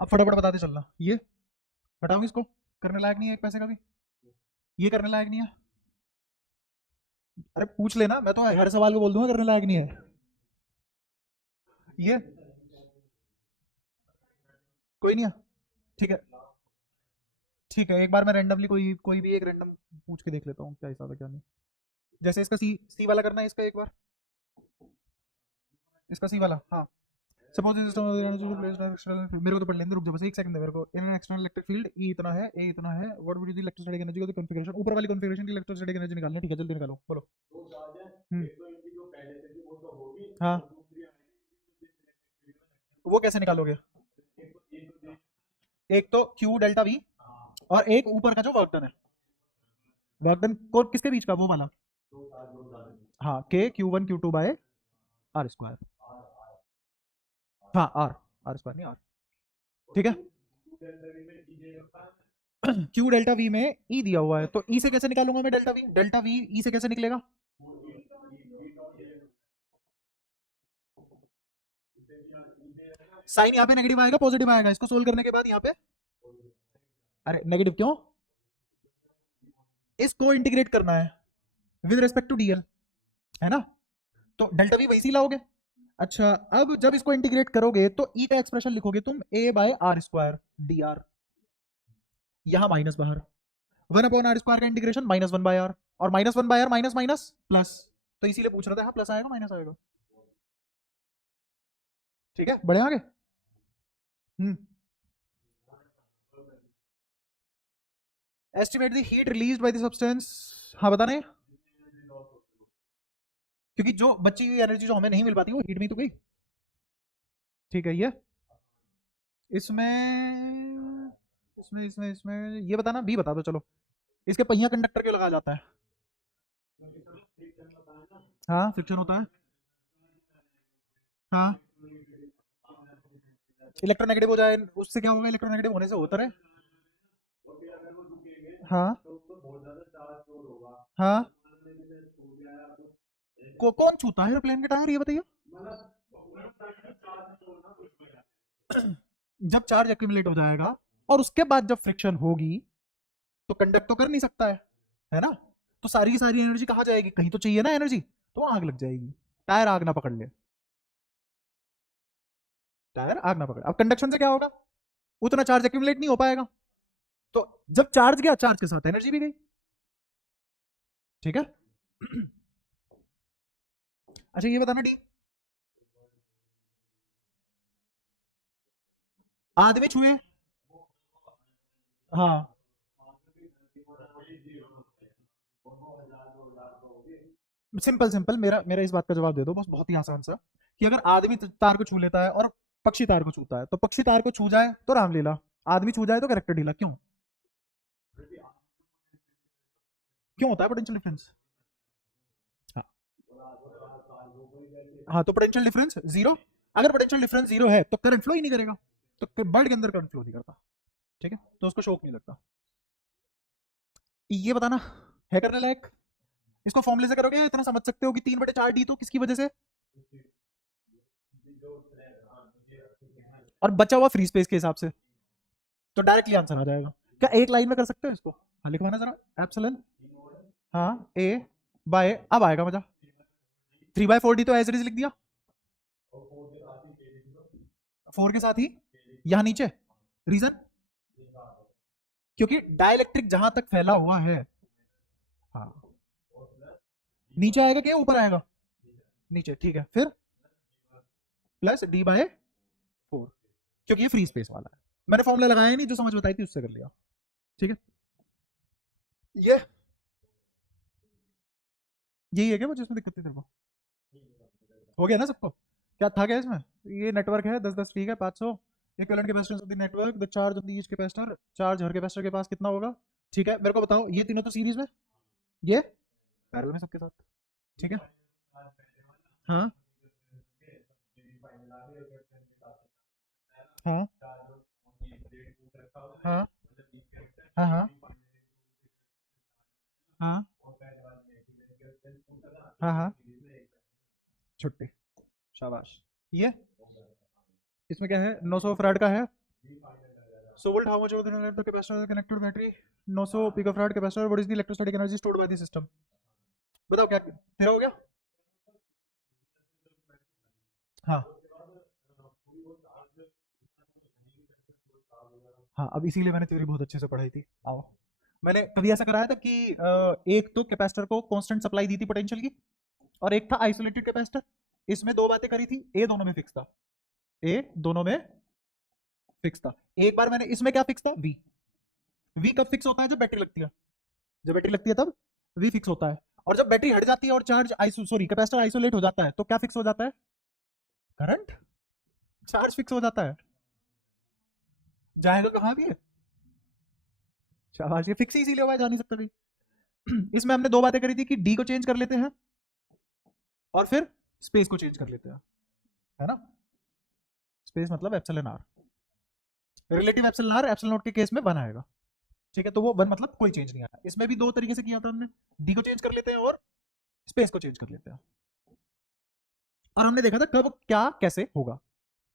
अब फटाफट बताते चलना। ये हटाओ, इसको करने लायक नहीं है एक पैसे का भी, ये करने लायक नहीं है। अरे पूछ लेना, मैं तो हर सवाल को बोल दूंगा करने लायक नहीं है। ये कोई नहीं है, ठीक है। ठीक है, एक बार मैं रैंडमली कोई कोई भी एक रैंडम पूछ के देख लेता हूँ क्या हिसाब है क्या नहीं। जैसे इसका सी सी वाला करना है, इसका एक बार, इसका सी वाला, हाँ। सपोज मेरे को तो पढ़ लेंगे, रुक जाओ बस एक सेकंड है मेरे को। इन एक्सटर्नल इलेक्ट्रिक फील्ड ई इतना है, ए इतना है, what would be the electrostatic energy of the configuration, ऊपर वाली कॉन्फ़िगरेशन की इलेक्ट्रोस्टैटिक एनर्जी निकालनी है, ठीक है जल्दी निकालो, बोलो। हम्म। हाँ, वो कैसे निकालोगे? एक तो क्यू डेल्टा वी, और एक ऊपर का जो वर्क डन है, वर्क डन को किसके बीच का, वो वाला। हाँ, K Q one Q two by R square. हाँ, आर, आर स्क्वायर नहीं आर, ठीक है। क्यू डेल्टा वी में ई दिया हुआ है, तो ई से कैसे निकालूंगा मैं delta we, delta V E से कैसे निकलेगा? साइन यहाँ पे नेगेटिव आएगा पॉजिटिव आएगा इसको सोल्व करने के बाद यहाँ पे? अरे नेगेटिव क्यों? इसको इंटीग्रेट करना है विद रिस्पेक्ट टू डीएल, है ना? तो डेल्टा वी वैसे ही लाओगे। अच्छा, अब जब इसको इंटीग्रेट करोगे तो ई का एक्सप्रेशन लिखोगे तुम A by R square D R, यहां माइनस बाहर, वन अपॉन आर स्क्वायर का integration minus one by R, और minus one by R minus minus plus, तो इसीलिए पूछ रहा था, हाँ प्लस आएगा माइनस आएगा। ठीक है, बढ़े आगे। हम्म। Estimate the heat released by the substance, हाँ बताना है। क्योंकि जो बची हुई एनर्जी जो हमें नहीं मिल पाती वो हीट में ही तो गई। ठीक है, ये इसमें इसमें इसमें इसमें ये बताना, बी बता दो चलो। इसके पहिया कंडक्टर क्यों लगाया जाता है? हाँ, फ्रिक्शन होता है। हाँ, इलेक्ट्रोनेगेटिव हो जाए उससे क्या होगा, इलेक्ट्रोनेगेटिव होने से होता रहे। हाँ हाँ, कौन छूता है एयरप्लेन के टायर, ये बताइए। जब चार्ज एक्यूमुलेट हो जाएगा और उसके बाद जब फ्रिक्शन होगी तो कंडक्ट तो कर नहीं सकता है ना? तो सारी की सारी एनर्जी कहाँ जाएगी, कहीं तो चाहिए ना एनर्जी, तो आग लग जाएगी। टायर आग ना पकड़ ले, टायर आग ना पकड़े, अब कंडक्शन से क्या होगा, उतना चार्ज एक्यूमुलेट नहीं हो पाएगा। तो जब चार्ज गया, चार्ज के साथ एनर्जी भी गई। ठीक है। अच्छा ये बताना डी, आदमी छुए, हाँ, सिंपल सिंपल, मेरा मेरा इस बात का जवाब दे दो बस, बहुत ही आसान सा, कि अगर आदमी तार को छू लेता है और पक्षी तार को छूता है, तो पक्षी तार को छू जाए तो रामलीला, आदमी छू जाए तो कैरेक्टर ढीला, क्यों? क्यों होता है पोटेंशियल डिफरेंस? हाँ, हाँ तो पोटेंशियल डिफरेंस जीरो, अगर पोटेंशियल डिफरेंस जीरो है तो करंट फ्लो ही नहीं करेगा, तो बर्ड के अंदर करंट फ्लो नहीं करता। ठीक है, तो उसको शौक नहीं लगता। ये बताना है करने लायक, इसको फॉर्मूले से करोगे इतना समझ सकते हो कि 3/4 डी तो किसकी वजह से, और बचा हुआ फ्री स्पेस के हिसाब से, तो डायरेक्टली आंसर आ जाएगा। क्या एक लाइन में कर सकते हो इसको? हाँ लिखवाना जरा, एप्सिलॉन, हाँ ए बाय, अब आएगा मजा, 3/4 डी तो एज इट इज लिख दिया, 4 के साथ ही यहाँ नीचे, रीजन, क्योंकि डाइलेक्ट्रिक जहां तक फैला हुआ है, हाँ, नीचे आएगा क्या ऊपर आएगा? नीचे, ठीक है, फिर प्लस D/4, क्योंकि ये फ्री स्पेस वाला है। मैंने फॉर्मूला लगाया नहीं, जो समझ बताई थी उससे कर लिया। ठीक है, ये यही है क्या वो जिसमें दिक्कत थी तेरे को? हो गया ना सबको? क्या था क्या इसमें? ये नेटवर्क है 10 10, ठीक है 500, equivalent capacitance of the network, the charge of the each capacitor, charge her capacitor के पास कितना होगा। ठीक है, मेरे को बताओ, ये तीनों तो सीरीज में, ये पैरेलल में सबके साथ। ठीक है, हाँ हाँ हाँ हाँ हाँ हाँ हाँ हाँ, छुट्टी, शाबाश। ये इसमें क्या है, 900 फराड का है, So volt how much of the capacitor connected battery 900 picofarad capacitor what is the electrostatic energy stored by the system बताओ क्या तेरा हो गया हाँ हाँ अब इसीलिए मैंने थ्योरी बहुत अच्छे से पढ़ाई थी आओ मैंने कभी ऐसा कराया था कि एक तो कैपेसिटर को कांस्टेंट सप्लाई दी थी पोटेंशियल की और एक था आइसोलेटेड कैपेसिटर इसमें दो बातें करी थी ए दोनों में फिक्स था ए दोनों में फिक्स था एक बार मैंने इसमें क्या फिक्स था वी वी कब फिक्स होता है जब बैटरी लगती है जब बैटरी लगती है तब वी फिक्स होता है और जब बैटरी हट जाती है और चार्ज सॉरी कैपेसिटर आइसोलेट हो जाता है तो क्या फिक्स हो जाता है करंट चार्ज फिक्स हो जाता है जाएगा कहाँ भी है शाबाश ये फिक्स ही इसीलिए हुआ है जा नहीं सकता कहीं इसमें हमने दो बातें करी थी कि डी को चेंज कर लेते हैं और फिर स्पेस को चेंज कर लेते हैं है ना स्पेस मतलब epsilon R relative epsilon R epsilon naught के केस में 1 आएगा ठीक है तो वो 1 मतलब कोई चेंज नहीं आया इसमें भी दो तरीके से किया था हमने डी को चेंज कर लेते हैं और स्पेस को चेंज कर लेते हैं और हमने देखा था कब क्या कैसे होगा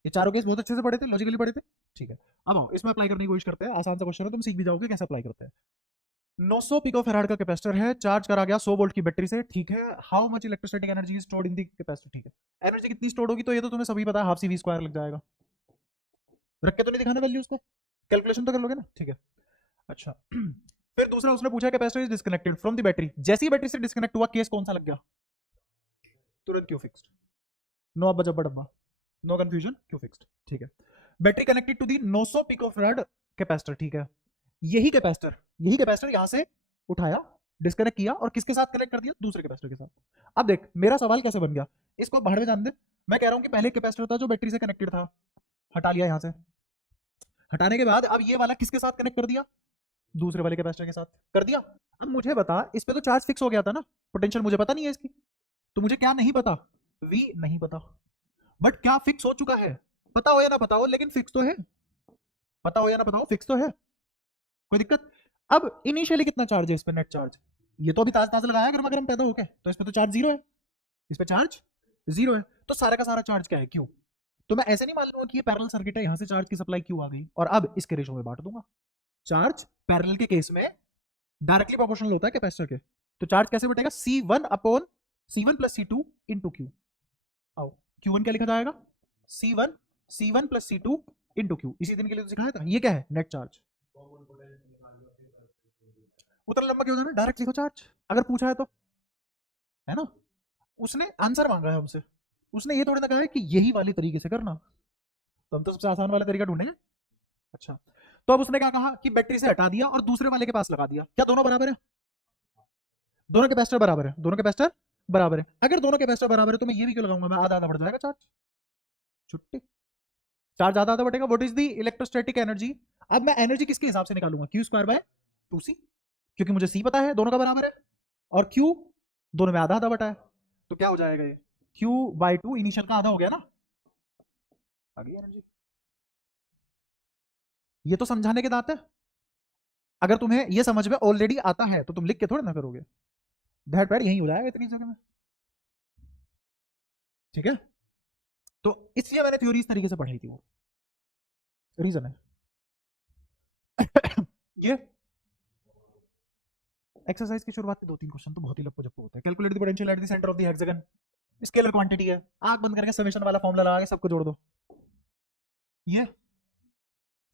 ये चारों केस बहुत अच्छे से पढ़े थे लॉजिकली पढ़े थे ठीक है अब आओ इसमें अप्लाई करने की कोशिश करते हैं आसान सा क्वेश्चन है तुम सीख भी जाओगे कैसे अप्लाई करते हैं 900 पिकोफैराड का कैपेसिटर है चार्ज करा गया 100 वोल्ट की बैटरी से ठीक है how much electrostatic energy is stored in the capacitor ठीक है एनर्जी कितनी स्टोर्ड होगी तो ये तो तुम्हें सभी पता है हाफ सी वी स्क्वायर लग जाएगा रख के तो नहीं दिखाना वैल्यू उसको कैलकुलेशन तो कर लोगे ना ठीक है अच्छा फिर दूसरा उसने पूछा capacitor is disconnected from the battery जैसी बैटरी से डिस्कनेक्ट हुआ केस कौन सा लग गया तुरंत क्यू फिक्स्ड नो अब जब डब्बा नो कंफ्यूजन क्यू फिक्स्ड ठीक है battery connected to the 900 picofarad capacitor ठीक है यही कैपेसिटर यहां से उठाया डिस्कनेक्ट किया और किसके साथ कनेक्ट कर दिया दूसरे कैपेसिटर के साथ अब देख मेरा सवाल कैसे बन गया इसको भाड़ में जान दे मैं कह रहा हूं कि पहले कैपेसिटर था जो बैटरी से कनेक्टेड था हटा लिया यहां से हटाने के बाद अब ये वाला किसके साथ कनेक्ट कर दिया दूसरे वाले कैपेसिटर के साथ कर दिया अब मुझे बता इस पे तो चार्ज फिक्स हो गया था ना पोटेंशियल मुझे पता नहीं है इसकी तो मुझे क्या नहीं पता वी नहीं पता बट क्या फिक्स हो चुका है पता हो या ना पता हो लेकिन फिक्स तो है पता हो या ना पता हो फिक्स तो है कोई दिक्कत अब इनिशियली कितना चार्ज है इस पे नेट चार्ज ये तो अभी ताजा ताजा लगाया गर्मा गर्म पैदा होके तो इस पे तो चार्ज जीरो है इस पे चार्ज जीरो है तो सारा का सारा चार्ज क्या है क्यू तो मैं ऐसे नहीं मान लूंगा कि ये पैरेलल सर्किट है यहां से चार्ज की सप्लाई क्यू आ गई और अब इसके रेशो में बांट दूंगा चार्ज पैरेलल के केस में डायरेक्टली प्रोपोर्शनल होता है कैपेसिटर के तो चार्ज कैसे बटेगा C1 upon C1 plus C2 into Q आओ Q1 क्या लिखा जाएगा C1 plus C2 into Q इसी दिन के लिए तो सिखाया था ये क्या है नेट चार्ज उतना लंबा क्यों होता है डायरेक्ट लिखो चार्ज अगर पूछा है तो है ना उसने आंसर मांगा है हमसे उसने ये थोड़ी ना कहा है कि यही वाले तरीके से करना तो हम तो सबसे आसान वाला तरीका ढूंढेंगे अच्छा तो अब उसने क्या कहा कि बैटरी से हटा दिया और दूसरे वाले के पास लगा दिया क्या दोनों बराबर है दोनों कैपेसिटर बराबर है दोनों कैपेसिटर बराबर है अगर दोनों कैपेसिटर बराबर है तो मैं ये भी क्यों लगाऊंगा मैं आधा आधा बढ़ जाएगा चार्ज छुट्टी चार्ज आधा आधा बढ़ेगा what is the electrostatic energy अब मैं एनर्जी किसके हिसाब से निकालूंगा क्यू स्क्वायर बाय 2c क्योंकि मुझे c पता है दोनों का बराबर है और q दोनों में आधा आधा बटा है तो क्या हो जाएगा ये q बाई 2 इनिशियल का आधा हो गया ना आ गई एनर्जी ये तो समझाने के दांत है अगर तुम्हें ये समझ में ऑलरेडी आता है तो तुम लिख के थोड़े ना करोगे दैट पैड यही हो जाएगा इतनी जगह में ठीक है तो इसलिए मैंने थ्योरी इस तरीके से पढ़ाई थी वो रीजन है ये एक्सरसाइज की शुरुआत के 2-3 क्वेश्चन तो बहुत ही लप्पो जप्पो होते हैं calculate the potential at the centre of the hexagon scalar quantity है आंख बंद करके समेशन वाला फॉर्मूला लगा के सबको जोड़ दो ये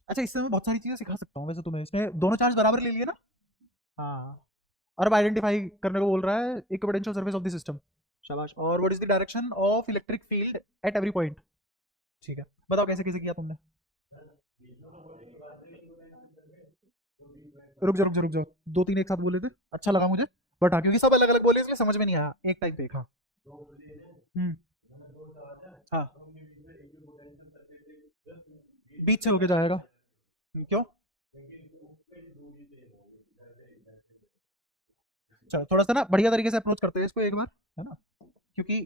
अच्छा इससे मैं बहुत सारी चीजें सिखा सकता हूँ वैसे तुम्हें इसमें दोनों चार्ज बराबर ले लिए ना हाँ और अब आइडेंटिफाई करने को बोल रहा है equipotential surface of the system शाबाश और what is the direction of electric field at every point ठीक है बताओ कैसे कैसे किया तुमने रुक जा 2-3 एक साथ बोले थे अच्छा लगा मुझे बट हाँ क्योंकि सब अलग अलग बोले इसलिए समझ में नहीं आया एक टाइम पे हाँ हाँ बीच से होके जाएगा क्यों चलो थोड़ा सा ना बढ़िया तरीके से अप्रोच करते हैं इसको एक बार है ना क्योंकि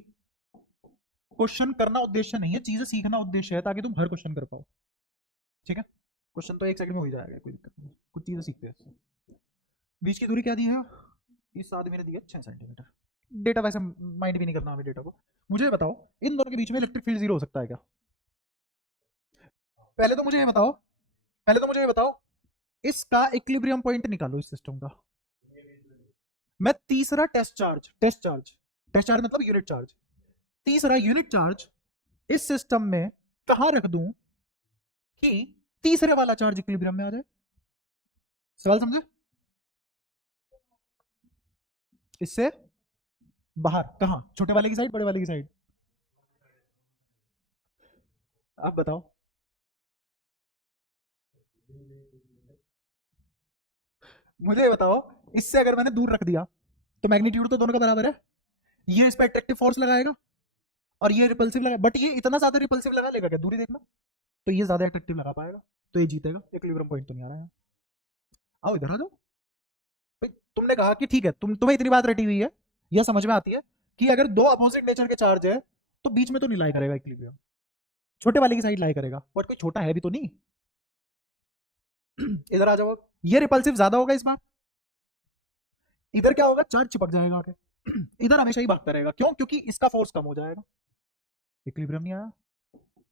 क्वेश्चन करना उद्देश्य नहीं है चीजें सीखना उद्देश्य है ताकि तुम हर क्वेश्चन कर पाओ ठीक है क्वेश्चन तो 1 सेकंड में हो ही जाएगा कोई दिक्कत नहीं कुछ चीजें सीखते हैं बीच की दूरी क्या दी है इस आदमी ने दी है 6 सेंटीमीटर डेटा वैसे माइंड भी नहीं करना अभी डेटा को मुझे बताओ इन दोनों के बीच में इलेक्ट्रिक फील्ड जीरो हो सकता है क्या पहले तो मुझे ये बताओ पहले तो मुझे ये बताओ, इसका इक्विलिब्रियम पॉइंट निकालो इस सिस्टम का। मैं तीसरा टेस्ट चार्ज मतलब यूनिट चार्ज, तीसरा यूनिट चार्ज इस सिस्टम में कहां रख दूं कि तीसरे वाला चार्ज इक्विलिब्रियम में आ जाए? सवाल समझे? इससे बाहर कहां? छोटे वाले की साइड, बड़े वाले की साइड? आप बताओ। मुझे ये बताओ, इससे अगर मैंने दूर रख दिया तो मैग्नीट्यूड तो दोनों का बराबर है, ये इस पर अट्रैक्टिव फोर्स लगाएगा और ये रिपल्सिव लगा, बट ये इतना ज्यादा रिपल्सिव लगा लेगा क्या? दूरी देखना, तो ये ज्यादा अट्रैक्टिव लगा पाएगा, तो ये जीतेगा। इक्विलिब्रियम पॉइंट तो नहीं आ रहा है। आओ इधर आ जाओ। भाई तुमने कहा कि ठीक है, तुम्हें इतनी बात रटी हुई है, यह समझ में आती है कि अगर दो अपोजिट नेचर के चार्ज है तो बीच में तो नहीं लाई करेगा इक्विलिब्रियम, छोटे वाले की साइड लाई करेगा, बट कोई छोटा है भी तो नहीं। इधर आ जाओ, ये रिपल्सिव ज्यादा होगा इस बार, इधर क्या होगा, चार्ज चिपक जाएगा आके। इधर हमेशा ही भागता रहेगा, क्यों? क्योंकि इसका फोर्स कम हो जाएगा, इक्विलिब्रियम नहीं आया,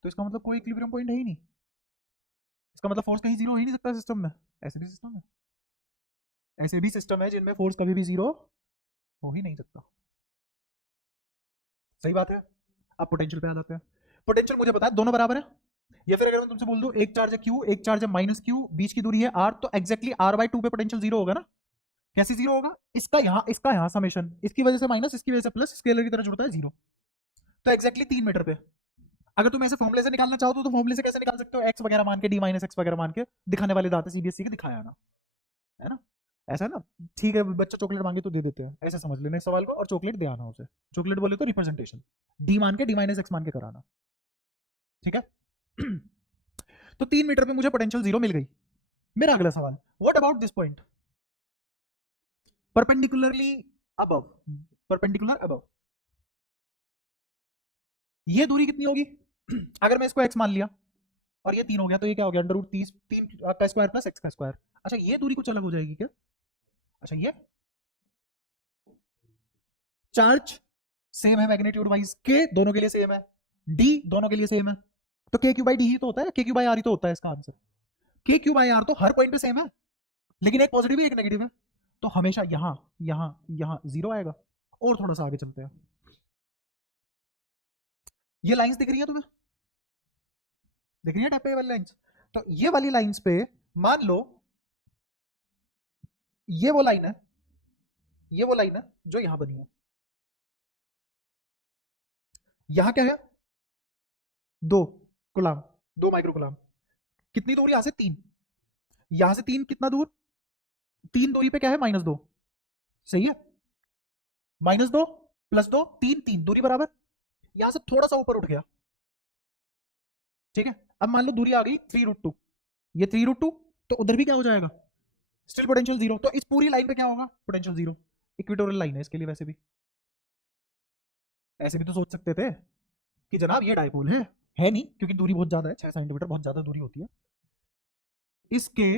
तो इसका मतलब कोई इक्विलिब्रियम पॉइंट है ही नहीं, इसका मतलब फोर्स कहीं जीरो हो ही नहीं सकता सिस्टम में। ऐसे भी सिस्टम है, ऐसे भी सिस्टम है जिनमें फोर्स कभी भी जीरो हो ही नहीं सकता। सही बात है। अब पोटेंशियल पे आ जाते हैं। पोटेंशियल मुझे पता है दोनों बराबर है, या फिर अगर मैं तुमसे बोल दूं एक चार्ज है क्यू, एक चार्ज है माइनस क्यू, बीच की दूरी है आर, तो एक्जैक्टली आर बाई टू पे पोटेंशियल जीरो होगा ना? कैसे जीरो होगा? इसका यहाँ समेशन, इसकी वजह से माइनस, इसकी वजह से प्लस, स्केलर की तरह जुड़ता है जीरो, तो एक्जैक्टली 3 मीटर पे। अगर तुम ऐसे फॉर्मुले से निकालना चाहो तो फॉर्मुले से कैसे निकाल सकते हो? एक्स वगैरह मान के, डी माइनस एक्स वगैरह मान के, दिखाने वाले दाते सीबीएसई के दिखाया ना, है ना? ऐसा है ना? ठीक है, बच्चा चॉकलेट मांगे तो दे देते हैं, ऐसे समझ लेना इस सवाल को, और चॉकलेट दे आना उसे। चॉकलेट बोले तो रिप्रेजेंटेशन, डी मान के, डी माइनस एक्स मान के कराना, ठीक है? तो 3 मीटर पे मुझे पोटेंशियल जीरो मिल गई। मेरा अगला सवाल, what about this point perpendicularly above, perpendicular above, ये दूरी कितनी होगी? अगर मैं इसको x मान लिया और ये 3 हो गया, तो ये क्या हो गया? अंडर रूट 30, 3 का स्क्वायर प्लस x का स्क्वायर। अच्छा, ये दूरी कुछ अलग हो जाएगी क्या? अच्छा, ये चार्ज सेम है मैग्नीट्यूड वाइज, के दोनों के लिए सेम है, डी दोनों के लिए सेम है, तो के क्यू बाई डी ही तो होता है, के क्यू बाई आर ही तो होता है इसका आंसर। के क्यू बाई आर तो हर पॉइंट पे सेम है, लेकिन एक पॉजिटिव है एक नेगेटिव है, तो हमेशा यहां यहां यहां जीरो आएगा। और थोड़ा सा आगे चलते हैं, ये लाइंस दिख रही है तुम्हें? दिख रही है टैप पे वाली लाइंस? तो ये वाली लाइंस पे मान लो ये वो लाइन है, ये वो लाइन है जो यहां बनी है, यहां क्या है? 2 गुलाम, 2 माइक्रो गुलाम। कितनी दूर? यहां से 3, यहां से 3 कितना दूर? 3 दूरी पे क्या है? -2, सही है? -2 +2, 3 दूरी बराबर, यहां से थोड़ा सा ऊपर उठ गया, ठीक है? अब मान लो दूरी आ गई 3√2, ये 3√2, तो उधर भी क्या हो जाएगा? Still potential zero. तो इस पूरी लाइन पे क्या होगा? Potential zero. इक्वेटोरियल लाइन है इसके लिए, वैसे भी ऐसे भी तो सोच सकते थे कि जनाब ये डायपोल है नहीं, क्योंकि दूरी बहुत ज्यादा है, 6 सेंटीमीटर बहुत ज्यादा दूरी होती है। इसके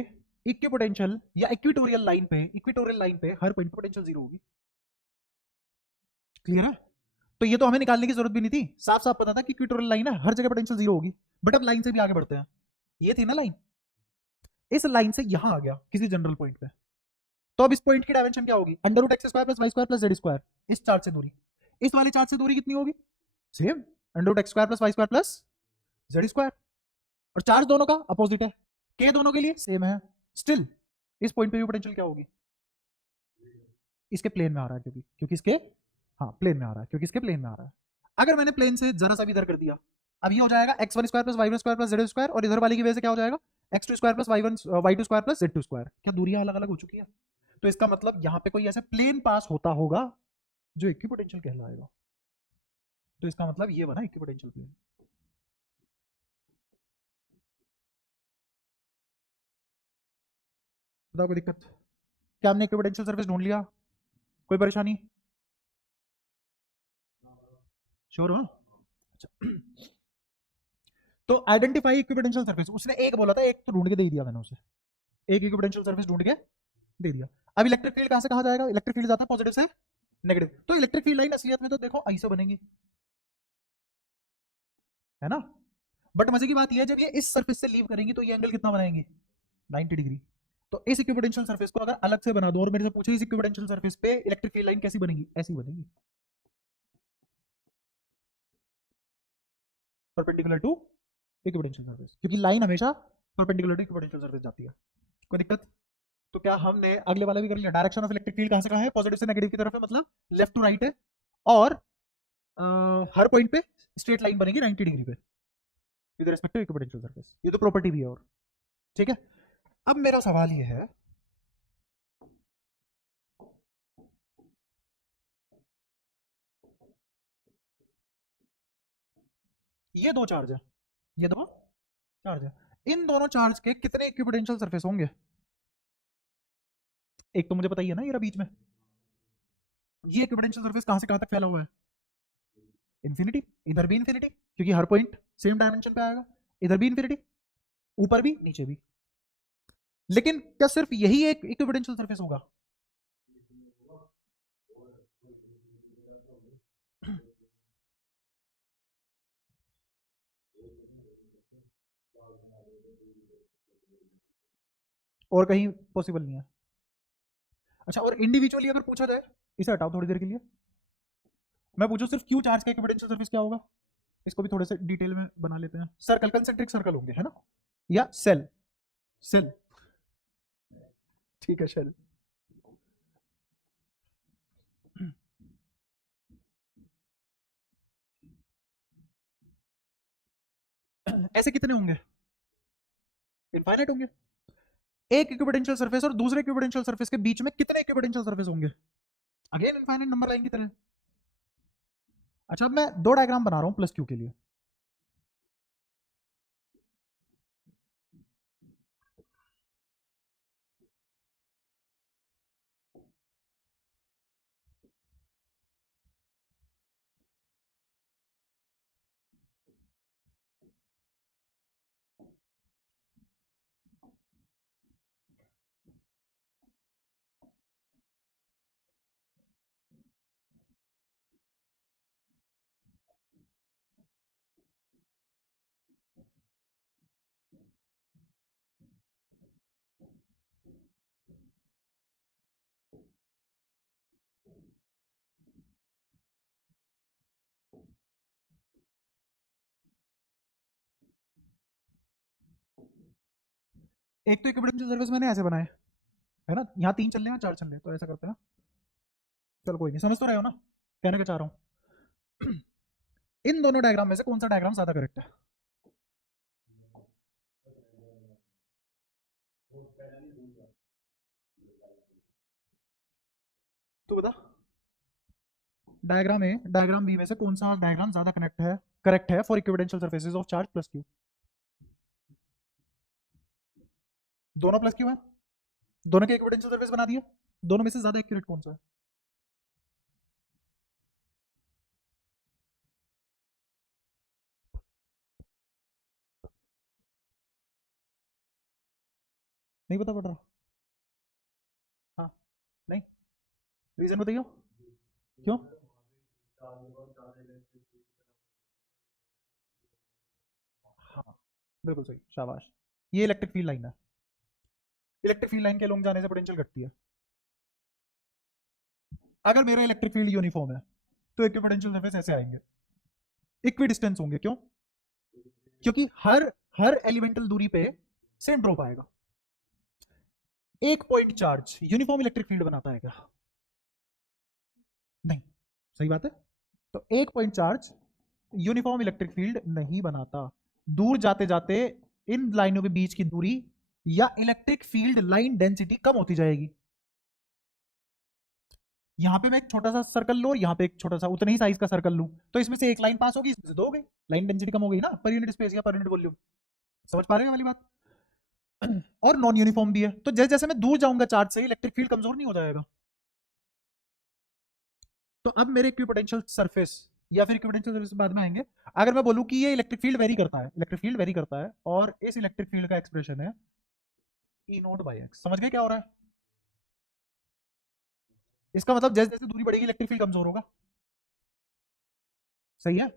इक्विपोटेंशियल या इक्वेटोरियल लाइन पे हर पॉइंट पोटेंशियल जीरो होगी। क्लियर है? तो ये तो हमें निकालने की जरूरत भी नहीं थी, साफ साफ पता था कि इक्वेटोरियल लाइन है, हर जगह पोटेंशियल जीरो होगी। बट अब लाइन से भी आगे बढ़ते हैं, ये थी ना लाइन, इस लाइन से यहां आ गया किसी जनरल पॉइंट पे, तो अब इस पॉइंट की डायमेंशन क्या होगी? Under root X square plus Y square plus Z square. इस चार्ज से दूरी, इस वाले चार्ज से दूरी कितनी होगी? Same, under root X square plus Y square plus Z square. और चार्ज दोनों का अपोजिट है, के दोनों के लिए सेम है, स्टिल इस पॉइंट पे भी पोटेंशियल क्या होगी? इसके प्लेन में आ रहा है, क्योंकि इसके, हाँ प्लेन में आ रहा है, क्योंकि इसके प्लेन में आ रहा है। अगर मैंने प्लेन से जरा सा भी इधर कर दिया, अब ये हो जाएगा x1 square plus y1 square plus z square, और इधर वाले की वजह से क्या हो जाएगा? x2 square plus y2 square plus z2 square. क्या दूरियां अलग अलग हो चुकी है? तो इसका मतलब यहाँ पे कोई ऐसे प्लेन पास होता होगा जो इक्विपोटेंशियल कहलाएगा, तो इसका मतलब ये बना इक्विपोटेंशियल प्लेन। बताओ कोई दिक्कत? क्या हमने इक्विपोटेंशियल सरफेस ढूंढ लिया? कोई परेशानी? श्योर हो? अच्छा, तो आइडेंटिफाई इक्विपोटेंशियल सरफेस, उसने एक बोला था, एक तो ढूंढ के दे ही दिया मैंने उसे, एक इक्विपोटेंशियल सरफेस ढूंढ के दे दिया। अब इलेक्ट्रिक फील्ड कहां से कहां जाएगा? इलेक्ट्रिक फील्ड जाता है पॉजिटिव से नेगेटिव, तो इलेक्ट्रिक फील्ड लाइन असलियत में तो देखो ऐसे बनेगी, है ना? बट मजे की बात यह है, जब ये इस सरफेस से लीव करेंगी तो ये एंगल कितना बनाएंगे? 90 डिग्री। तो इस इक्विपोटेंशियल सरफेस को अगर अलग से बना दो और मेरे से पूछे इस इक्विपोटेंशियल सरफेस पे इलेक्ट्रिक फील्ड लाइन कैसी बनेगी, ऐसी बनेगी, परपेंडिकुलर टू इक्विपोटेंशियल सरफेस, क्योंकि लाइन हमेशा परपेंडिकुलर टू इक्विपोटेंशियल सरफेस जाती है। कोई दिक्कत? तो क्या हमने अगले वाला भी कर लिया? डायरेक्शन ऑफ इलेक्ट्रिक फील्ड कहां से कहां है? पॉजिटिव से नेगेटिव की तरफ है, मतलब लेफ्ट टू राइट है, और हर पॉइंट पे स्ट्रेट लाइन बनेगी 90 डिग्री पे with respect to equipotential surface. ये तो प्रॉपर्टी भी है। और ठीक है, अब मेरा सवाल ये है, ये दो चार्ज है, ये दो चार्ज है, इन दोनों चार्ज के कितने इक्विपोटेंशियल सरफेस होंगे? एक तो मुझे पता ही है ना, ये रहा बीच में, ये इक्विपोटेंशियल सरफेस कहां से कहां तक फैला हुआ है? इंफिनिटी, इधर भी इंफिनिटी क्योंकि हर पॉइंट सेम डायमेंशन पे आएगा, इधर भी इंफिनिटी, ऊपर भी नीचे भी। लेकिन क्या सिर्फ यही एक इक्विपोटेंशियल सरफेस होगा? और कहीं पॉसिबल नहीं है? अच्छा, और इंडिविजुअली अगर पूछा जाए, इसे हटाओ थोड़ी देर के लिए, मैं पूछूं सिर्फ क्यू चार्ज का इक्विपोटेंशियल सरफेस क्या होगा? इसको भी थोड़े से डिटेल में बना लेते हैं। सर्कल, कंसेंट्रिक सर्कल होंगे, है ना, या सेल, सेल, ठीक है, शेल। ऐसे कितने होंगे? इनफाइनाइट होंगे। एक इक्विपोटेंशियल सरफेस और दूसरे इक्विपोटेंशियल सरफेस के बीच में कितने इक्विपोटेंशियल सरफेस होंगे? अगेन इनफाइनाइट नंबर लाइन की तरह। अच्छा, अब मैं दो डायग्राम बना रहा हूं प्लस क्यू के लिए। एक तो इक्विपोटेंशियल सरफेस मैंने ऐसे बनाए, है ना, यहाँ तीन चल रहे हैं, चार चल रहे हैं, तो ऐसा करते हैं। चलो कोई नहीं, समझ तो रहे हो ना कहने का चाह रहा हूँ। इन दोनों डायग्राम में से कौन सा डायग्राम ज्यादा करेक्ट है? तू बता, डायग्राम ए डायग्राम बी में से कौन सा डायग्राम ज्यादा करेक्ट है for equipotential surfaces of charge plus Q? दोनों प्लस क्यू है, दोनों के इक्विपोटेंशियल सरफेस बना दिए, दोनों में से ज्यादा एक्यूरेट कौन सा है? नहीं पता पड़ रहा? हाँ, नहीं, रीजन बताइए क्यों? हाँ, बिल्कुल सही, शाबाश। ये इलेक्ट्रिक फील्ड लाइन है, इलेक्ट्रिक फील्ड लाइन के लॉन्ग जाने से पोटेंशियल घटती है। अगर मेरा इलेक्ट्रिक फील्ड यूनिफॉर्म है तो इक्विपोटेंशियल सरफेस ऐसे आएंगे, इक्वी डिस्टेंस होंगे। क्यों? क्योंकि हर हर एलिमेंटल दूरी पे सेम ड्रॉप आएगा। एक point charge uniform electric field बनाता है क्या? नहीं, सही बात है। तो एक point charge uniform electric field नहीं बनाता। दूर जाते जाते इन लाइनों के बीच की दूरी या इलेक्ट्रिक फील्ड लाइन डेंसिटी कम होती जाएगी। यहां पे मैं एक छोटा सा सर्कल लूं और यहां पे एक छोटा सा उतने ही साइज का सर्कल लूं, तो इसमें से एक लाइन पास होगी, इसमें से दो हो गई, लाइन डेंसिटी कम हो गई ना, पर यूनिट स्पेस या पर यूनिट वॉल्यूम। समझ पा रहे हो वाली बात? और नॉन यूनिफॉर्म भी है, तो जैसे जैसे मैं दूर जाऊंगा चार्ज से इलेक्ट्रिक फील्ड कमजोर नहीं हो जाएगा। तो अब मेरे इक्विपोटेंशियल सरफेस या फिर इक्विपोटेंशियल सरफेस बाद में आएंगे। अगर मैं बोलूं कि ये इलेक्ट्रिक फील्ड वेरी करता है, इलेक्ट्रिक फील्ड वेरी करता है, और इस इलेक्ट्रिक फील्ड का एक्सप्रेशन है ई नोट बाई एक्स, समझ गए क्या हो रहा है? इसका मतलब जैसे जैसे दूरी बढ़ेगी इलेक्ट्रिक फील्ड कमजोर होगा। सही है।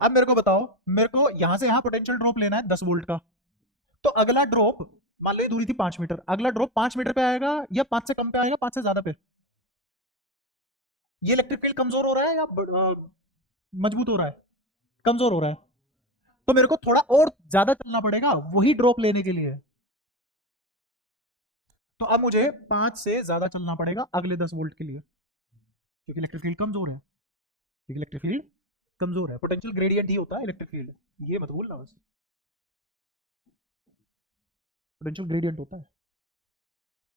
अब मेरे को बताओ, मेरे को यहां से यहां पोटेंशियल ड्रॉप लेना है 10 वोल्ट का, तो अगला ड्रॉप मान लो ये दूरी थी 5 मीटर, अगला ड्रॉप 5 मीटर पे आएगा या 5 से कम पे आएगा, 5 से ज्यादा पे? ये इलेक्ट्रिक फील्ड कमजोर हो रहा है या मजबूत हो रहा है? कमजोर हो रहा है। तो मेरे को थोड़ा और ज्यादा चलना पड़ेगा वही ड्रॉप लेने के लिए। तो अब मुझे 5 से ज्यादा चलना पड़ेगा अगले 10 वोल्ट के लिए, क्योंकि इलेक्ट्रिक फील्ड कमजोर है। क्योंकि इलेक्ट्रिक फील्ड कमजोर है, पोटेंशियल ग्रेडियंट ही होता है इलेक्ट्रिक फील्ड, ये मत भूलना बस, पोटेंशियल ग्रेडियंट होता है।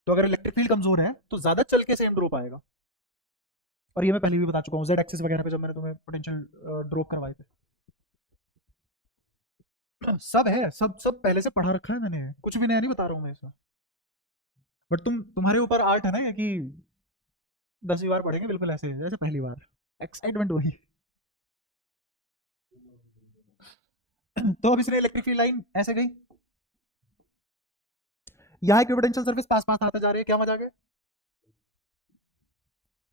तो अगर इलेक्ट्रिक फील्ड कमजोर है तो ज्यादा चल के सेम ड्रॉप आएगा। और ये मैं पहले भी बता चुका हूँ जेड एक्सिस वगैरह पे, जब मैंने तुम्हें पोटेंशियल ड्रॉप करवाए थे। सब है, सब सब पहले से पढ़ा रखा है मैंने, कुछ भी नया नहीं बता रहा हूँ मैं इसमें। बट तुम्हारे ऊपर आर्ट है ना ये, कि 10वीं बार पढ़ेंगे बिल्कुल ऐसे जैसे पहली बार, एक्साइटमेंट वही। तो अब इसने इलेक्ट्रिक फील्ड लाइन ऐसे गई, यहाँ इक्विपोटेंशियल सरफेस पास पास आते जा रहे हैं, क्या मजा आ गया?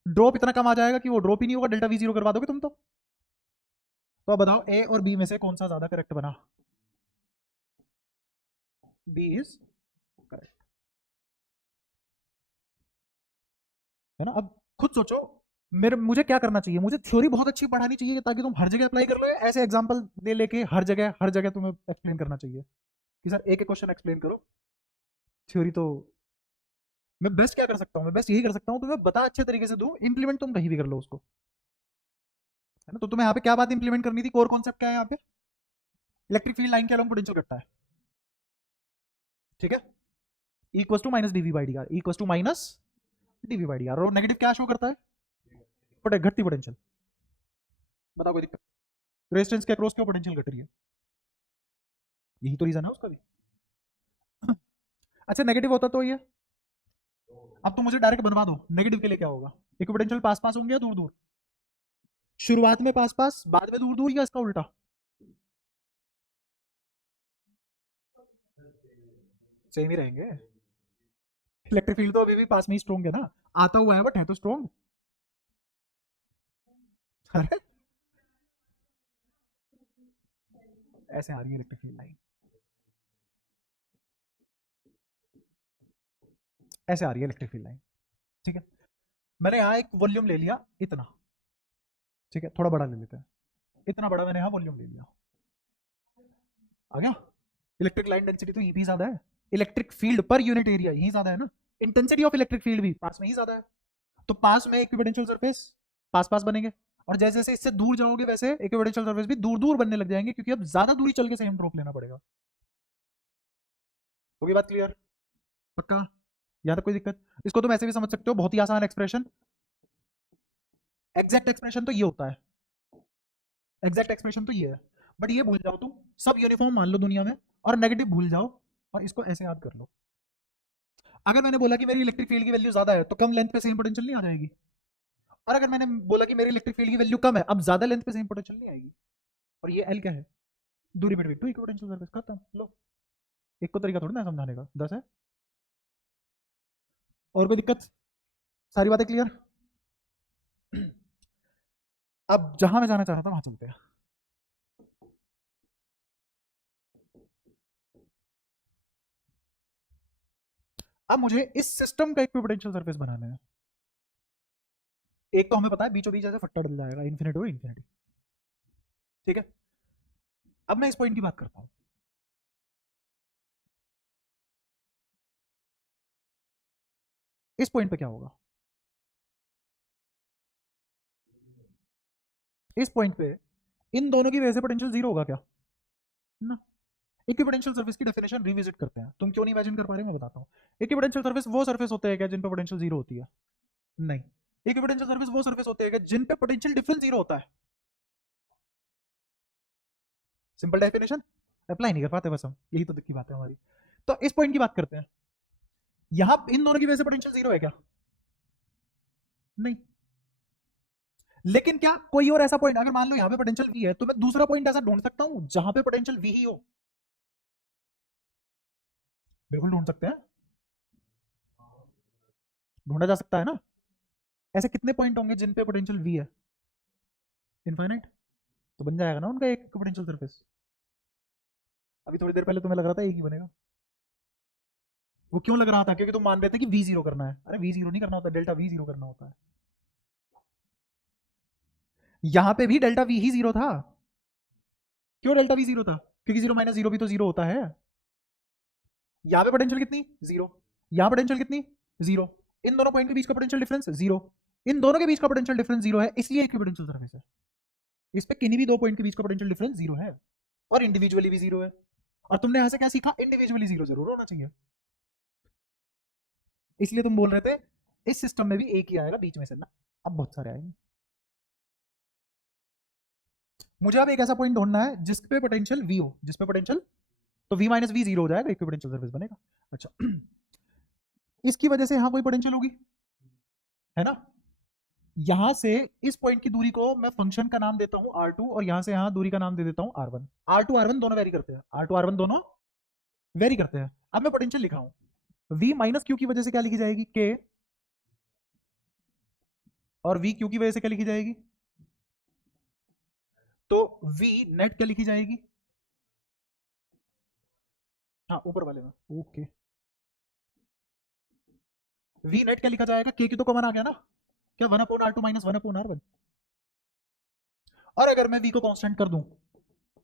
ड्रॉप इतना कम आ जाएगा कि वो ड्रॉप ही नहीं होगा, डेल्टा वी जीरो करवा दोगे तुम तो अब बताओ ए और बी में से कौन सा ज्यादा करेक्ट बना? बी इज करेक्ट, है ना? अब खुद सोचो, मुझे क्या करना चाहिए? मुझे थ्योरी बहुत अच्छी पढ़ानी चाहिए ताकि तुम हर जगह अप्लाई कर लो, ऐसे एग्जांपल दे लेके हर जगह तुम्हें एक्सप्लेन करना चाहिए कि सर एक एक क्वेश्चन एक्सप्लेन करो। थ्योरी तो मैं बेस्ट क्या कर सकता हूँ? मैं बेस्ट यही कर सकता हूँ, तुम्हें बता अच्छे तरीके से दूं, इंप्लीमेंट तुम कहीं भी कर लो उसको, है ना? तो तुम्हें यहाँ पे क्या बात इंप्लीमेंट करनी थी? कोर कॉन्सेप्ट क्या है यहाँ पे? इलेक्ट्रिक फील्ड लाइन के अलोंग पोटेंशियल घटता है, ठीक है? Equal to minus DV by D R, equal to minus DV by D R. और नेगेटिव क्या शो करता है? घटती पोटेंशियल। बताओ कोई दिक्कत? रेजिस्टेंस के अक्रॉस क्यों पोटेंशियल घट रही है? यही तो रीजन है उसका भी। अच्छा नेगेटिव होता तो ये, अब तो मुझे डायरेक्ट बनवा दो, नेगेटिव के लिए क्या होगा? इक्विपोटेंशियल पास पास होंगे या दूर दूर? शुरुआत में पास पास, बाद में दूर दूर, या इसका उल्टा? सेम ही रहेंगे। इलेक्ट्रिक फील्ड तो अभी भी पास में ही स्ट्रॉन्ग है ना, आता हुआ है बट है तो स्ट्रॉन्ग। अरे ऐसे आ रही है इलेक्ट्रिक फील्ड लाइन, ऐसे आ रही है इलेक्ट्रिक फील्ड लाइन, ठीक है? मैंने यहाँ एक वॉल्यूम ले लिया इतना, ठीक है? थोड़ा बड़ा ले लेते हैं, इतना बड़ा मैंने यहाँ वॉल्यूम ले लिया, आ गया? इलेक्ट्रिक लाइन डेंसिटी तो यही ज्यादा है, electric field per unit area यही ज्यादा है ना, इंटेंसिटी ऑफ इलेक्ट्रिक फील्ड भी पास में ही ज्यादा है। तो पास में इक्विपोटेंशियल सरफेस पास पास बनेंगे, और जैसे जैसे इससे दूर जाओगे वैसे इक्विपोटेंशियल सरफेस भी दूर दूर बनने लग जाएंगे, क्योंकि अब ज्यादा दूरी चल के सेम ड्रॉप लेना पड़ेगा। होगी बात क्लियर? पक्का? यहाँ तक कोई दिक्कत? इसको तुम ऐसे भी समझ सकते हो, बहुत ही आसान एक्सप्रेशन, एग्जैक्ट एक्सप्रेशन तो ये होता है, एग्जैक्ट एक्सप्रेशन तो ये है, बट ये भूल जाओ तुम, सब यूनिफॉर्म मान लो दुनिया में, और नेगेटिव भूल जाओ, और इसको ऐसे याद कर लो। अगर मैंने बोला कि मेरी इलेक्ट्रिक फील्ड की वैल्यू ज्यादा है तो कम लेंथ पे सेम पोटेंशियल नहीं आ जाएगी? और अगर मैंने बोला कि मेरी इलेक्ट्रिक फील्ड की वैल्यू कम है, अब ज्यादा लेंथ पे सेम पोटेंशियल नहीं आएगी? और ये एल क्या है? दूरी बिटवीन टू इक्विपोटेंशियल सरफेस, खत्म। लो, एक को तरीका थोड़ी ना है समझाने का, 10 है। और कोई दिक्कत? सारी बातें क्लियर? अब जहां मैं जाना चाह रहा था वहां चलते हैं। अब मुझे इस सिस्टम का इक्विपोटेंशियल सरफेस बनाना है। एक तो हमें पता है बीचों बीच ऐसे फट्टा डल जाएगा, इन्फिनिटी और इन्फिनिटी, ठीक है? अब मैं इस पॉइंट की बात करता हूं, इस पॉइंट पे क्या होगा? इस पॉइंट पे इन दोनों की वजह से पोटेंशियल जीरो होगा क्या? ना। इक्विपोटेंशियल सरफेस की डेफिनेशन रिविजिट करते हैं, तुम क्यों नहीं इमेजिन कर पा रहे मैं बताता हूँ। इक्विपोटेंशियल सरफेस वो सरफेस होते हैं क्या जिन पे पोटेंशियल जीरो होती है? नहीं। इक्विपोटेंशियल सरफेस वो सरफेस होते हैं क्या जिन पे पोटेंशियल डिफरेंस जीरो होता है? सिंपल डेफिनेशन अप्लाई नहीं कर पाते बस हम, यही तो की बात है हमारी। तो इस पॉइंट की बात करते हैं, यहां इन दोनों की वजह से पोटेंशियल जीरो है क्या? नहीं। लेकिन क्या कोई और ऐसा पॉइंट, अगर मान लो यहां पे पोटेंशियल वी है, तो मैं दूसरा पॉइंट ऐसा ढूंढ सकता हूं जहां पे पोटेंशियल वी ही हो? बिल्कुल ढूंढ सकते हैं, ढूंढा जा सकता है ना। ऐसे कितने पॉइंट होंगे जिन पे पोटेंशियल वी है? इनफाइनाइट। तो बन जाएगा ना उनका एक पोटेंशियल सरफेस। अभी थोड़ी देर पहले तुम्हें लग रहा था एक ही बनेगा। वो क्यों लग रहा था? क्योंकि तुम मान रहे थे कि v0 करना है। अरे v0 नहीं करना होता, डेल्टा v0 करना होता है। यहां पे भी डेल्टा v ही 0 था। क्यों डेल्टा v 0 था? क्योंकि 0 माइनस 0 भी तो 0 होता है। यहां पे पोटेंशियल कितनी? 0। यहां पोटेंशियल कितनी? 0। इन दोनों पॉइंट के बीच का पोटेंशियल डिफरेंस 0। इन दोनों के बीच का पोटेंशियल डिफरेंस 0 है, इसलिए इक्विपोटेंशियल सरफेस है। इस पे किन्हीं भी दो पॉइंट के बीच का पोटेंशियल डिफरेंस 0 है, और इंडिविजुअली भी 0 है। और तुमने यहां से क्या सीखा? इंडिविजुअली 0 जरूर होना चाहिए। इसलिए तुम बोल रहे थे इस सिस्टम में भी एक ही आएगा बीच में से ना, अब बहुत सारे आएंगे। मुझे अब एक ऐसा पॉइंट ढूंढना है जिस पे पोटेंशियल v हो, जिस पे पोटेंशियल, तो v माइनस v 0 हो जाएगा, इक्विपोटेंशियल सरफेस बनेगा। अच्छा इसकी वजह से यहां कोई पोटेंशियल होगी, है ना? यहां से इस पॉइंट की दूरी को मैं फंक्शन का नाम देता हूं r2, और यहां से यहां दूरी का नाम दे देता हूं r1। r2 r1 दोनों वेरी करते हैं, r2 r1 दोनों वेरी करते हैं। अब मैं पोटेंशियल लिखा हूं, v माइनस क्यू की वजह से क्या लिखी जाएगी? k। और v क्यू की वजह से क्या लिखी जाएगी? तो v नेट क्या लिखी जाएगी? हाँ ऊपर वाले में, ओके। v नेट क्या लिखा जाएगा? k की तो कॉमन आ गया ना, क्या 1 upon r2 minus 1 upon r1। और अगर मैं v को कांस्टेंट कर दूं,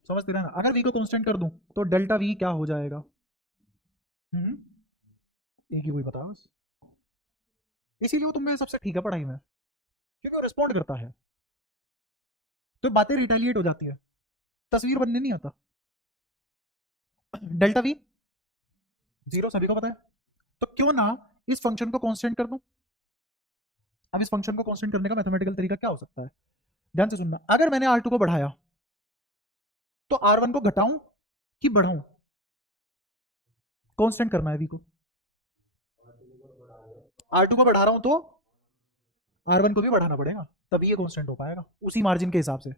समझते रहे ना, अगर v को कांस्टेंट कर दूं तो डेल्टा v क्या हो जाएगा? एक ही वही बता बस। इसीलिए वो तुम्हें सबसे ठीक है पढ़ाई में, क्योंकि वो रिस्पॉन्ड करता है, तो बातें रिटेलिएट हो जाती है, तस्वीर बनने नहीं आता। डेल्टा वी 0 सभी को पता है, तो क्यों ना इस फंक्शन को कांस्टेंट कर दूं। अब इस फंक्शन को कांस्टेंट करने का मैथमेटिकल तरीका क्या हो सकता है? ध्यान से सुनना, अगर मैंने r2 को बढ़ाया तो r1 को घटाऊं कि बढ़ाऊं? कांस्टेंट करना है v को, r2 को बढ़ा रहा हूं तो r1 को भी बढ़ाना पड़ेगा, तभी ये कांस्टेंट हो पाएगा, उसी मार्जिन के हिसाब से,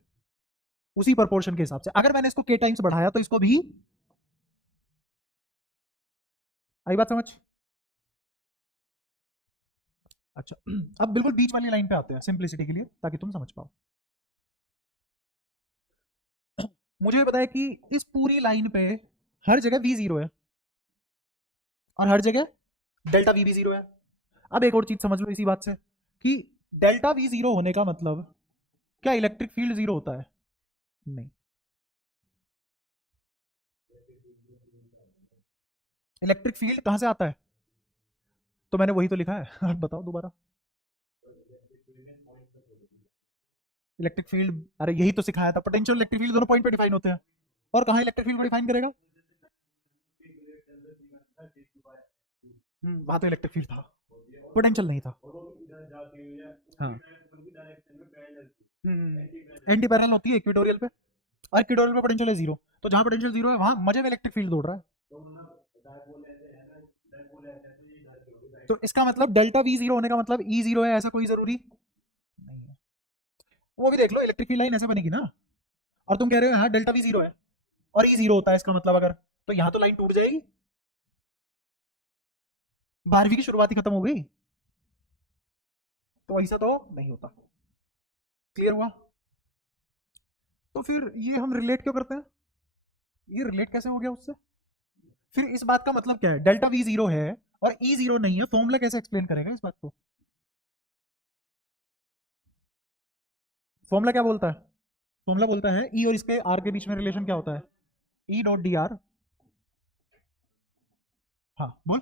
उसी प्रोपोर्शन के हिसाब से। अगर मैंने इसको k टाइम्स बढ़ाया तो इसको भी, आई बात समझ? अच्छा अब बिल्कुल बीच वाली लाइन पे आते हैं सिंपलिसिटी के लिए, ताकि तुम समझ पाओ। मुझे पता है कि इस पूरी लाइन पे हर जगह v 0 है, और हर जगह डेल्टा वी भी 0 है। अब एक और चीज समझ लो इसी बात से, कि डेल्टा वी 0 होने का मतलब क्या इलेक्ट्रिक फील्ड 0 होता है? नहीं। इलेक्ट्रिक फील्ड कहां से आता है? तो मैंने वही तो लिखा है अब बताओ दोबारा। इलेक्ट्रिक फील्ड, अरे यही तो सिखाया था, पोटेंशियल इलेक्ट्रिक फील्ड दोनों पॉइंट पे डिफाइन होते हैं। और कहां इलेक्ट्रिक फील्ड को डिफाइन करेगा? वहां तो इलेक्ट्रिक फील्ड था, पोटेंशियल नहीं था। हाँ एंटी पैरेलल होती है इक्वेटोरियल पे, और इक्वेटोरियल पे पोटेंशियल है 0, तो जहां पोटेंशियल 0 है वहां मजे में इलेक्ट्रिक फील्ड दौड़ रहा है। तो इसका मतलब डेल्टा वी 0 होने का मतलब ई 0 है, ऐसा कोई जरूरी नहीं है। वो भी देख लो, इलेक्ट्रिक फील्ड लाइन ऐसे बनेगी ना, और तुम कह रहे हो हाँ डेल्टा वी 0 है और ई 0 होता है, इसका मतलब अगर, तो यहां तो लाइन टूट जाएगी, 12वीं की शुरुआत ही खत्म हो गई, तो ऐसा तो नहीं होता। क्लियर हुआ? तो फिर ये हम रिलेट क्यों करते हैं? ये रिलेट कैसे हो गया उससे? फिर इस बात का मतलब क्या है? डेल्टा वी 0 है और ई 0 नहीं है, फॉर्मूला कैसे एक्सप्लेन करेगा इस बात को? फॉर्मूला क्या बोलता है? फॉर्मूला बोलता है ई और इसके आर के बीच में रिलेशन क्या होता है? E dot D R. हाँ बोल।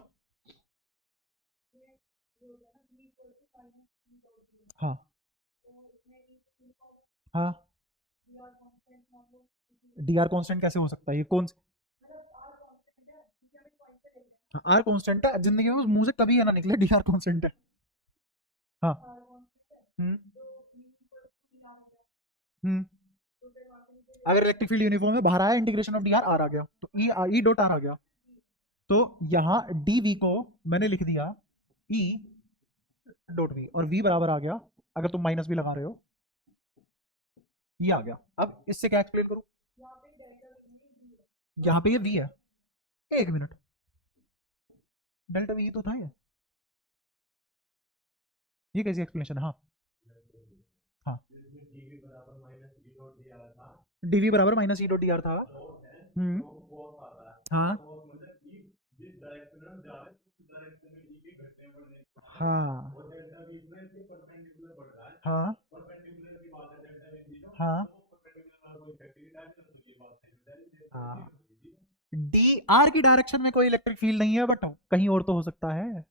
हाँ हाँ, डी आर कॉन्स्टेंट कैसे हो सकता है? ये कौन, आर कॉन्स्टेंट है जिंदगी में, उस मुंह से कभी ये ना निकले डी आर कॉन्स्टेंट है। हाँ हम्म हम्म, अगर इलेक्ट्रिक फील्ड यूनिफॉर्म है, बाहर आया integration of D R, R आ गया, तो ई ई डॉट आर आ गया, तो यहाँ डी वी को मैंने लिख दिया ई डॉट वी, और वी बराबर आ गया, अगर तुम माइनस भी लगा रहे हो, ये आ गया। अब इससे क्या एक्सप्लेन करूं? यहाँ पे ये वी है, एक मिनट, डेल्टा वी तो था ये कैसी एक्सप्लेनेशन? हाँ हाँ, डीवी बराबर minus E dot D R था। हाँ हाँ हाँ हाँ हाँ। डी आर की डायरेक्शन में कोई इलेक्ट्रिक फील्ड नहीं है, बट कहीं और तो हो सकता है।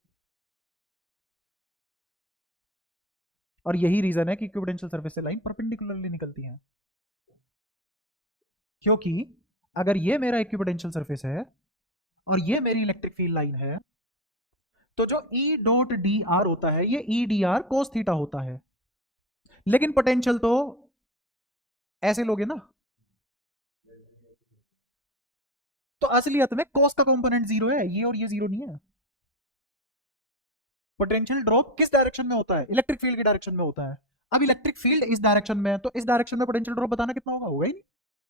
और यही रीजन है कि इक्विपोटेंशियल सरफेस से लाइन परपेंडिकुलरली निकलती है, क्योंकि अगर ये मेरा इक्विपोटेंशियल सरफेस है और ये मेरी इलेक्ट्रिक फील्ड लाइन है, तो जो ई डॉट डी आर होता है ये E D R cos theta होता है। लेकिन पोटेंशियल तो ऐसे लोगे ना, तो असलियत में कोस का कंपोनेंट जीरो है, ये और ये जीरो नहीं है। पोटेंशियल ड्रॉप किस डायरेक्शन में होता है? इलेक्ट्रिक फील्ड की डायरेक्शन में होता है। अब इलेक्ट्रिक फील्ड इस डायरेक्शन में है, तो इस डायरेक्शन में पोटेंशियल ड्रॉप बताना कितना होगा? होगा ही नहीं,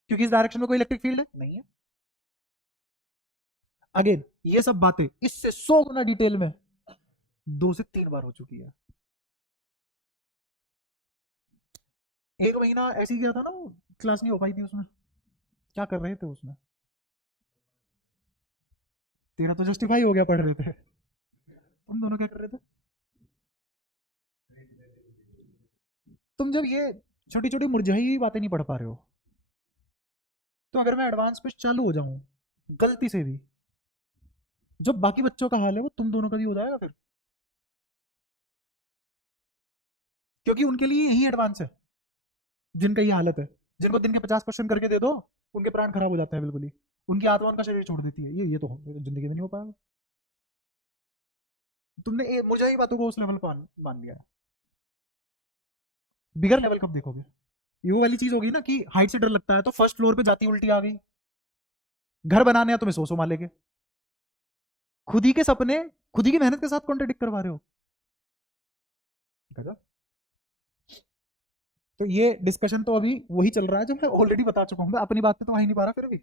क्योंकि इस डायरेक्शन में कोई इलेक्ट्रिक फील्ड है नहीं है। अगेन ये सब बातें इससे 100 गुना डिटेल में 2 से 3 बार हो चुकी है। एक महीना ऐसे ही गया था ना, वो क्लास नहीं हो पाई थी उसमें। क्या कर रहे थे उसमें? तेरा तो जस्टिफाई हो गया, पढ़ रहे थे। तुम दोनों क्या कर रहे थे? तुम जब ये छोटी छोटी मुरझाई हुई बातें नहीं पढ़ पा रहे हो, तो अगर मैं एडवांस पे चालू हो जाऊं गलती से भी, जो बाकी बच्चों का हाल है वो तुम दोनों का भी हो जाएगा फिर, क्योंकि उनके लिए यही एडवांस है जिनका ये हालत है। जिनको दिन के 50 क्वेश्चन करके दे दो, उनके प्राण खराब हो जाते हैं बिल्कुल ही, उनकी आत्मा उनका शरीर छोड़ देती है। ये तो जिंदगी में नहीं हो पाएगा। तुमने मुरझाई बातों को उस लेवल पर मान लिया है। बिगर लेवल कब देखोगे? ये वो वाली चीज होगी ना कि हाइट से डर लगता है, तो फर्स्ट फ्लोर पे जाती उल्टी आ गई। घर बनाने हैं तुम्हें 100 माले के, खुद ही के सपने खुद ही की मेहनत के साथ कॉन्ट्रडिक्ट करवा रहे हो। गजब। तो ये डिस्कशन तो अभी वही चल रहा है जो मैं ऑलरेडी बता चुका हूँ। मैं अपनी बात पे तो आ ही नहीं पा रहा फिर भी।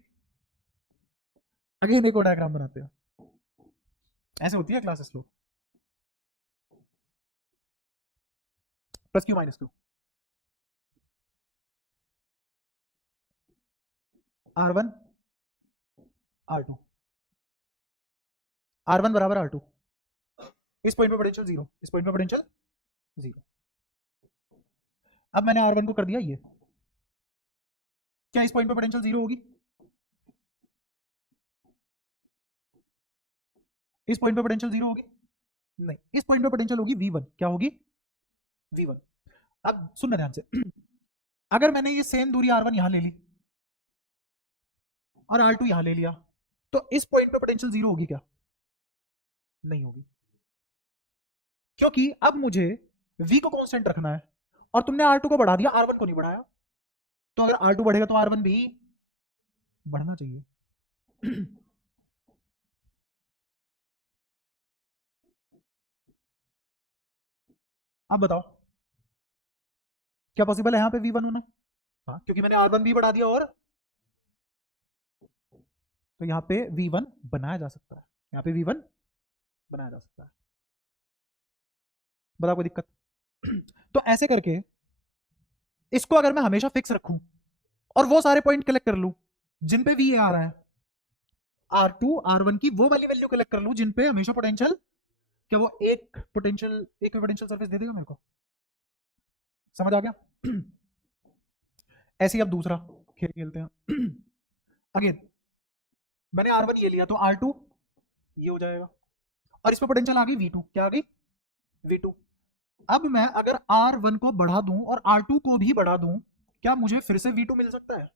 अगेन एक और डायग्राम बनाते हैं। ऐसे होती है क्लासेस लोग। Plus Q minus Q, R1 R2, R1 बराबर R2। इस पॉइंट पे पोटेंशियल जीरो, इस पॉइंट पे पोटेंशियल जीरो। अब मैंने R1 को कर दिया ये, क्या इस पॉइंट पे पोटेंशियल जीरो होगी? इस पॉइंट पे पोटेंशियल जीरो होगी? नहीं, इस पॉइंट पे पोटेंशियल होगी V1। क्या होगी? V1। अब सुनना ध्यान से। अगर मैंने ये सेम दूरी R1 यहां ले ली और R2 यहां ले लिया, तो इस पॉइंट पे पोटेंशियल जीरो होगी क्या? नहीं होगी, क्योंकि अब मुझे V को कांस्टेंट रखना है और तुमने R2 को बढ़ा दिया, R1 को नहीं बढ़ाया। तो अगर R2 बढ़ेगा तो R1 भी बढ़ना चाहिए। अब बताओ, क्या पॉसिबल है यहाँ पे V1 होना? हाँ, क्योंकि मैंने R1 भी बढ़ा दिया, और तो यहाँ पे V1 बनाया जा सकता है, यहाँ पे V1 बनाया जा सकता है। बताओ कोई दिक्कत? तो ऐसे करके इसको अगर मैं हमेशा फिक्स रखूं और वो सारे पॉइंट कलेक्ट कर लूं जिन पे V आ रहा है, R2 R1 की वो वाली वैल्यू कलेक्ट कर लूं जिन पे हमेशा पोटेंशियल, क्या वो एक पोटेंशियल सरफेस दे देगा मेरे को? समझ आ गया? ऐसे ही अब दूसरा खेल खेलते हैं। अगेन मैंने R1 ये लिया, तो R2 ये हो जाएगा, और इस पे पोटेंशियल आ गई V2। क्या आ गई? V2। अब मैं अगर R1 को बढ़ा दूं और R2 को भी बढ़ा दूं, क्या मुझे फिर से V2 मिल सकता है?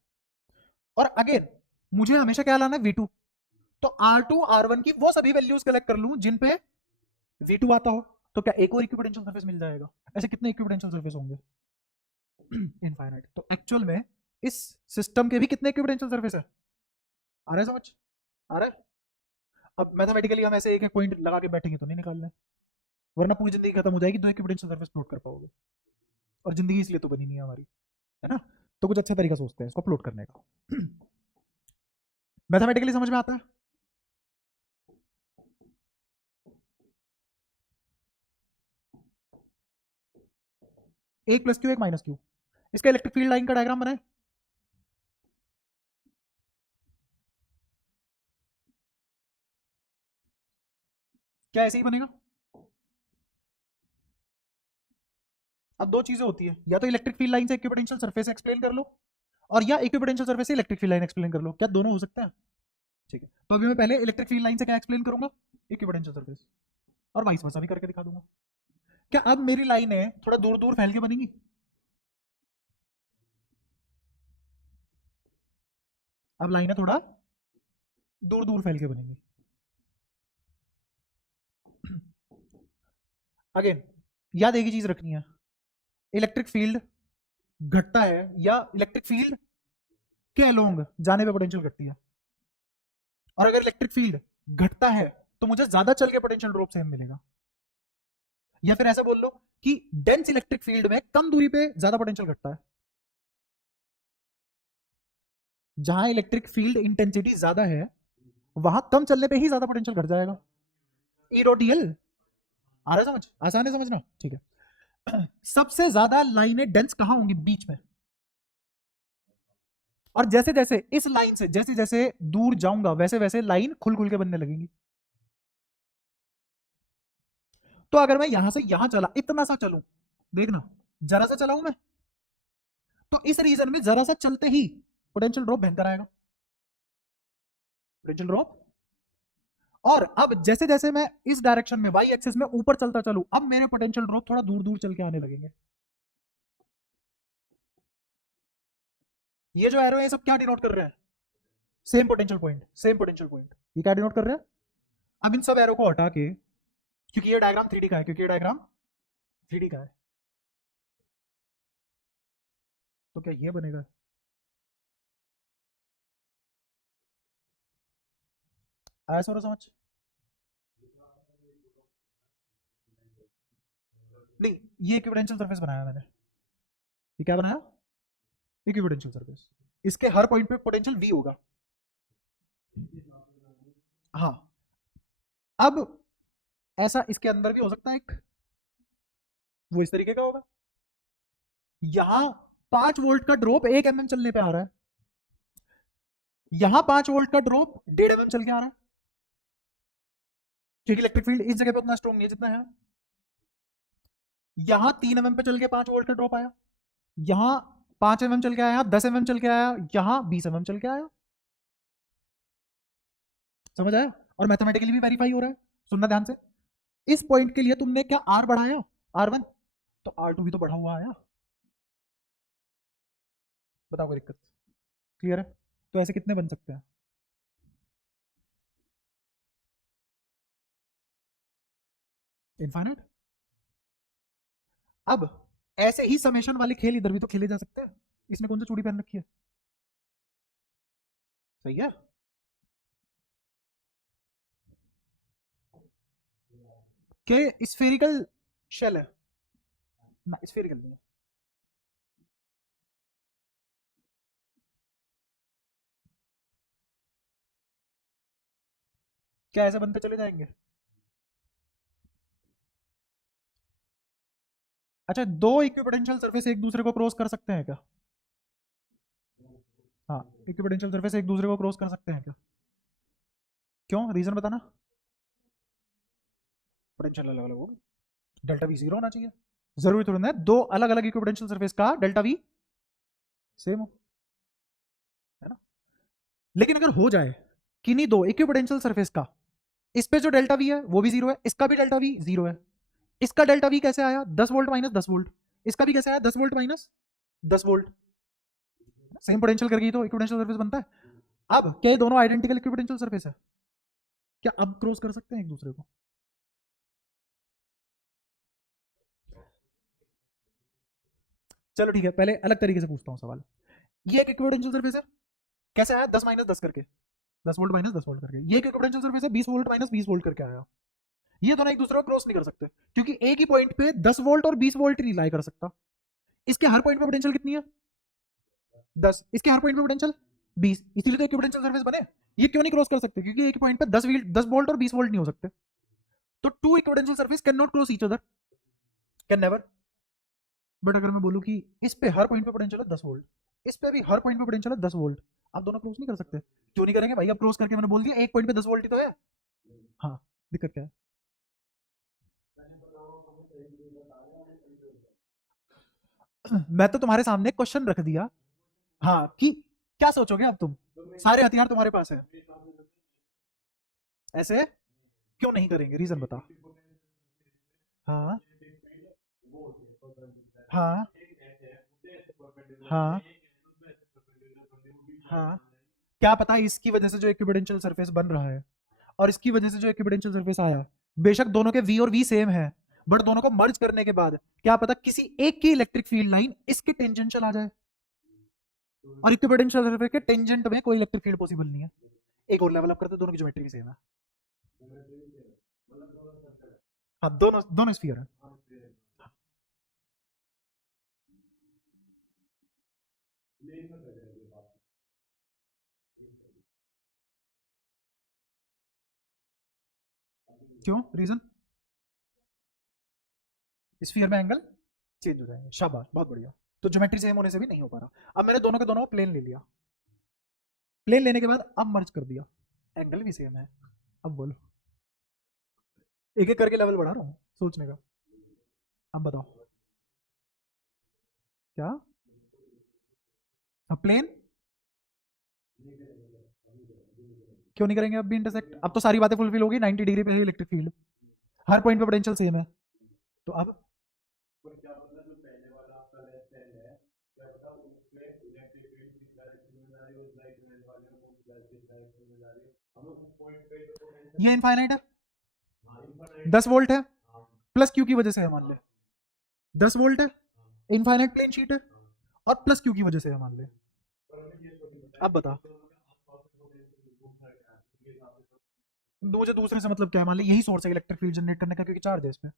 और अगेन मुझे हमेशा क्या लाना है? V2। तो R2 R1 की वो सभी वैल्यूज कलेक्ट कर लूं जिन पे V2 आता हो, तो क्या एक और इक्विपोटेंशियल सरफेस मिल जाएगा? ऐसे कितने इक्विपोटेंशियल सरफेस होंगे? इनफाइनाइट। तो एक्चुअल में इस सिस्टम के भी कितने इक्विपोटेंशियल सरफेस है? आ रहा है समझ? आ रहा है? अब मैथमेटिकली हम ऐसे एक एक पॉइंट लगा के बैठेंगे तो नहीं निकालना है, वरना पूरी जिंदगी खत्म हो जाएगी, 2 इक्विपोटेंशियल सरफेस प्लॉट कर पाओगे। और जिंदगी इसलिए तो बनी नहीं है हमारी, है ना? तो कुछ अच्छा तरीका सोचते हैं इसको प्लॉट करने का। मैथमेटिकली समझ में आता है? एक प्लस क्यू एक माइनस क्यू, इसका इलेक्ट्रिक फील्ड लाइन का डायग्राम बनाए। क्या ऐसे ही बनेगा? अब दो चीजें होती है, या तो इलेक्ट्रिक फील्ड लाइन से इक्विपोटेंशियल सरफेस एक्सप्लेन कर लो, और या इक्विपोटेंशियल सरफेस से इलेक्ट्रिक फील्ड लाइन एक्सप्लेन कर लो। क्या दोनों हो सकता है? ठीक है, तो अभी मैं पहले इलेक्ट्रिक फील्ड लाइन से क्या एक्सप्लेन करूंगा, इक्विपोटेंशियल सरफेस, और वाइस वर्सा भी करके दिखा दूंगा। क्या अब मेरी लाइनें थोड़ा दूर दूर फैल के बनेंगी? अब लाइनें थोड़ा दूर दूर फैल के बनेंगी। अगेन याद एक ही चीज रखनी है, इलेक्ट्रिक फील्ड घटता है या इलेक्ट्रिक फील्ड के अलोंग जाने पे पोटेंशियल घटती है, और अगर इलेक्ट्रिक फील्ड घटता है तो मुझे ज्यादा चल के पोटेंशियल ड्रॉप सेम मिलेगा। या फिर ऐसा बोल लो कि डेंस इलेक्ट्रिक फील्ड में कम दूरी पे ज्यादा पोटेंशियल घटता है, जहां इलेक्ट्रिक फील्ड इंटेंसिटी ज्यादा है वहां कम चलने पे ही ज्यादा पोटेंशियल घट जाएगा। ई डॉट एल आ रहा है समझ? आसान है समझना, ठीक है। सबसे ज्यादा लाइनें डेंस कहां होंगी? बीच में। और जैसे जैसे इस लाइन से जैसे जैसे दूर जाऊंगा वैसे वैसे लाइन खुल खुल के बनने लगेंगी। तो अगर मैं यहां से यहां चला, इतना सा चलूं, देखना जरा सा चलाऊं मैं, तो इस रीजन में जरा सा चलते ही पोटेंशियल ड्रॉप भयंकर आएगा, पोटेंशियल ड्रॉप। और अब जैसे जैसे मैं इस डायरेक्शन में वाई एक्सिस में ऊपर चलता चलूं, अब मेरे पोटेंशियल ड्रॉप थोड़ा दूर दूर चल के आने लगेंगे। ये जो एरो है ये सब क्या डिनोट कर रहे हैं? Same potential point, same potential point. ये क्या डिनोट कर रहे हैं? अब इन सब एरो को हटा के, क्योंकि ये डायग्राम 3D का है, क्योंकि ये डायग्राम 3D का है, तो क्या ये बनेगा? आया सारा समझ? नहीं, ये इक्विपोटेंशियल सरफेस बनाया मैंने। ये क्या बनाया? Equipotential surface. इसके हर पॉइंट पे पोटेंशियल V होगा। हाँ, अब ऐसा इसके अंदर भी हो सकता है एक, वो इस तरीके का होगा। यहां 5 वोल्ट का ड्रॉप 1 mm चलने पे आ रहा है, यहां 5 वोल्ट का ड्रॉप 1.5 mm चल के आ रहा है, क्योंकि इलेक्ट्रिक फील्ड इस जगह पे उतना स्ट्रॉन्ग नहीं है जितना है। यहां 3 mm पे चल के 5 वोल्ट का ड्रॉप आया, यहां 5 mm चल के आया, 10 mm चल के आया, यहां 20 mm चल के आया। समझ आया? और मैथमेटिकली भी वेरीफाई हो रहा है। सुनना ध्यान से, इस पॉइंट के लिए तुमने क्या आर बढ़ाया, R1, तो R2 भी तो बढ़ा हुआ आया। बताओ कोई दिक्कत? क्लियर है? तो ऐसे कितने बन सकते हैं? इनफाइनाइट। अब ऐसे ही समेशन वाले खेल इधर भी तो खेले जा सकते हैं। इसने कौन सी चूड़ी पहन रखी है? सही है। के स्फेरिकल शेल है ना? स्फेरिकल नहीं है। क्या ऐसे बनते चले जाएंगे? अच्छा, दो इक्विपोटेंशियल सरफेस एक दूसरे को क्रॉस कर सकते हैं क्या? हाँ, इक्विपोटेंशियल सरफेस एक दूसरे को क्रॉस कर सकते हैं क्या? क्यों? रीजन बताना। पोटेंशियल अलग अलग होगी, डेल्टा वी जीरो होना चाहिए। जरूरी थोड़ी ना है दो अलग अलग इक्विपोटेंशियल सरफेस का डेल्टा वी सेम हो, है ना? लेकिन अगर हो जाए किन्हीं दो इक्विपोटेंशियल सरफेस का, इस पे जो डेल्टा वी है वो भी जीरो है, इसका भी डेल्टा वी जीरो है, इसका डेल्टा वी कैसे आया? 10 वोल्ट माइनस 10 वोल्ट, इसका भी कैसे आया? 10 volt minus 10 volt. Same potential करके ही तो इक्विपोटेंशियल सरफेस बनता है। अब क्या ये दोनों आइडेंटिकल इक्विपोटेंशियल सरफेस है? क्या अब क्रॉस कर सकते हैं एक दूसरे को? चलो ठीक है, पहले अलग तरीके से पूछता हूँ सवाल। ये एक इक्विपोटेंशियल सरफेस है, कैसे आया? 10 माइनस 10 करके, 10 वोल्ट माइनस 10 वोल्ट करके। ये एक इक्विपोटेंशियल सरफेस है, 20 वोल्ट माइनस 20 वोल्ट करके आया। ये दोनों एक दूसरे को क्रॉस नहीं कर सकते, क्योंकि एक ही पॉइंट पे 10 वोल्ट और 20 वोल्ट नहीं लाई कर सकता। इसके हर पॉइंट पे पोटेंशियल कितनी है? 10। इसके हर पॉइंट पे पोटेंशियल 20, इसीलिए तो इक्विपोटेंशियल सरफेस बने। ये क्यों नहीं क्रॉस कर सकते? क्योंकि एक पॉइंट पे 10 वोल्ट और 20 वोल्ट नहीं हो सकते। तो two equipotential surface can not cross each other, can never. But अगर मैं बोलूं कि इस पे हर पॉइंट पे पोटेंशियल है 10 वोल्ट, इस पे भी हर पॉइंट पे पोटेंशियल है 10 वोल्ट, आप दोनों क्रॉस नहीं कर सकते। क्यों नहीं करेंगे भाई? अब क्रॉस करके मैंने बोल दिया एक पॉइंट पे 10 वोल्ट ही तो है। हाँ, दिक्कत क्या है? मैं तो तुम्हारे सामने क्वेश्चन रख दिया। हाँ, कि क्या सोचोगे अब तुम? सारे हथियार तुम्हारे पास है। ऐसे क्यों नहीं करेंगे, रीजन बता। हाँ हाँ हाँ हाँ। क्या पता इसकी वजह से जो इक्विपोटेंशियल सरफेस बन रहा है और इसकी वजह से जो इक्विपोटेंशियल सरफेस आया, बेशक दोनों के वी और वी सेम है, बट दोनों को मर्ज करने के बाद क्या पता किसी एक की इलेक्ट्रिक फील्ड लाइन इसकी टेंजेंशियल आ जाए, और इक्विपोटेंशियल सरफेस के टेंजेंट में कोई इलेक्ट्रिक फील्ड पॉसिबल नहीं है। एक और लेवल अप करते, दोनों की ज्योमेट्री भी सेम है। हाँ, दोनों दोनों स्फीयर है। क्यों, रीजन? स्फीयर में एंगल चेंज हो जाएंगे, शाबाश, बहुत बढ़िया। तो ज्योमेट्री सेम होने से भी नहीं हो पा रहा। अब मैंने दोनों के दोनों प्लेन ले लिया, प्लेन लेने के बाद अब मर्ज कर दिया, एंगल भी सेम है। अब बोलो, एक एक करके लेवल बढ़ा रहा हूँ सोचने का। अब बताओ क्या। अब प्लेन क्यों नहीं करेंगे अब भी इंटरसेक्ट? अब तो सारी बातें फुलफिल होगी, 90 डिग्री पे है इलेक्ट्रिक फील्ड, हर पॉइंट पे पोटेंशियल सेम है। तो अब ये इनफाइनाइट है, 10 वोल्ट है, प्लस क्यू की वजह से है मान ले, 10 वोल्ट है, इनफाइनाइट प्लेन शीट है, और प्लस क्यू की वजह से है मान ले। अब बता, मुझे दूसरे से मतलब क्या है, मान ली यही सोर्स है इलेक्ट्रिक फील्ड जनरेट करने का, क्योंकि चार्ज है इसमें।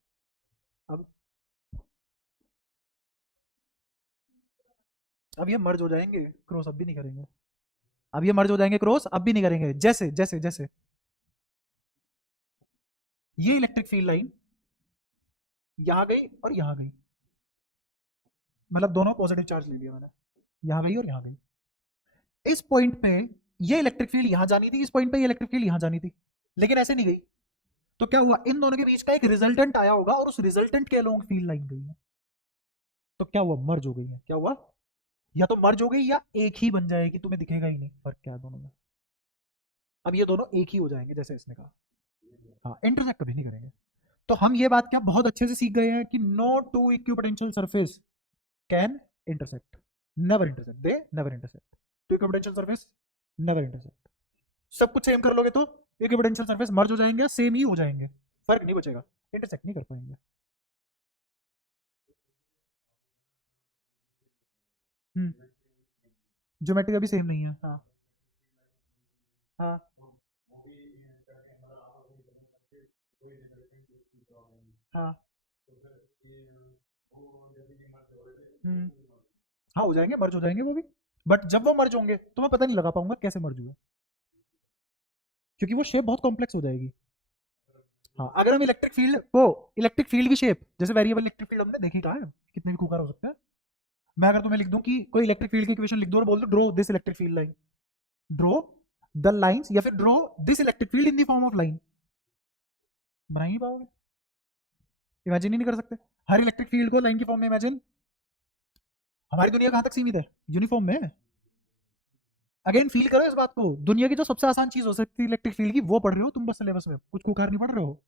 अब अब ये मर्ज हो जाएंगे, क्रॉस अब भी नहीं करेंगे। अब ये मर्ज हो जाएंगे, क्रॉस अब भी नहीं करेंगे। जैसे जैसे जैसे ये इलेक्ट्रिक फील्ड लाइन यहां गई और यहां गई, मतलब दोनों पॉजिटिव चार्ज ले लिया मैंने, यहां गई और यहां गई। इस पॉइंट पे ये इलेक्ट्रिक फील्ड यहां जानी थी, इस पॉइंट पे ये इलेक्ट्रिक फील्ड यहां जानी थी, लेकिन ऐसे नहीं गई। तो क्या हुआ, इन दोनों के बीच का एक रिजल्टेंट आया होगा और उस रिजल्टेंट के अलोंग फील्ड लाइन गई है। तो क्या हुआ, मर्ज हो गई है। क्या हुआ, या तो मर्ज हो गई या एक ही बन जाएगी, तुम्हें दिखेगा ही नहीं फर्क क्या है दोनों में। अब ये दोनों एक ही हो जाएंगे जैसे इसने कहा। हाँ, इंटरसेक्ट कभी नहीं करेंगे। तो हम ये बात क्या बहुत अच्छे से सीख गए हैं कि no two equipotential surface can intersect, never intersect, they never intersect. Two equipotential surface never intersect. सब कुछ सेम कर लोगे तो इक्विपोटेंशियल सरफेस मर्ज हो जाएंगे, सेम ही हो जाएंगे, फर्क नहीं बचेगा, इंटरसेक्ट नहीं कर पाएंगे। ज्योमेट्री अभी सेम नहीं है। हाँ हाँ। हाँ हम्म, हाँ हो जाएंगे, मर्ज हो जाएंगे वो भी, बट जब वो मर्ज होंगे तो मैं पता नहीं लगा पाऊंगा कैसे मर्ज हुआ, क्योंकि वो शेप बहुत कॉम्प्लेक्स हो जाएगी। हाँ, अगर हम इलेक्ट्रिक फील्ड की शेप, जैसे वेरिएबल इलेक्ट्रिक फील्ड हमने देखी कहा है, कितने भी खूकार हो सकते हैं। मैं अगर तुम्हें लिख दूं कि कोई इलेक्ट्रिक फील्ड की इक्वेशन लिख दो और बोल दो draw this electric field line, draw the lines, या फिर draw this electric field in the form of line, बना ही नहीं पाओगे, इमेजिन ही नहीं कर सकते। हर इलेक्ट्रिक फील्ड को लाइन की फॉर्म में इमेजिन। हमारी दुनिया कहां तक सीमित है, यूनिफॉर्म में। अगेन फील करो इस बात को, दुनिया की जो सबसे आसान चीज हो सकती है इलेक्ट्रिक फील्ड की, वो पढ़ रहे हो तुम बस सिलेबस में, कुछ कुकार नहीं पढ़ रहे हो।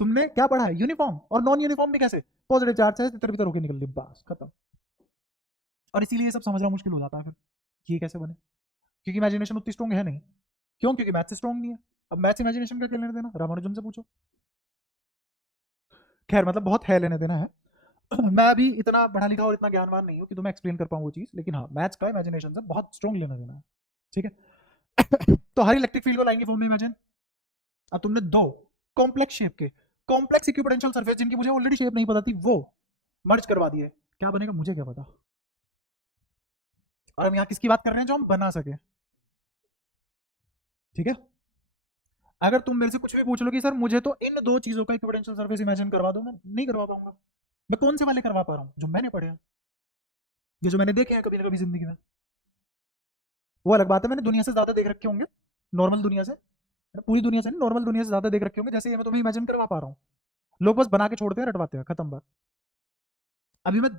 तुमने क्या पढ़ा है, यूनिफॉर्म, और नॉन यूनिफॉर्म भी कैसे, पॉजिटिव चार्ज है तितर बितर होकर निकल दी, बस खत्म। और इसीलिए ये सब समझना मुश्किल हो जाता है फिर कि ये कैसे बने, क्योंकि इमेजिनेशन उतनी स्ट्रॉन्ग है नहीं। क्यों, क्योंकि मैथ से स्ट्रॉन्ग नहीं है। अब मैथ इमेजिनेशन का क्या लेना देना, रामानुजन से पूछो। खैर मतलब बहुत है लेने देना है। मैं अभी इतना पढ़ा लिखा और इतना ज्ञानवान नहीं हूँ कि तुम्हें एक्सप्लेन कर पाऊँ वो चीज़, लेकिन हाँ मैथ्स का इमेजिनेशन से बहुत स्ट्रॉन्ग लेना देना है। ठीक है। तो हर इलेक्ट्रिक फील्ड को लाइन की फॉर्म में इमेजिन। अब तुमने दो कॉम्प्लेक्स शेप के, कॉम्प्लेक्स इक्विपोटेंशियल सरफेस जिनकी मुझे ऑलरेडी शेप नहीं पता थी, वो मर्ज करवा दिए, क्या बनेगा मुझे क्या पता। और हम यहाँ किसकी बात कर रहे हैं, जो हम बना सके। ठीक है। अगर तुम मेरे से कुछ भी पूछ लो कि सर मुझे तो इन दो चीजों का इक्विपोटेंशियल सरफेस इमेजिन करवा दो, मैं नहीं करवा पाऊंगा। मैं कौन से वाले करवा पा रहा हूँ, जो मैंने पढ़े हैं, ये जो मैंने देखे हैं कभी ना कभी जिंदगी में। वो अलग बात है, मैंने दुनिया से ज्यादा देख रखे होंगे, नॉर्मल दुनिया से, पूरी दुनिया से, नॉर्मल दुनिया से ज्यादा देख रखे होंगे, जैसे ये मैं तुम्हें इमेजिन करवा पा रहा हूँ। लोग बस बना के छोड़ते हैं, रटवाते हैं, खत्म बात। अभी मैं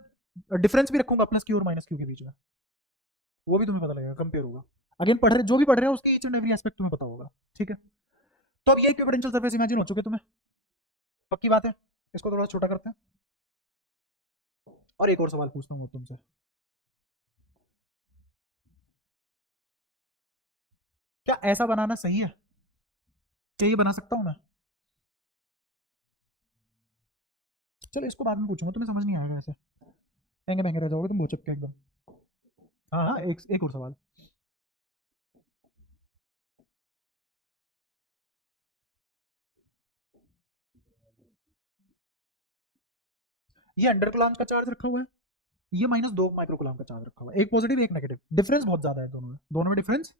डिफरेंस भी रखूंगा प्लस क्यू और माइनस क्यू के बीच में, वो भी तुम्हें पता लगेगा, कंपेयर होगा। अगेन पढ़ रहे जो भी पढ़ रहे हो उसके ईच एंड एवरी एस्पेक्ट तुम्हें पता होगा, ठीक है। तो अब ये इक्विपोटेंशियल सरफेस इमेजिन हो चुके तुम्हें, पक्की बात है। इसको थोड़ा छोटा करते हैं और एक और सवाल पूछता हूँ तुमसे। क्या ऐसा बनाना सही है? क्या ये बना सकता हूं मैं? चलो इसको बाद में पूछूंगा, तुम्हें समझ नहीं आएगा ऐसे, महंगे महंगे रह जाओगे तुम बहुत चुपके एकदम। हाँ हाँ, एक और सवाल। ये 100 कूलम्ब का चार्ज रखा हुआ है, ये -2 माइक्रो कूलम्ब का चार्ज रखा हुआ है, एक पॉजिटिव एक नेगेटिव, डिफरेंस बहुत ज्यादा है दोनों में डिफरेंस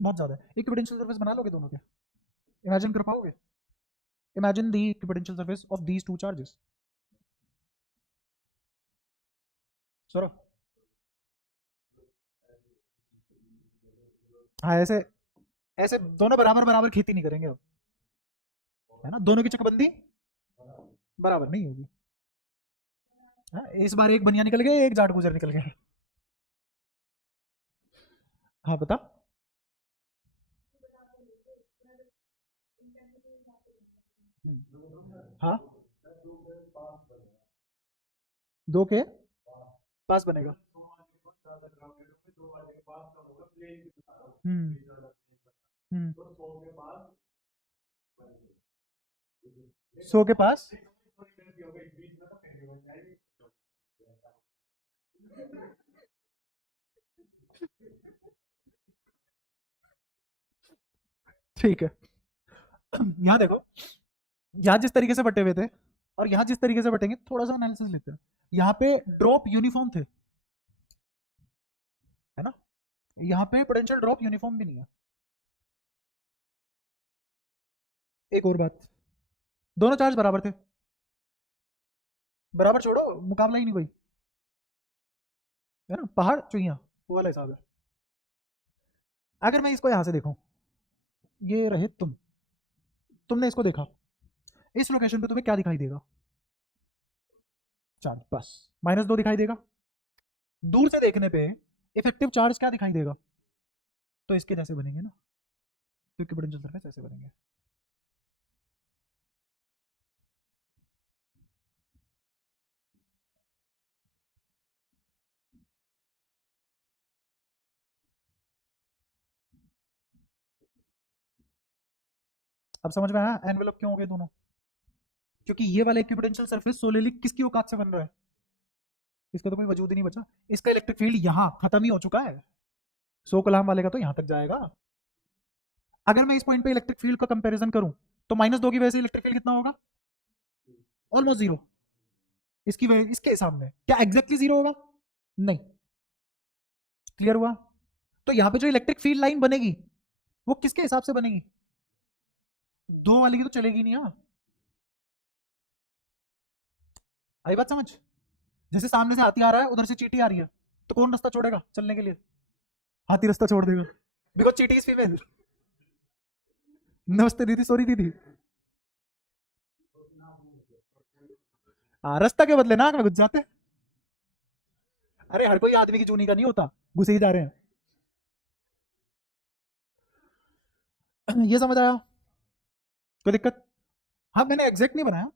बहुत ज्यादा है। इक्विपोटेंशियल सरफेस बना लोगे दोनों के? इमेजिन कर पाओगे? Imagine the equipotential surface of these two charges. सरो हाँ, ऐसे ऐसे दोनों बराबर बराबर खेती नहीं करेंगे अब, है ना, दोनों की चकबंदी बराबर नहीं होगी। हाँ, इस बार एक बनिया निकल गया, एक जाट गुजर निकल गया। हाँ बता। हाँ, दो के पास बनेगा। हम्म हम्म 100 के पास। ठीक है। यहाँ देखो, यहाँ जिस तरीके से बटे हुए थे और यहाँ जिस तरीके से बटेंगे, थोड़ा सा एनालिसिस लेते हैं। यहाँ पे ड्रॉप यूनिफॉर्म थे, है ना, यहाँ पे पोटेंशियल ड्रॉप यूनिफॉर्म भी नहीं है। एक और बात, दोनों चार्ज बराबर थे, बराबर छोड़ो, मुकाबला ही नहीं कोई, है ना, पहाड़ चुहिया, वो वाला हिसाब है। अगर मैं इसको यहां से देखूं, ये रहे तुमने इसको देखा, इस लोकेशन पे तुम्हें क्या दिखाई देगा? चार्ज, बस -2 दिखाई देगा। दूर से देखने पे इफेक्टिव चार्ज क्या दिखाई देगा? तो इसके जैसे बनेंगे ना, क्योंकि पोटेंशियल सरफेस ऐसे बनेंगे। अब समझ में आया एनवेलप क्यों हो गए दोनों? क्योंकि ये वाला इक्विपोटेंशियल सरफेस सोलेली किसकी औकात से बन रहा है? इसका तो कोई वजूद ही नहीं बचा, इसका इलेक्ट्रिक फील्ड यहाँ खत्म ही हो चुका है। 100 कलाम वाले का तो यहाँ तक जाएगा। अगर मैं इस पॉइंट पे इलेक्ट्रिक फील्ड का कंपैरिजन करूं, तो -2 की वजह से इलेक्ट्रिक फील्ड कितना होगा? Almost zero. इसकी वजह, इसके हिसाब में क्या एग्जैक्टली जीरो होगा? नहीं। क्लियर हुआ? तो यहाँ पे जो इलेक्ट्रिक फील्ड लाइन बनेगी, वो किसके हिसाब से बनेगी? दो वाली की तो चलेगी नहीं। हाँ, आई बात समझ? जैसे सामने से हाथी आ रहा है, उधर से चींटी आ रही है, तो कौन रास्ता छोड़ेगा चलने के लिए? हाथी रास्ता छोड़ देगा, बिकॉज चींटी इज फीमेल। नमस्ते दीदी, सॉरी दीदी। हाँ, रास्ता के बदले नाक में घुस जाते। अरे हर कोई आदमी की जूनी का नहीं होता, घुसे ही जा रहे हैं। ये समझ आया? कोई दिक्कत? हाँ, मैंने एग्जैक्ट नहीं बनाया,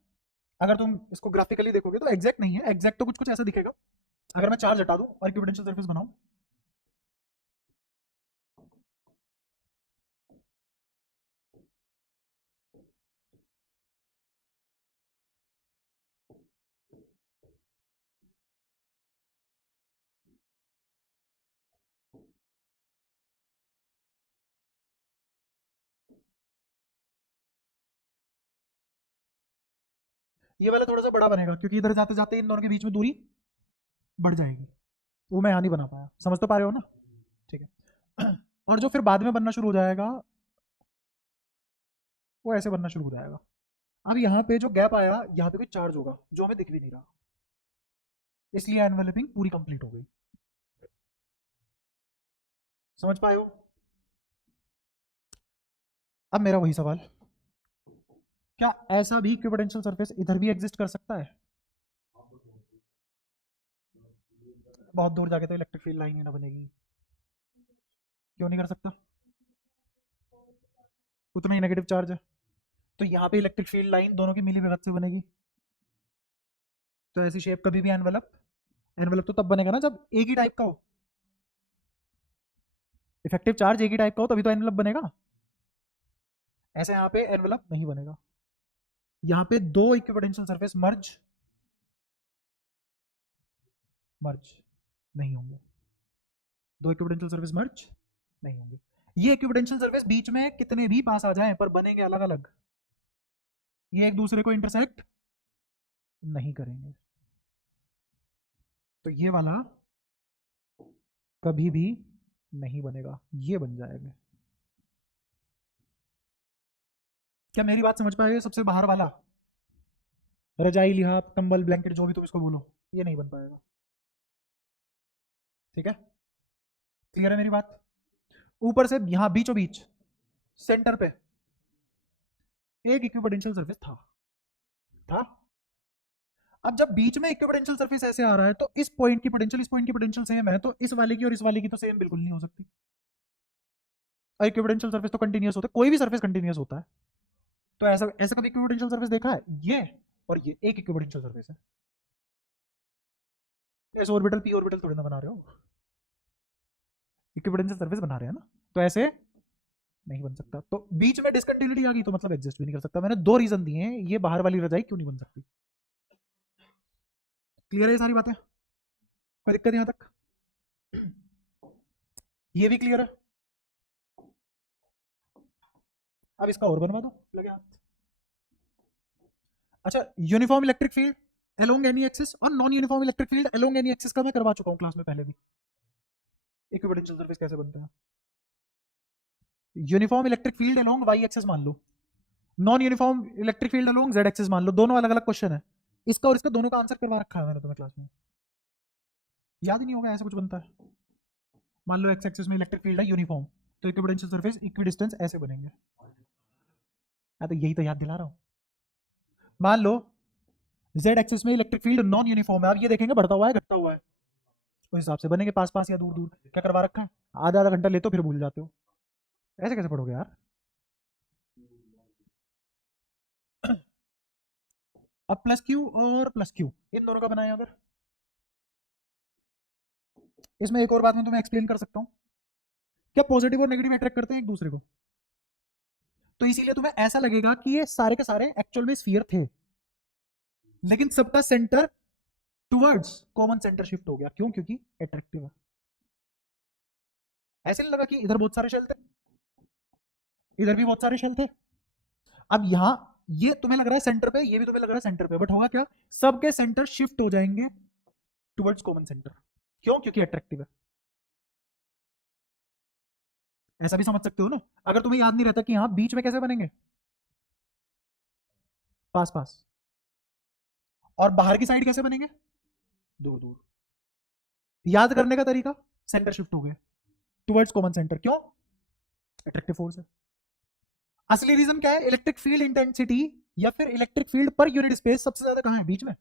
अगर तुम इसको ग्राफिकली देखोगे तो एग्जैक्ट नहीं है, एग्जैक्ट तो कुछ कुछ ऐसा दिखेगा। अगर मैं चार्ज हटा दूं और इक्विपोटेंशियल सरफेस बनाऊं, ये वाला थोड़ा सा बड़ा बनेगा, क्योंकि इधर जाते जाते इन दोनों के बीच में दूरी बढ़ जाएगी। वो मैं यहाँ नहीं बना पाया, समझ तो पा रहे हो ना? ठीक है। और जो फिर बाद में बनना शुरू हो जाएगा, वो ऐसे बनना शुरू हो जाएगा। अब यहाँ पे जो गैप आया, यहाँ पे कोई चार्ज होगा जो हमें दिख भी नहीं रहा, इसलिए एनवेलपिंग पूरी कंप्लीट हो गई। समझ पाए हो? अब मेरा वही सवाल, क्या ऐसा भी इक्विपोटेंशियल सरफेस इधर भी एग्जिस्ट कर सकता है? बहुत दूर जाके तो इलेक्ट्रिक फील्ड लाइन ही ना बनेगी, क्यों नहीं कर सकता, उतना ही नेगेटिव चार्ज है, तो यहाँ पे इलेक्ट्रिक फील्ड लाइन दोनों की मिली भगत से बनेगी। तो ऐसी शेप कभी भी एनवलप, एनवलप तो तब बनेगा ना जब एक ही टाइप का हो, इफेक्टिव चार्ज एक ही टाइप का हो तभी तो एनवलप बनेगा। ऐसे यहाँ पे एनवलप नहीं बनेगा, यहाँ पे दो इक्विपोटेंशियल सरफेस मर्ज मर्ज नहीं होंगे, दो इक्विपोटेंशियल सरफेस मर्ज नहीं होंगे। ये इक्विपोटेंशियल सरफेस बीच में कितने भी पास आ जाएं पर बनेंगे अलग अलग, ये एक दूसरे को इंटरसेक्ट नहीं करेंगे। तो ये वाला कभी भी नहीं बनेगा, ये बन जाएगा। क्या मेरी बात समझ पाए? सबसे बाहर वाला रजाई, लिहाफ, कंबल, ब्लैंकेट, जो भी तुम इसको बोलो, ये नहीं बन पाएगा। ठीक है, क्लियर है मेरी बात? ऊपर से यहां बीचों बीच सेंटर पे एक इक्विपोटेंशियल सरफेस था। अब जब बीच में इक्विपोटेंशियल सरफेस ऐसे आ रहा है तो इस पॉइंट की पोटेंशियल इस पॉइंट की पोटेंशियल सेम है, तो इस वाले की और इस वाले की तो सेम बिल्कुल नहीं हो सकती। और इक्विपोटेंशियल सरफेस तो कंटिन्यूअस होता है, कोई भी सरफेस कंटिन्यूअस होता है। तो ऐसा ऐसा कभी इक्विपोटेंशियल सरफेस देखा है? ये और ये एक इक्विपोटेंशियल सरफेस है। एस ऑर्बिटल पी ऑर्बिटल थोड़ी ना बना रहे हो, इक्विपोटेंशियल सरफेस बना रहे हैं ना, तो ऐसे नहीं बन सकता। तो बीच में डिसकंटिन्यूटी आ गई तो मतलब एग्जिस्ट भी नहीं कर सकता। मैंने दो रीजन दिए हैं, ये बाहर वाली रजाई क्यों नहीं बन सकती। क्लियर है ये सारी बातें? कोई दिक्कत यहां तक? ये भी क्लियर है? अब इसका और बनवा दो, लगे हाथ। अच्छा, uniform electric field along any axis और non uniform electric field along any axis का मैं करवा चुका हूं क्लास में पहले भी। इक्विपोटेंशियल सरफेस कैसे बनते हैं? Uniform electric field along Y axis मान लो, non uniform electric field along Z axis मान लो, दोनों अलग अलग क्वेश्चन है। इसका और इसका दोनों का आंसर करवा रखा है मैंने तुम्हें क्लास में, याद ही नहीं होगा? ऐसा कुछ बनता है, मान लो एक्स एक्सिस में इलेक्ट्रिक फील्ड है यूनिफॉर्म, तो इक्विपोटेंशियल सरफेस इक्विडिस्टेंस ऐसे बनेंगे। तो यही तो याद दिला रहा हूं। मान लो जेड एक्सिस में इलेक्ट्रिक फील्ड नॉन यूनिफॉर्म है, आप ये देखेंगे बढ़ता हुआ है घटता हुआ है, उस हिसाब से बनेंगे पास पास या दूर दूर। क्या करवा रखा है? आधा आधा घंटा लेते हो फिर भूल जाते हो, ऐसे कैसे पढ़ोगे यार? अब प्लस क्यू और प्लस क्यू इन दोनों का बनाए अगर, इसमें एक और बात मैं तुम्हें एक्सप्लेन कर सकता हूं। क्या पॉजिटिव और नेगेटिव अट्रैक्ट करते हैं एक दूसरे को? तो इसीलिए तुम्हें ऐसा लगेगा कि ये सारे के सारे एक्चुअल में स्फीयर थे, लेकिन सबका centre towards common centre shift हो गया। क्यों? क्योंकि अट्रैक्टिव है। ऐसे नहीं लगा कि इधर बहुत सारे शेल थे, इधर भी बहुत सारे शेल थे। अब यहां ये तुम्हें लग रहा है सेंटर पे, ये भी तुम्हें लग रहा है सेंटर पे, बट होगा क्या? सबके सेंटर शिफ्ट हो जाएंगे टुवर्ड्स कॉमन सेंटर। क्यों? क्योंकि अट्रैक्टिव है। ऐसा भी समझ सकते हो ना, अगर तुम्हें याद नहीं रहता कि यहां बीच में कैसे बनेंगे, पास पास, और बाहर की साइड कैसे बनेंगे, दूर दूर। याद करने का तरीका, सेंटर शिफ्ट हो गए टुवर्ड्स कॉमन सेंटर। क्यों? अट्रैक्टिव फोर्स है। असली रीजन क्या है? इलेक्ट्रिक फील्ड इंटेंसिटी या फिर electric field per unit space सबसे ज्यादा कहां है? बीच में।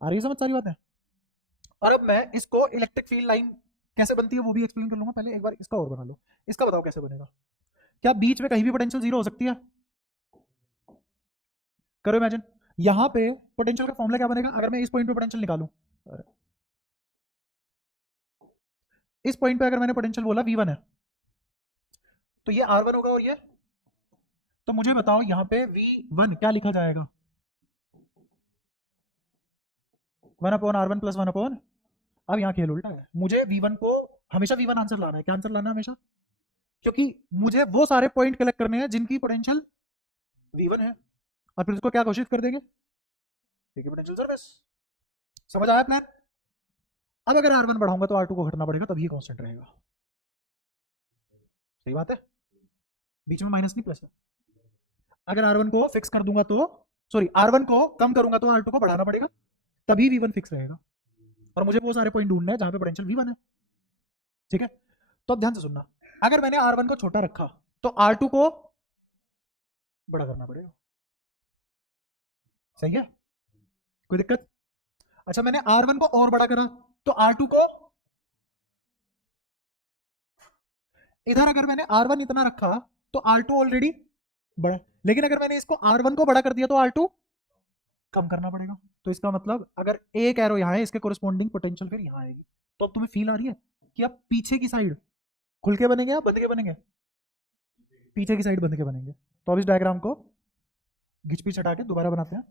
आ रही है समझ सारी बात है? और अब मैं इसको इलेक्ट्रिक फील्ड लाइन कैसे बनती है वो भी एक्सप्लेन कर लूंगा, पहले एक बार इसका और बना लो। इसका बताओ कैसे बनेगा? क्या बीच में कहीं भी पोटेंशियल जीरो हो सकती है? करो इमेजिन, यहां पे पोटेंशियल का फॉर्मूला क्या बनेगा अगर मैं इस पॉइंट पे पोटेंशियल निकालूं? इस पॉइंट पे अगर मैंने पोटेंशियल बोला V1 है, तो ये R1 होगा और ये, तो मुझे बताओ यहां पे V1 क्या लिखा जाएगा? 1/R1 प्लस 1/, अब यहाँ खेल उल्टा है। मुझे V1 को हमेशा V1 आंसर लाना है। क्या आंसर लाना है हमेशा? क्योंकि मुझे वो सारे पॉइंट कलेक्ट करने हैं जिनकी पोटेंशियल V1 है, और फिर उसको क्या घोषित कर देंगे? Potential surface. समझ आया प्लान? अब अगर R1 बढ़ाऊंगा तो R2 को घटना पड़ेगा, तभी कांस्टेंट रहेगा। सही बात है? बीच में माइनस नहीं प्लस है। अगर R1 को फिक्स कर दूंगा तो, सॉरी, R1 को कम करूंगा तो R2 को बढ़ाना पड़ेगा, तभी V1 फिक्स रहेगा। और मुझे वो सारे पॉइंट ढूंढने हैं जहां पे पोटेंशियल V1 है। ठीक है, तो अब ध्यान से सुनना, अगर मैंने R1 को छोटा रखा तो R2 को बड़ा करना पड़ेगा। सही है? कोई दिक्कत? अच्छा मैंने R1 को और बड़ा करा तो R2 को, इधर अगर मैंने R1 इतना रखा तो R2 ऑलरेडी बड़ा, लेकिन अगर मैंने इसको R1 को बड़ा कर दिया तो R2 कम करना पड़ेगा। तो इसका मतलब अगर एक एरो यहाँ है, इसके कोरिस्पॉन्डिंग पोटेंशियल फिर यहाँ आएगी। तो अब तुम्हें फील आ रही है कि अब पीछे की साइड खुल के बनेंगे या बंद के बनेंगे? पीछे की साइड बंद के बनेंगे। तो अब इस डायग्राम को घिच पीछ हटा के दोबारा बनाते हैं।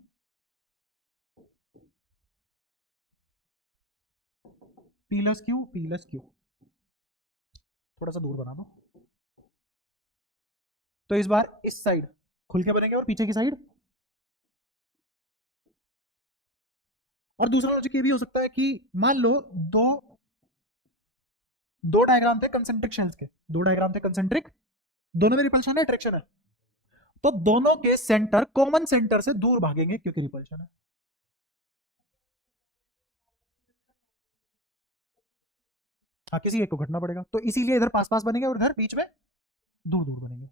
P+Q थोड़ा सा दूर बना दो। तो इस बार इस साइड खुल के बनेंगे और पीछे की साइड। और दूसरा लॉजिक ये भी हो सकता है कि मान लो दो दो डायग्राम थे कंसेंट्रिक शेल्स के, दो डायग्राम थे कंसेंट्रिक, दोनों में रिपल्शन है अट्रैक्शन है, तो दोनों के सेंटर कॉमन सेंटर से दूर भागेंगे क्योंकि रिपल्शन है। हाँ किसी एक को घटना पड़ेगा, तो इसीलिए इधर पास पास बनेंगे और इधर बीच में दूर दूर बनेंगे।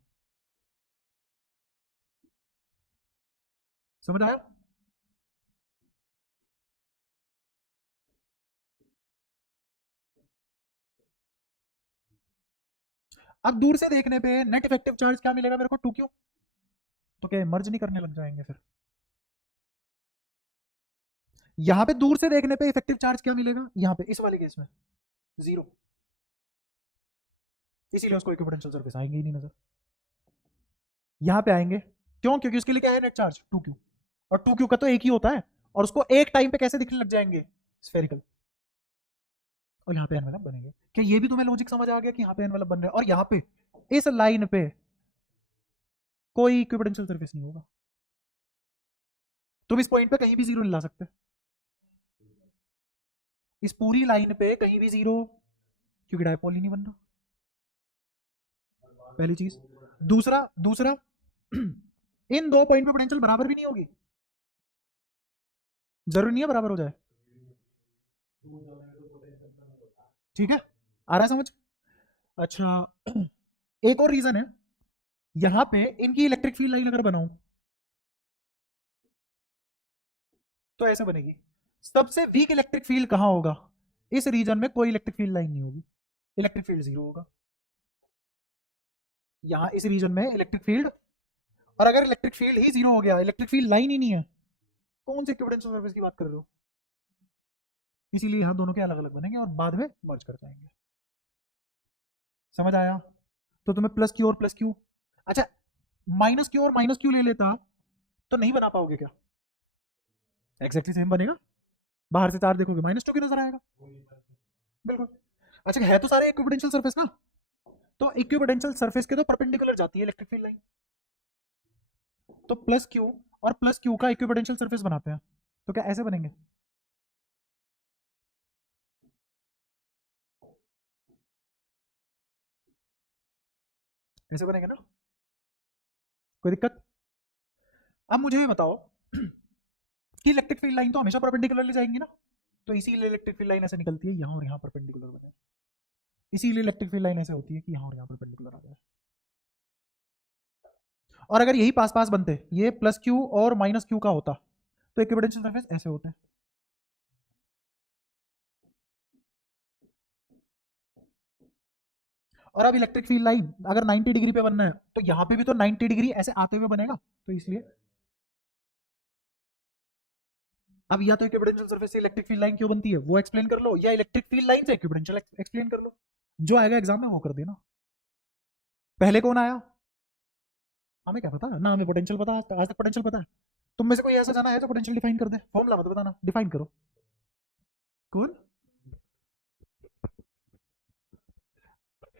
समझ आया? अब दूर से देखने पे नेट इफेक्टिव चार्ज क्या मिलेगा मेरे को? 2Q। तो क्या मर्ज नहीं करने लग जाएंगे फिर? यहां पे दूर से देखने पे इफेक्टिव चार्ज क्या मिलेगा? यहां पे इस वाले केस में 0, इसीलिए उसको इक्विपोटेंशियल सरफेस आएंगे ही नहीं नजर। यहां पे आएंगे क्यों? क्योंकि उसके लिए क्या है नेट चार्ज 2Q, और 2Q का तो एक ही होता है, और उसको एक टाइम पे कैसे दिखने लग जाएंगे? स्फेरिकल। और यहाँ पे एनवेलप बनेंगे। क्या ये भी तुम्हें लॉजिक समझ आ गया कि यहाँ पे एनवेलप बन रहा है और यहाँ पे इस लाइन पे कोई इक्विपोटेंशियल सरफेस नहीं होगा? तुम इस पॉइंट पे कहीं भी जीरो नहीं ला सकते, इस पूरी लाइन पे कहीं भी जीरो, क्योंकि डायपोल ही नहीं बन रहा। पहली चीज। दूसरा दूसरा इन दो पॉइंट पे पोटेंशियल बराबर भी नहीं होगी, जरूरी नहीं है बराबर हो जाए। ठीक है, आ रहा है समझ? अच्छा एक और रीजन है, यहां पे इनकी इलेक्ट्रिक फील्ड लाइन अगर बनाऊं तो ऐसे बनेगी। सबसे वीक इलेक्ट्रिक फील्ड कहां होगा? इस रीजन में कोई इलेक्ट्रिक फील्ड लाइन नहीं होगी, इलेक्ट्रिक फील्ड जीरो होगा। यहां इस रीजन में इलेक्ट्रिक फील्ड, और अगर इलेक्ट्रिक फील्ड ही जीरो हो गया, इलेक्ट्रिक फील्ड लाइन ही नहीं है, कौन से इक्विपोटेंशियल सरफेस की बात कर रहे हो? इसीलिए यहां दोनों के अलग अलग बनेंगे और बाद में मर्ज कर जाएंगे। समझ आया? तो तुम्हें +Q और +Q, अच्छा -Q और -Q ले लेता तो नहीं बना पाओगे क्या? एग्जैक्टली सेम बनेगा। बाहर से चार्ज देखोगे -2 क्यों नजर आएगा? बिल्कुल। अच्छा है तो सारे इक्विपोटेंशियल सरफेस ना, तो इक्विपोटेंशियल सरफेस के तो परपेंडिकुलर जाती है इलेक्ट्रिक फील्ड लाइन, तो +Q और +Q का इक्विपोटेंशियल सरफेस बनाते हैं। तो क्या ऐसे बनेंगे? ऐसे बनेंगे ना? कोई दिक्कत? अब मुझे ये बताओ कि इलेक्ट्रिक फील्ड लाइन तो हमेशा परपेंडिकुलरली जाएंगी ना, तो इसीलिए इलेक्ट्रिक फील्ड लाइन ऐसे निकलती है यहाँ और यहाँ परपेंडिकुलर बने, इसीलिए इलेक्ट्रिक फील्ड लाइन ऐसे होती है कि यहाँ और यहाँ परपेंडिकुलर आ जाए। और अगर यही पास पास बनते, ये +Q और -Q का होता, तो इक्विपोटेंशियल सरफेस ऐसे होते हैं। और अब इलेक्ट्रिक फील्ड लाइन अगर 90 डिग्री पे बनना है तो यहाँ पे भी तो 90 डिग्री ऐसे आते हुए बनेगा, तो इसलिए अब या तो इक्विपोटेंशियल सरफेस से इलेक्ट्रिक फील्ड लाइन क्यों बनती है वो एक्सप्लेन कर लो, या इलेक्ट्रिक फील्ड लाइन से इक्विपोटेंशियल एक्सप्लेन कर लो, जो आएगा एग्जाम में वो कर देना। पहले कौन आया? हमें क्या पता ना, हमें पोटेंशियल पता, आज तक पोटेंशियल पता है। तुम में से कोई ऐसा जाना है जो पोटेंशियल डिफाइन कर दे? फॉर्मूला मत बताना, डिफाइन करो। कौन?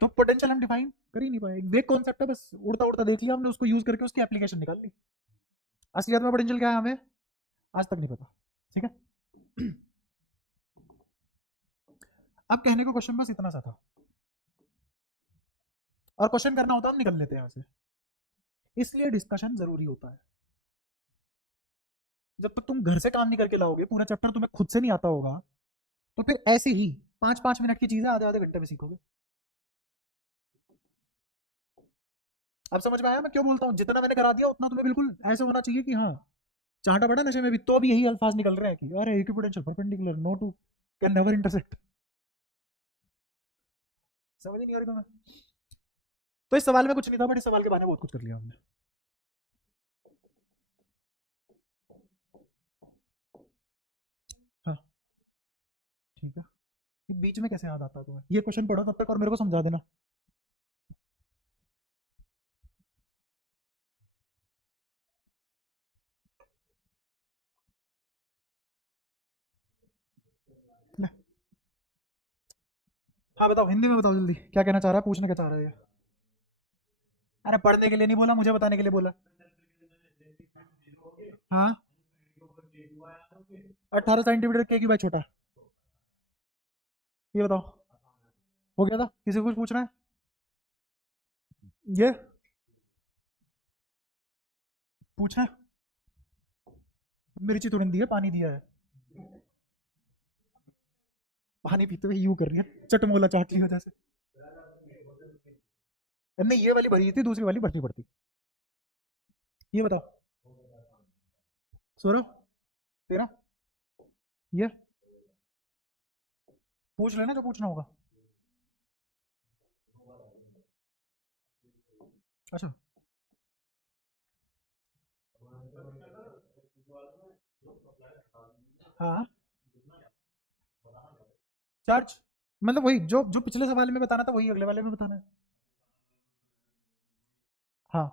तो पोटेंशियल हम डिफाइन कर ही नहीं पाए, वेग कॉन्सेप्ट है, बस उड़ता उड़ता देख लिया हमने, उसको यूज करके उसकी एप्लीकेशन निकाल ली। असलियत में पोटेंशियल क्या है हमें आज तक नहीं पता। ठीक है अब कहने को क्वेश्चन बस इतना सा था, और क्वेश्चन करना होता हम निकल लेते हैं यहाँ से, इसलिए डिस्कशन जरूरी होता है। जब तक तुम घर से काम नहीं करके लाओगे, पूरा चैप्टर तुम्हें खुद से नहीं आता होगा, तो फिर ऐसे ही 5-5 मिनट की चीजें आधे आधे घंटे में सीखोगे। अब समझ में आया मैं क्यों बोलता हूँ जितना मैंने करा दिया उतना तुम्हें बिल्कुल ऐसे होना चाहिए कि हाँ चांटा पड़ा नशे में भी, तो भी यही अल्फाज निकल रहे हैं कि अरे equipotential perpendicular, no two can never intersect. समझ नहीं आ रही तुम्हें? तो इस सवाल में कुछ नहीं था, बट इस सवाल के बारे में बहुत कुछ कर लिया हमने। हाँ ठीक है, ये बीच में कैसे याद आता है तुम्हें? ये क्वेश्चन पढ़ो तब तक और मेरे को समझा देना। ले। हाँ बताओ, हिंदी में बताओ जल्दी, क्या कहना चाह रहा है, पूछना क्या चाह रहा है ये? अरे पढ़ने के लिए नहीं बोला, मुझे बताने के लिए बोला। हाँ 18 सेंटीमीटर के की बाई छोटा, ये बताओ। हो गया था, किसी को कुछ पूछना है? ये पूछना है? मिर्ची तुरंत दी है, पानी दिया है। पानी पीते हुए यूं कर रही है चटमोला चाट ली वजह से। नहीं ये वाली भरी थी, दूसरी वाली भरनी पड़ती। ये बताओ। सौरभ तेरा, ये पूछ लेना जो पूछना होगा। अच्छा हाँ, चार्ज मतलब वही जो जो पिछले सवाल में बताना था वही अगले वाले में बताना है। हाँ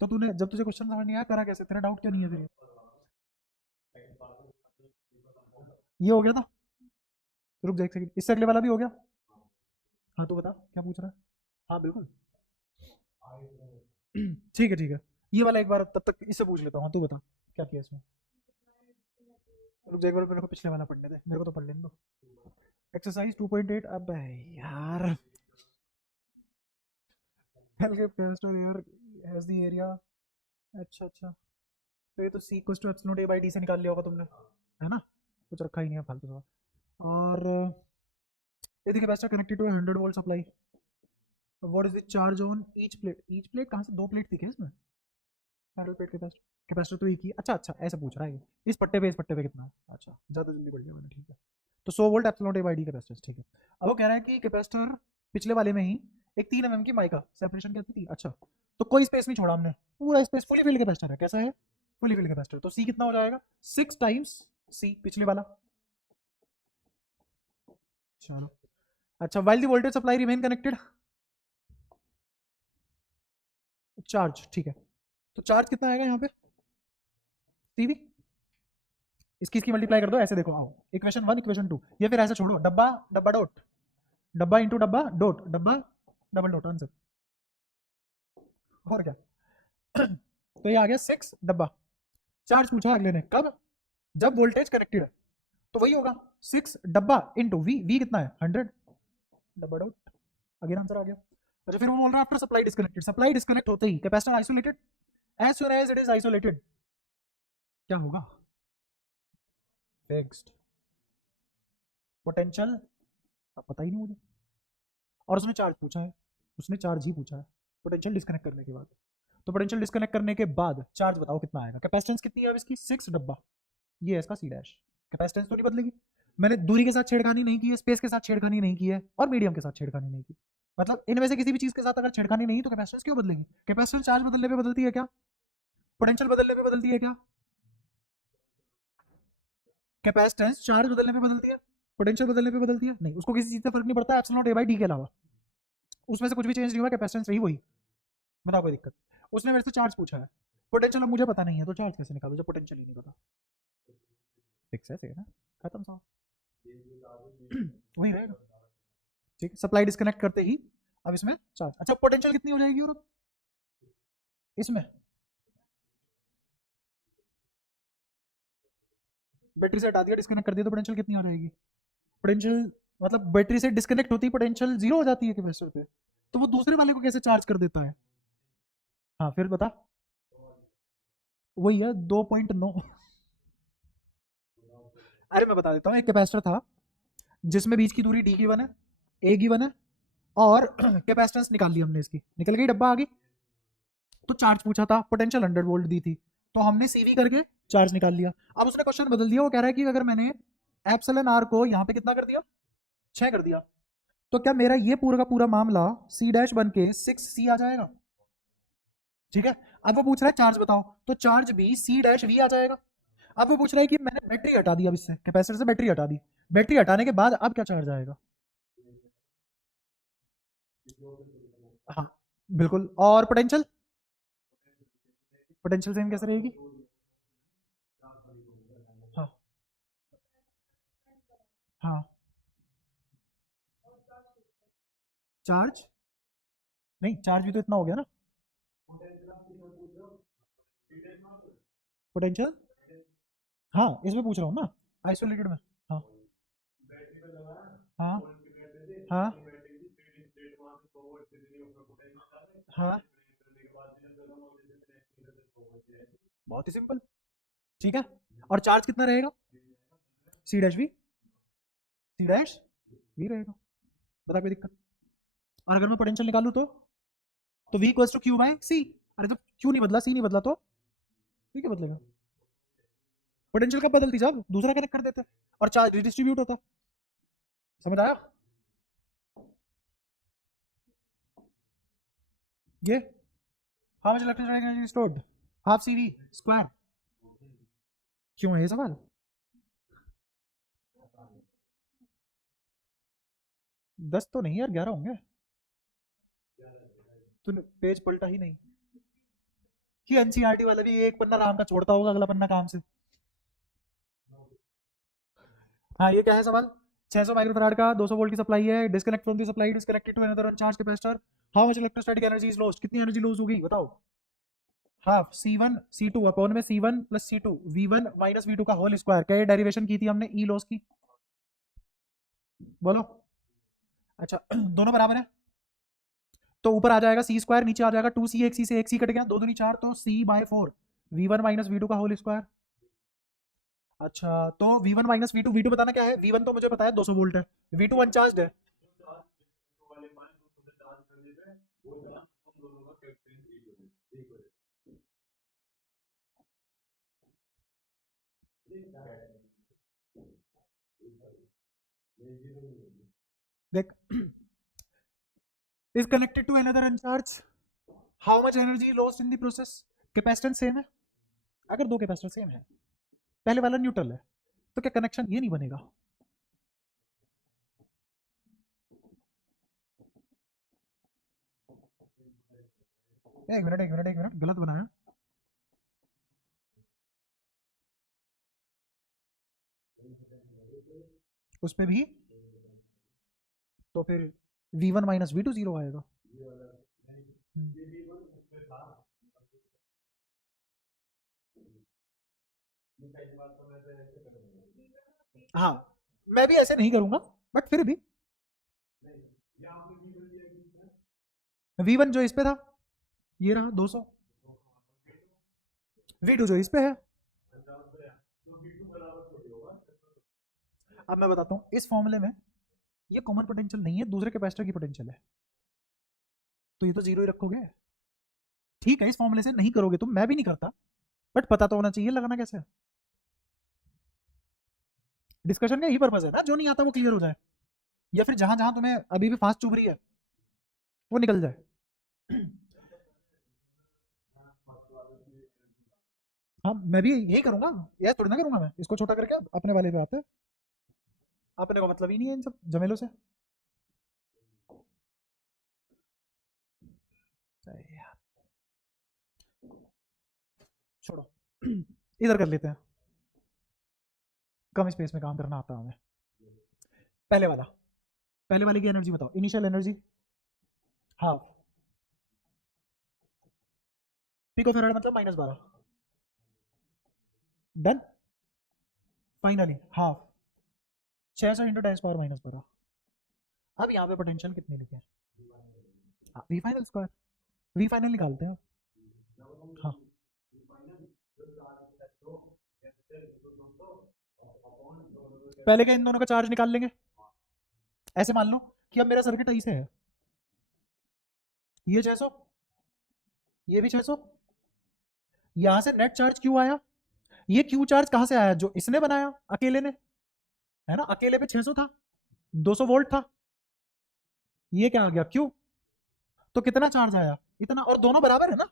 तो तूने जब तुझे क्वेश्चन समझ नहीं आया करा कैसे, तेरा डाउट क्यों नहीं है फिर? ये हो गया था, रुक जा एक सेकंड, इससे अगले वाला भी हो गया। हाँ तो बता क्या पूछ रहा है। हाँ बिल्कुल। ठीक है ठीक है, ये वाला एक बार तब तक इससे पूछ लेता हूँ। हाँ, तू बता क्या किया इसमें। रुक जा एक बार, मेरे को पिछले वाला पढ़ने दे, मेरे को तो पढ़ लेने दो। एक्सरसाइज 2.8, अब यार कैपेसिटर यार हैज द एरिया। अच्छा अच्छा, तो ये तो C equals to epsilon A by D से निकाल लिया होगा तुमने, है ना? कुछ रखा ही नहीं है फालतू का। और यदि capacitor connected to 100 volt supply, what is the charge on each plate? Each plate कहाँ से, दो प्लेट थी क्या इसमें? पैरेलल प्लेट कैपेसिटर, कैपेसिटर तो एक ही। अच्छा अच्छा ऐसे पूछ रहा है ये। इस पट्टे पे, इस पट्टे पे कितना है? अच्छा ज़्यादा जल्दी बढ़ गया मैंने, ठीक है। तो 100 volt epsilon A by D capacitor, ठीक है। अब वो कह रहा है कि कैपेसिटर पिछले वाले में ही एक 3 mm की माइका सेपरेशन क्या थी? अच्छा, तो कोई स्पेस नहीं छोड़ा हमने, पूरा स्पेस फुली फिल्ड कैपेसिटर है। कैसा है? Fully filled capacitor. तो सी कितना हो जाएगा? 6 टाइम्स सी पिछले वाला। चलो अच्छा, while the voltage supply remain connected, charge, ठीक है। तो चार्ज कितना आएगा यहाँ पे? सीवी, इसकी इसकी मल्टीप्लाई कर दो, ऐसे देखो, आओ इक्वेशन 1 इक्वेशन 2, ये फिर ऐसे छोड़ो, डब्बा डब्बा डॉट, डब्बा इंटू डब्बा डॉट, डब्बा डबल डॉट, आंसर। और क्या? तो ये आ गया 6 डब्बा। चार्ज पूछा अगले ने कब? जब वोल्टेज कनेक्टेड है, तो वही होगा 6 डब्बा इंटू वी, वी कितना है? 100, डब्बा डॉट, अगेन आंसर आ गया। अच्छा फिर वो बोल रहा है after supply disconnected, supply disconnect होते ही capacitor isolated, as soon as it is isolated क्या होगा? फिक्स्ड पोटेंशियल, अब पता ही नहीं मुझे। और उसने चार्ज पूछा है, उसने चार्ज ही पूछा है पोटेंशियल डिस्कनेक्ट करने के बाद। तो पोटेंशियल डिस्कनेक्ट करने के बाद चार्ज बताओ कितना आएगा? कैपेसिटेंस कितनी है अब इसकी? 6 डब्बा, ये है इसका सी डैश। कैपेसिटेंस तो नहीं बदलेगी, मैंने दूरी के साथ छेड़खानी नहीं की है, स्पेस के साथ छेड़खानी नहीं की है, और मीडियम के साथ छेड़खानी नहीं की। मतलब इनमें से किसी भी चीज के साथ अगर छेड़खानी नहीं तो कैपेसिटेंस क्यों बदलेगी? कैपेसिटेंस चार्ज बदलने पे बदलती है क्या? पोटेंशियल बदलने पे बदलती है क्या? कैपेसिटेंस चार्ज बदलने पे बदलती है, पोटेंशियल बदलने पे बदलती है नहीं, उसको किसी चीज से फर्क नहीं पड़ता epsilon not A by D के अलावा, उसमें से कुछ भी चेंज नहीं हुआ, कैपेसिटेंस रही वही। बताओ कोई दिक्कत? उसने मेरे से चार्ज पूछा है, पोटेंशियल अब मुझे पता नहीं है, तो चार्ज कैसे निकालो जब पोटेंशियल ही नहीं पता? फिक्स है, सही है ना, खत्म सा। वही रहेगा, ठीक है। सप्लाई डिस्कनेक्ट करते ही अब इसमें चार्ज, अच्छा पोटेंशियल कितनी हो जाएगी और इसमें? बैटरी से हटा दिया, डिस्कनेक्ट कर दिया, तो पोटेंशियल कितनी आ जाएगी? पोटेंशियल मतलब बैटरी से डिस्कनेक्ट होती है पोटेंशियल जीरो हो जाती है कैपेसिटर पे, तो वो दूसरे वाले को कैसे चार्ज कर देता है? हाँ फिर बता। वही है 2.9। अरे मैं बता देता हूँ, एक कैपेसिटर था जिसमें बीच की दूरी डी की वन है, ए की वन है, और कैपेसिटेंस निकाल ली हमने, इसकी निकल गई, डब्बा आ गई। तो चार्ज पूछा था, पोटेंशियल 100 वोल्ट दी थी, तो हमने सीवी करके चार्ज निकाल लिया। अब उसने क्वेश्चन बदल दिया, वो कह रहा है कि अगर मैंने एप्सिलॉन आर को यहाँ पे कितना कर दिया, 6 कर दिया, तो क्या मेरा ये पूरा का पूरा मामला सी डैश बन के 6C आ जाएगा? ठीक है। अब वो पूछ रहा है चार्ज बताओ, तो चार्ज भी सी डैश वी आ जाएगा। अब वो पूछ रहा है कि मैंने बैटरी हटा दी, अब इससे कैपेसिटर से बैटरी हटा दी, बैटरी हटाने के बाद अब क्या चार्ज आएगा? हाँ बिल्कुल। और पोटेंशियल, पोटेंशियल सेम कैसे रहेगी? हाँ हाँ। चार्ज नहीं, चार्ज भी तो इतना हो गया ना। पोटेंशियल, हाँ इसमें पूछ रहा हूँ ना, आइसोलेटेड में। हाँ हाँ हाँ हाँ। बहुत ही सिंपल। ठीक है। और चार्ज कितना रहेगा? C dash V, C dash V रहेगा। बता कोई दिक्कत? और अगर मैं पोटेंशियल निकालूं तो v equals to Q by C. अरे तो क्यू नहीं बदला, सी नहीं बदला, तो v क्या बदलेगा? पोटेंशियल कब बदलती, जब दूसरा कनेक्ट कर देते और चार्ज रिडिस्ट्रीब्यूट होता। समझ आया? ये how much electric energy stored, half C V square. क्यों है ये सवाल? 10 तो नहीं यार, 11 होंगे। तूने पेज पलटा ही नहीं कि एनसीईआरटी वाला भी एक पन्ना राम का छोड़ता होगा, अगला पन्ना काम से। हाँ ये क्या है सवाल? 600 माइक्रोफैराड का 200 वोल्ट की सप्लाई है, disconnect from the supply, disconnected to another uncharge capacitor, how much electrostatic energy is lost, कितनी एनर्जी लॉस होगी बताओ? हाफ C1 C2 अपॉन में C1 plus C2 V1 minus V2 का होल स्क्वायर। क्या ये derivation की थी हमने ई लॉस की? बोलो। अच्छा दोनों बराबर है, तो ऊपर आ जाएगा सी स्क्वायर, नीचे आ जाएगा 2C, एक सी से एक सी कट गया, दो दूनी चार, तो C/4 V1 माइनस V2 का होल स्क्वायर। अच्छा तो V1 माइनस V2 बताना क्या है? V1 तो मुझे पता है 200 वोल्ट है, V2 अनचार्ज है। देख is connected to another uncharged, how much energy lost in the process? Capacitance same है, अगर दो कैपेसिटर सेम है, पहले वाला न्यूट्रल है, तो क्या कनेक्शन ये नहीं बनेगा? एक मिनट एक मिनट एक मिनट, गलत बनाया। उस पे भी तो फिर V1 माइनस V2 जीरो आएगा। हाँ मैं भी ऐसे नहीं करूंगा, बट फिर भी V1 जो इस पे था ये रहा 200, V2 जो इस पे है। अब मैं बताता हूँ इस फॉर्मूले में ये कॉमन पोटेंशियल नहीं है, दूसरे कैपेसिटर की पोटेंशियल है, तो ये तो जीरो ही रखोगे। ठीक है इस फॉर्मूले से नहीं करोगे तुम, मैं भी नहीं करता, बट पता तो होना चाहिए लगाना कैसे है। डिस्कशन का यही पर्पज है ना, जो नहीं आता वो क्लियर हो जाए, या फिर जहां जहां तुम्हें अभी भी फास्ट चुभ रही है वो निकल जाए। हाँ मैं भी यही करूंगा, यह थोड़ी ना करूंगा मैं, इसको छोटा करके अपने वाले पे आते हैं। अपने को मतलब ही नहीं है इन सब झमेलों से। सही है, छोड़ो इधर कर लेते हैं, कम स्पेस में काम करना आता है हमें। पहले वाला, पहले वाले की एनर्जी बताओ, initial energy half, picofarad मतलब -12, डन। Finally half 600 into 10⁻⁻12। अब यहाँ पे पोटेंशियल कितनी लिखे हैं? हाँ V final square, V final निकालते हैं। हाँ पहले क्या इन दोनों का चार्ज निकाल लेंगे। ऐसे मान लो कि अब मेरा सर्किट ऐसे है, ये 600, ये भी 600, यहां से नेट चार्ज क्यू आया, ये क्यू चार्ज कहां से आया, जो इसने बनाया अकेले ने, है ना, अकेले पे 600 था, 200 वोल्ट था, ये क्या आ गया क्यू, तो कितना चार्ज आया इतना, और दोनों बराबर है ना,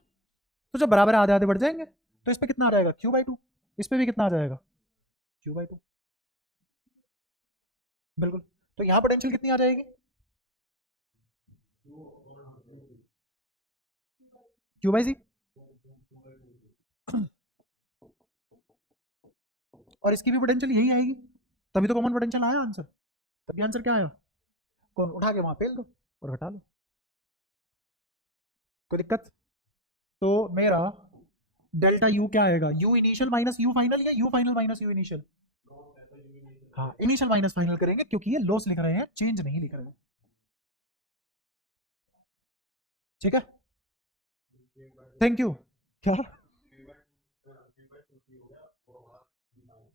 तो जब बराबर आधे आधे बढ़ जाएंगे, तो इस पे कितना आ जाएगा क्यू बाई टू, इस पे भी कितना आ जाएगा क्यू बाई टू, बिल्कुल। तो यहाँ पोटेंशियल कितनी आ जाएगी, क्यू बाई सी, और इसकी भी पोटेंशियल यही आएगी, तभी तो कॉमन पोटेंशियल आया आंसर, तभी आंसर क्या आया, कौन उठा के वहां पेल दो और घटा लो, कोई दिक्कत। तो मेरा डेल्टा यू क्या आएगा, U initial minus U final, या U final minus U initial, हाँ इनिशियल माइनस फाइनल करेंगे, क्योंकि ये लॉस लिख रहे हैं, चेंज नहीं लिख रहे हैं, ठीक है, थैंक यू। क्या,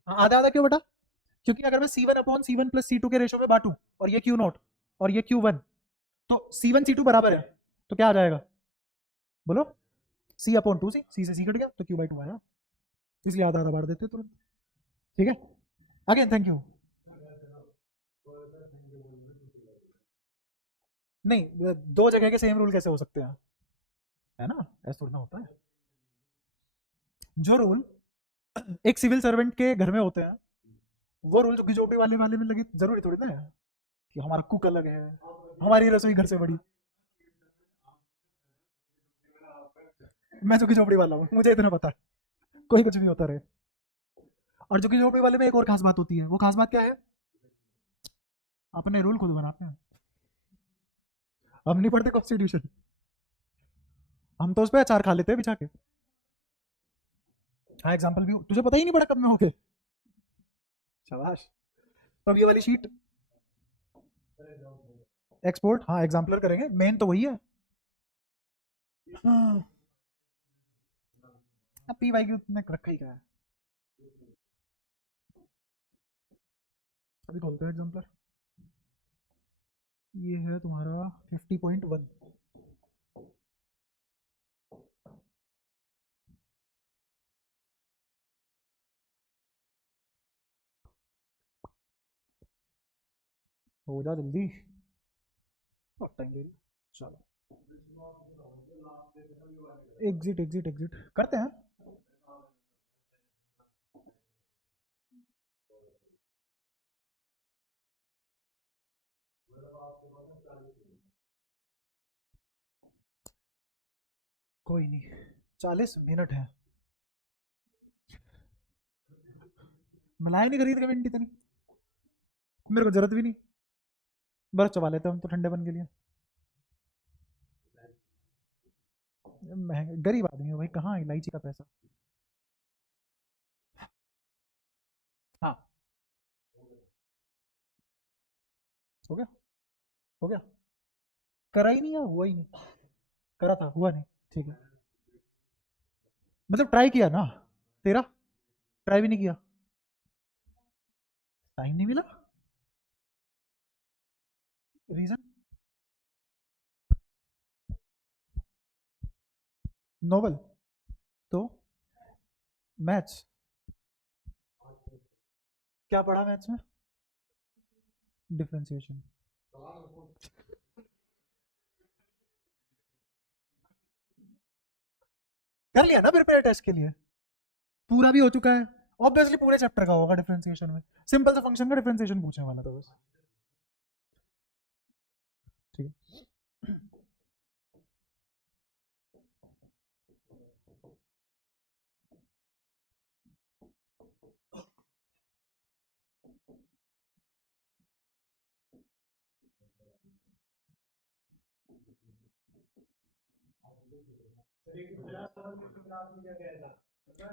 हाँ आधा आधा क्यों बेटा, क्योंकि अगर मैं C1 upon C1 plus C2 के रेशो में बांटू, और ये Q नॉट और ये Q1, तो C1 C2 बराबर है, तो क्या आ जाएगा बोलो, C अपॉन 2C, C से C कट गया तो Q बाई 2 आया, इसलिए आधा आधा बांट देते तुरंत, ठीक है, अगेन थैंक यू। नहीं, दो जगह के सेम रूल कैसे हो सकते हैं, है ना, ऐसा थोड़ा ना होता है, जो रूल एक सिविल सर्वेंट के घर में होते हैं, वो रूल जो झोपड़ी वाले वाले में लगे जरूरी थोड़ी ना है कि हमारा कुक अलग है, हमारी रसोई घर से बड़ी, मैं झुकी झोपड़ी वाला हूँ, मुझे इतना पता है, कोई कुछ भी होता रहे। और झुकी झोपड़ी वाले में एक और खास बात होती है, वो खास बात क्या है, अपने रूल खुद बनाते हैं, हम नहीं पढ़ते कॉन्स्टिट्यूशन, हम तो उस पर अचार खा लेते हैं बिछा के। हाँ एग्जाम्पल भी तुझे पता ही नहीं पड़ा कब में होके, शाबाश। तो अब ये वाली शीट एक्सपोर्ट, हाँ एग्जाम्पलर करेंगे, मेन तो वही है, पी वाई क्यू ने रखा ही क्या है, अभी खोलते हैं एग्जाम्पलर, ये है तुम्हारा 50.1, हो जा जल्दी, बहुत टाइम ले रही, चलो एग्जिट एग्जिट एग्जिट करते हैं, कोई नहीं, 40 मिनट है, मलाई नहीं खरीद के भिंडी इतनी, मेरे को जरूरत भी नहीं, बर्फ चबा लेते हैं हम तो ठंडेपन के लिए, महंगा गरीब आदमी हो भाई, कहाँ इलायची का पैसा, हाँ हो गया, हो गया, करा ही नहीं है, हुआ ही नहीं, करा था हुआ नहीं, ठीक है, मतलब ट्राई किया ना, तेरा ट्राई भी नहीं किया, टाइम नहीं मिला, रीजन नोबल, तो मैथ्स, क्या पढ़ा मैथ्स में, डिफरेंशिएशन, कर लिया ना प्रिपेयर टेस्ट के लिए, पूरा भी हो चुका है, ऑब्वियसली पूरे चैप्टर का होगा डिफरेंशिएशन में, सिंपल सा फंक्शन का डिफरेंशिएशन पूछने वाला था बस, ठीक है,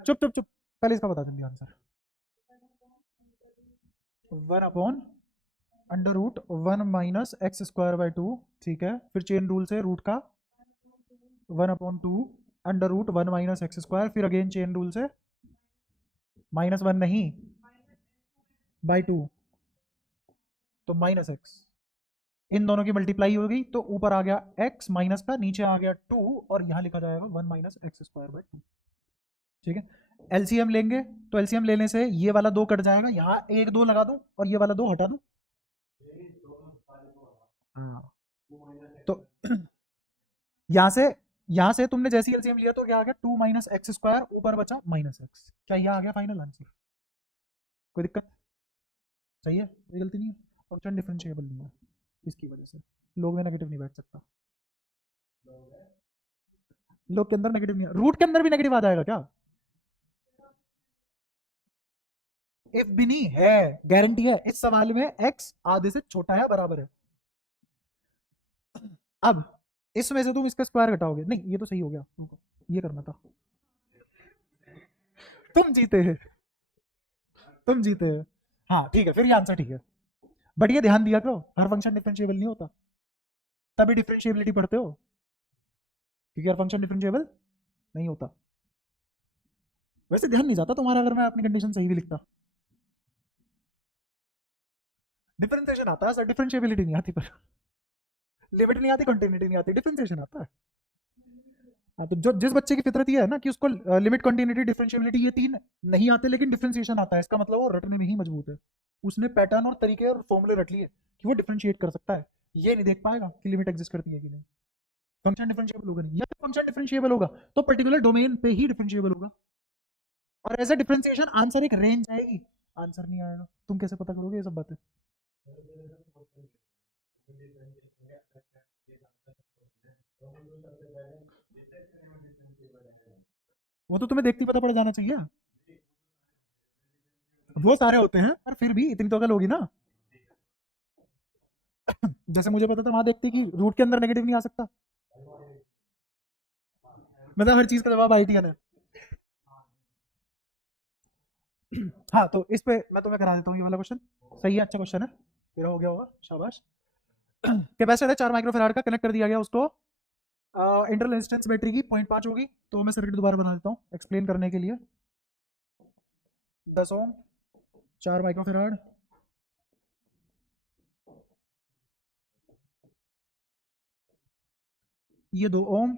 चुप चुप चुप, पहले इसका बता जल्दी आंसर, 1/√1 - x² 2, ठीक है, फिर चेन रूल से रूट का 1/2 √1 - x², फिर अगेन चेन रूल से -1 नहीं बाई 2, तो -x, इन दोनों की मल्टीप्लाई हो गई, तो ऊपर आ गया x माइनस का, नीचे आ गया 2, और यहाँ लिखा जाएगा 1 - x² 2, ठीक है, एलसीएम लेंगे तो एलसीएम लेने से ये वाला 2 कट जाएगा, यहाँ 1 2 लगा दूं और ये वाला 2 हटा दूं। हाँ, तो यहाँ से तुमने जैसी एलसीएम लिया तो क्या आ गया, 2 माइनस एक्स स्क्वायर, ऊपर बचा माइनस एक्स। क्या ये आ गया फाइनल आंसर? कोई दिक्कत? सही है, कोई गलती नहीं है। फंक्शन डिफरेंशिएबल नहीं है इसकी वजह से, लोग में नेगेटिव नहीं बैठ सकता। लोग के अंदर नेगेटिव नहीं है, रूट के अंदर भी नेगेटिव आ जाएगा क्या? इफ भी नहीं है, गारंटी है इस सवाल में x आधे से छोटा है बराबर है। अब इसमें से तुम इसका स्क्वायर घटाओगे, नहीं ये तो सही हो गया, तुमको ये करना था। तुम जीते हैं, तुम जीते हैं। हाँ ठीक है, फिर ये आंसर ठीक है। बट ये ध्यान दिया करो, हर फंक्शन डिफरेंशिएबल नहीं होता, तभी डिफरेंशिएबिलिटी पढ़ते हो, क्योंकि हर फंक्शन डिफरेंशिएबल नहीं होता। वैसे ध्यान नहीं जाता तुम्हारा अगर मैं अपनी कंडीशन सही भी लिखता। डिफरेंशिएशन आता है सर, डिफरेंशिएबिलिटी नहीं आती, पर लिमिट नहीं आती, कंटिन्यूटी नहीं आती, डिफरेंशिएशन आता है। हाँ, तो जो जिस बच्चे की फितरत ये है ना कि उसको लिमिट, कंटिन्यूटी, डिफरेंशिएबिलिटी ये 3 नहीं आते लेकिन डिफरेंशिएशन आता है, इसका मतलब वो रटने में ही मजबूत है। उसने पैटर्न और तरीके और फॉर्मूले रट लिए कि वो डिफरेंशिएट कर सकता है। ये नहीं देख पाएगा कि लिमिट एग्जिस्ट करती है कि नहीं। फंक्शन डिफरेंशिएबल होगा नहीं, या फंक्शन डिफरेंशिएबल होगा तो पर्टिकुलर डोमेन पे ही डिफरेंशिएबल होगा, और एज अ डिफरेंशिएशन आंसर एक रेंज आएगी, आंसर नहीं आएगा। तुम कैसे पता करोगे ये सब बातें? वो तो तुम्हें देखते ही पता पड़ जाना चाहिए। वो सारे होते हैं पर फिर भी इतनी तो अकल होगी ना। जैसे मुझे पता था वहां देखते कि रूट के अंदर नेगेटिव नहीं आ सकता, मतलब हर चीज का जवाब आईटीएन है। हाँ, तो इस पे मैं तुम्हें करा देता हूँ ये वाला क्वेश्चन। सही है, अच्छा क्वेश्चन है, तेरा हो गया होगा, शाबाश। कैपेसिटर है 4 माइक्रोफेराड का, कनेक्ट कर दिया गया उसको इंटरनल रेजिस्टेंस बैटरी की 0.5 होगी। तो मैं सर्किट दोबारा बना देता हूँ एक्सप्लेन करने के लिए। 10 ओम, 4 माइक्रोफेराड, ये 2 ओम,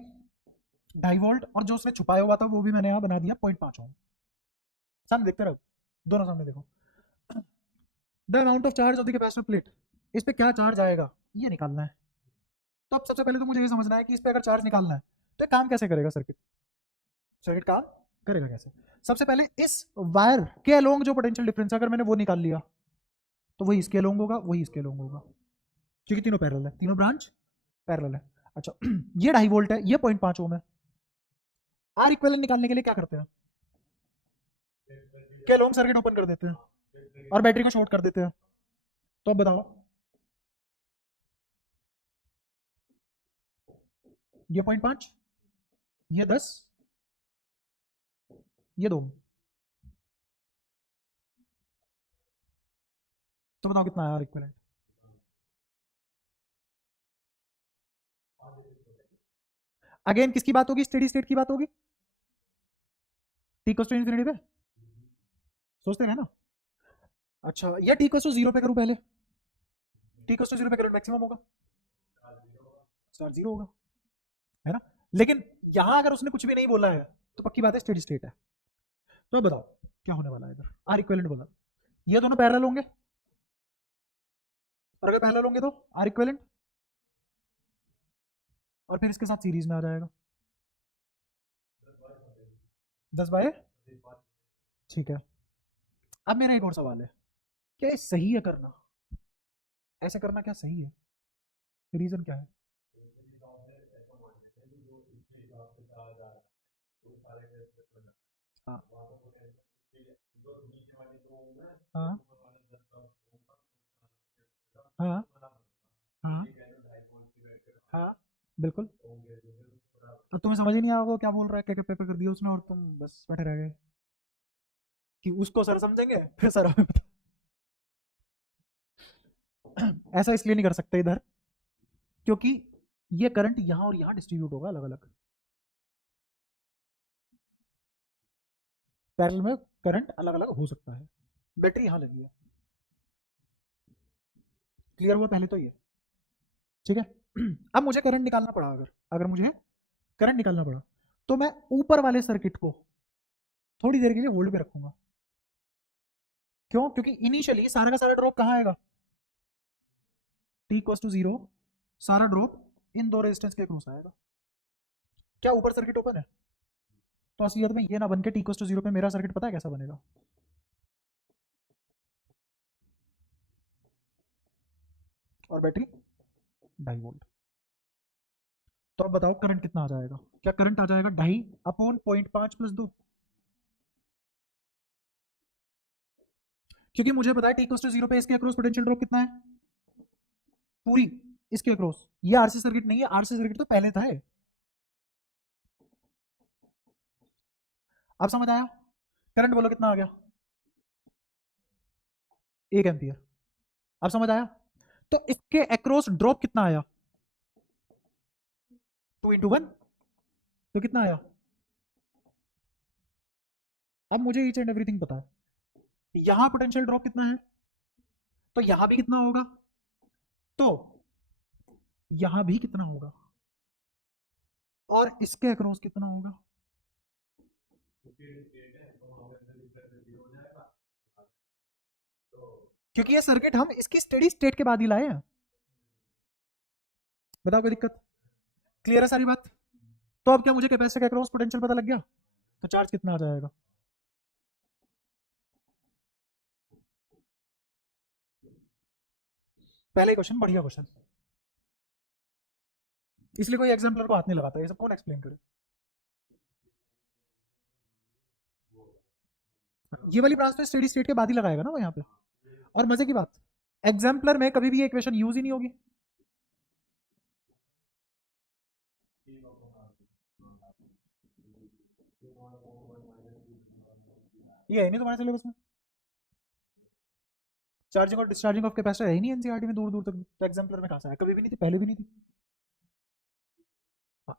2.5 वोल्ट, और जो उसने छुपाया हुआ था वो भी मैंने यहाँ बना दिया 0.5 ओम। सामने देखते रहो, दोनों सामने देखो। The amount of charge of the capacitor plate, इस पे क्या चार्ज आएगा ये निकालना है। तो अब सबसे पहले तो मुझे ये समझना है कि इस पे अगर चार्ज निकालना है तो ये काम कैसे करेगा सर्किट, सर्किट काम करेगा कैसे। सबसे पहले इस वायर के अलोंग जो पोटेंशियल डिफरेंस है अगर मैंने वो निकाल लिया तो वही इसके अलोंग होगा, वही इसके अलोंग होगा, क्योंकि तीनों पैरेलल है, तीनों ब्रांच पैरेलल है। अच्छा ये 2.5 वोल्ट है, ये 0.5 ओम है। आर इक्विवेलेंट निकालने के लिए क्या करते हैं, के अलोंग सर्किट ओपन कर देते हैं और बैटरी को शॉर्ट कर देते हैं। तो अब बताओ, ये 0.5, ये 10, ये 2, तो बताओ कितना है आर इक्विवेलेंट। अगेन किसकी बात होगी, स्टेडी स्टेट की बात होगी, टी इक्वल्स टू इन्फिनिटी पे सोचते हैं ना। अच्छा ये टी इक्वल्स टू 0 पे करूं पहले, टी इक्वल्स टू 0 पे करंट मैक्सिमम होगा, स्टार 0 होगा, है ना। लेकिन यहां अगर उसने कुछ भी नहीं बोला है तो पक्की बात है स्टेडी स्टेट है। तो अब बताओ क्या होने वाला है इधर, आर इक्विवेलेंट बोला, ये दोनों पैरेलल होंगे, और अगर पैरेलल होंगे तो आर इक्विवेलेंट, और फिर इसके साथ सीरीज में आ जाएगा 10 बाय, ठीक है। अब मेरा एक और सवाल है, क्या ये सही है करना, ऐसे करना क्या सही है, रीजन क्या है? हाँ हाँ हाँ हाँ हाँ, बिल्कुल। अब तुम्हें समझ ही नहीं आया वो क्या बोल रहा है, क्या क्या पेपर कर दिया उसने और तुम बस बैठे रह गए कि उसको सर समझेंगे फिर सर हमें ऐसा इसलिए नहीं कर सकते इधर, क्योंकि ये करंट यहां और यहां डिस्ट्रीब्यूट होगा अलग अलग, पैरेलल में करंट अलग अलग हो सकता है। बैटरी यहां लगी है, क्लियर हुआ पहले तो ये, ठीक है। अब मुझे करंट निकालना पड़ा, अगर अगर मुझे करंट निकालना पड़ा तो मैं ऊपर वाले सर्किट को थोड़ी देर के लिए होल्ड पे रखूंगा। क्यों? क्योंकि इनिशियली सारा का सारा ड्रॉप कहाँ आएगा? t इक्वल्स टू 0, सारा ड्रॉप इन दो रेजिस्टेंस के अक्रॉस आएगा। क्या ऊपर सर्किट ओपन है? तो असलियत में ये ना बन के t इक्वल्स टू 0 पे मेरा सर्किट पता है कैसा बनेगा? और बैटरी 2.5 वोल्ट। तो अब बताओ करंट कितना आ जाएगा? क्या करंट आ जाएगा 2.5 अपॉन 0.5 प्लस 2? क्योंकि मुझे पता है t इक्वल्स टू 0 पे इसके अक्रॉस पोटेंशियल ड्रॉप कितना है? पूरी इसके अक्रॉस। ये आरसी सर्किट नहीं है, आरसी सर्किट तो पहले था। अब समझ आया? करंट बोलो कितना आ गया? 1 एम्पियर। अब समझ आया? तो इसके अक्रॉस ड्रॉप कितना आया? 2 इंटू 1, तो कितना आया? अब मुझे ईच एंड एवरीथिंग पता है। यहां पोटेंशियल ड्रॉप कितना है, तो यहां भी कितना होगा, तो यहां भी कितना होगा, और इसके अक्रॉस कितना होगा। क्योंकि ये सर्किट हम इसकी स्टेडी स्टेट के बाद ही लाए हैं। बताओ कोई दिक्कत? क्लियर है सारी बात? तो अब क्या मुझे कैपेसिटर के अक्रॉस पोटेंशियल पता लग गया? तो चार्ज कितना आ जाएगा? पहले क्वेश्चन बढ़िया क्वेश्चन, इसलिए कोई एग्जाम्पलर को हाथ नहीं लगाता। ये सब कौन एक्सप्लेन करे? ये वाली ब्रांच तो स्टेडी स्टेट के बाद ही लगाएगा ना वो यहाँ पे। और मजे की बात, एग्जाम्पलर में कभी भी ये इक्वेशन यूज ही नहीं होगी। ये है नहीं तुम्हारे सिलेबस में। चार्जिंग और डिस्चार्जिंग ऑफ कैपेसिटर है ही नहीं एनसीईआरटी में दूर दूर तक। तो एग्जाम्पलर में कहाँ से है? कभी भी नहीं थी, पहले भी नहीं थी।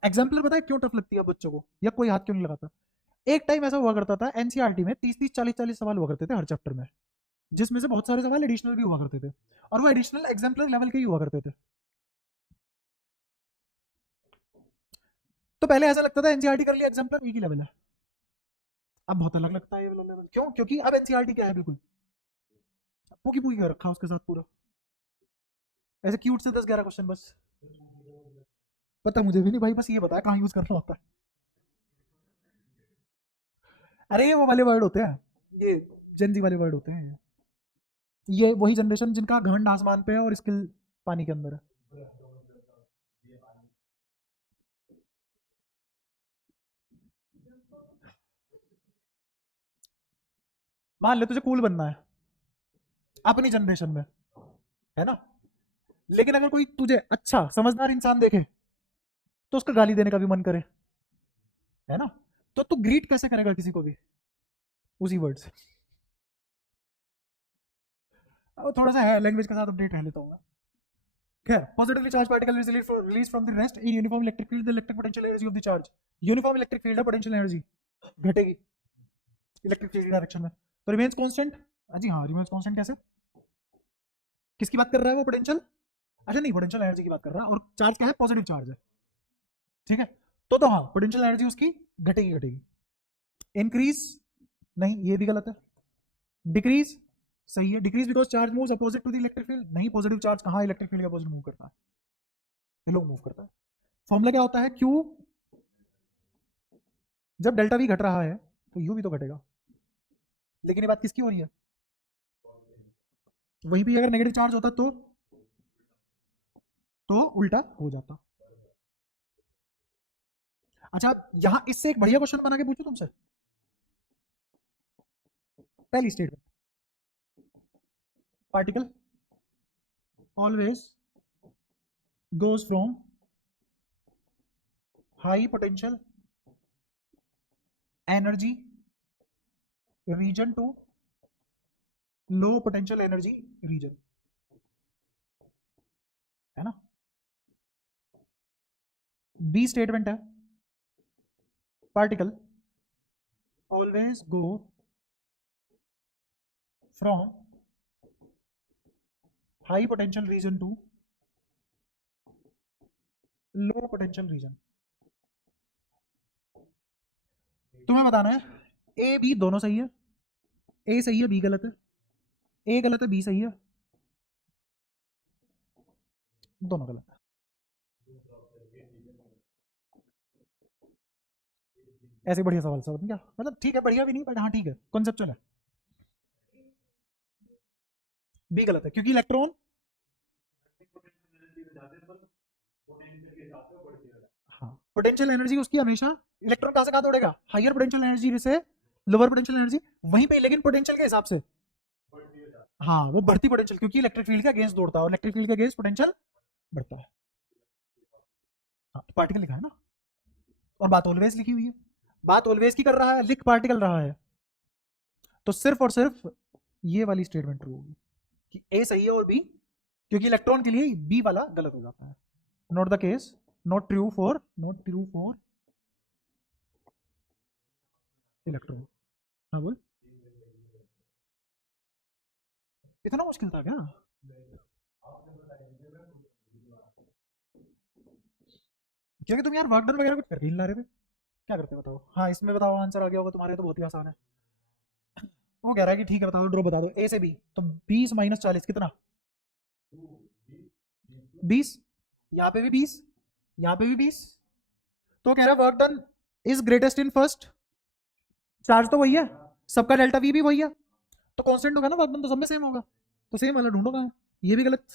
एग्जाम्पलर पता है क्यों टफ लगती है बच्चों को, या कोई हाथ क्यों नहीं लगाता? एक टाइम ऐसा हुआ करता था एनसीईआरटी में 30-30, 40-40 सवाल हुआ करते थे हर चैप्टर में, जिसमें से बहुत सारे सवाल एडिशनल भी हुआ करते थे, और वो एडिशनल एग्जाम्पलर लेवल के ही हुआ करते थे। तो पहले ऐसा लगता था एनसीईआरटी कर लिया, एग्जाम्पलर एक ही लेवल है। अब बहुत अलग लगता है ये वाला लेवल। क्यों? क्योंकि अब एनसीईआरटी क्या है, बिल्कुल पूकी पूकी कर रखा उसके साथ पूरा, ऐसे क्यूट से 10-11 क्वेश्चन बस। पता मुझे भी नहीं भाई, बस ये बताया कहाँ यूज करना होता है। अरे ये वो वाले वर्ड होते हैं, ये जेनजी वाले वर्ड होते हैं। ये वही जनरेशन जिनका घमंड आसमान पे है और स्किल पानी के अंदर है। मान ले तुझे कूल बनना है अपनी जनरेशन में, है ना? लेकिन अगर कोई तुझे अच्छा समझदार इंसान देखे तो उसका गाली देने का भी मन करे, है ना? तो तू ग्रीट कैसे करेगा किसी को भी? उसी वर्ड से। अब थोड़ा सा है लैंग्वेज के साथ अपडेट रह लेता हूँ मैं। खैर, positively charge particle is release from the rest in uniform electric field, the electric potential energy of the charge. Uniform electric field है, पोटेंशियल एनर्जी घटेगी इलेक्ट्रिक फील्ड डायरेक्शन में, तो रिमेन्स कांस्टेंट। जी हाँ, रिमेन्स कांस्टेंट कैसे? किसकी बात कर रहा है वो? पोटेंशियल। अच्छा नहीं, पोटेंशियल एनर्जी की बात कर रहा है, और चार्ज क्या है? पॉजिटिव चार्ज है। ठीक है, तो हाँ पोटेंशियल एनर्जी उसकी घटेगी घटेगी। इंक्रीज नहीं, ये भी गलत है। डिक्रीज सही है, decrease because charge moves opposite to the electric field. नहीं, पॉजिटिव चार्ज कहाँ इलेक्ट्रिक फील्ड के अपोजिट मूव करता है? ये लोग मूव करता है। फॉर्मूला क्या होता है? क्यू, जब डेल्टा वी घट रहा है तो यू भी तो घटेगा। लेकिन ये बात किसकी हो रही है? वहीं भी अगर नेगेटिव चार्ज होता तो उल्टा हो जाता। अच्छा, यहां इससे एक बढ़िया क्वेश्चन बना के पूछू तुमसे। पहली statement, particle always goes from high potential energy region to low potential energy region, है ना? बी स्टेटमेंट है, particle always go from high potential region to low potential region. तुम्हें बताना है ए बी दोनों सही है, ए सही है बी गलत है, ए गलत है बी सही है, दोनों गलत है। ऐसे बढ़िया सवाल सब क्या मतलब, ठीक है बढ़िया भी नहीं बट हाँ ठीक है, कॉन्सेप्चुअल है। बी गलत है क्योंकि इलेक्ट्रॉन, हाँ पोटेंशियल एनर्जी उसकी हमेशा, इलेक्ट्रॉन कहाँ से कहाँ दौड़ेगा, हायर पोटेंशियल एनर्जी से लोअर पोटेंशियल एनर्जी वहीं पे, लेकिन पोटेंशियल के हिसाब से, हाँ वो बढ़ती पोटेंशियल, क्योंकि इलेक्ट्रिक फील्ड के अगेंस्ट दौड़ता है और इलेक्ट्रिक फील्ड के अगेंस्ट पोटेंशियल बढ़ता है। हाँ तो पार्टिकल लिखा है ना, और बात ऑलवेज लिखी हुई है, बात ऑलवेज की कर रहा है, लिख पार्टिकल रहा है, तो सिर्फ और सिर्फ ये वाली स्टेटमेंट ट्रू होगी कि ए सही है और बी, क्योंकि इलेक्ट्रॉन के लिए बी वाला गलत हो जाता है। Not the case, not true for electron. हाँ बोल, इतना मुश्किल था क्या? क्योंकि तुम यार वर्क डन वगैरह कुछ करके ही नहीं ला रहे थे, क्या करते बताओ? हाँ इसमें बताओ आंसर आ गया होगा तुम्हारे, तो बहुत ही आसान है। वो कह रहा है कि ठीक है बताओ, ड्रॉ बता दो, ए से बी, तो 20 माइनस 40 कितना? 20, यहाँ पे भी 20, यहाँ पे भी 20, तो कह रहा है work done is greatest in first, charge तो वही है, सबका डेल्टा वी भी वही है, तो कांस्टेंट होगा ना, वर्क डन तो सब में सेम होगा, तो सेम वाला ढूंढो कहाँ है। ये भी गलत,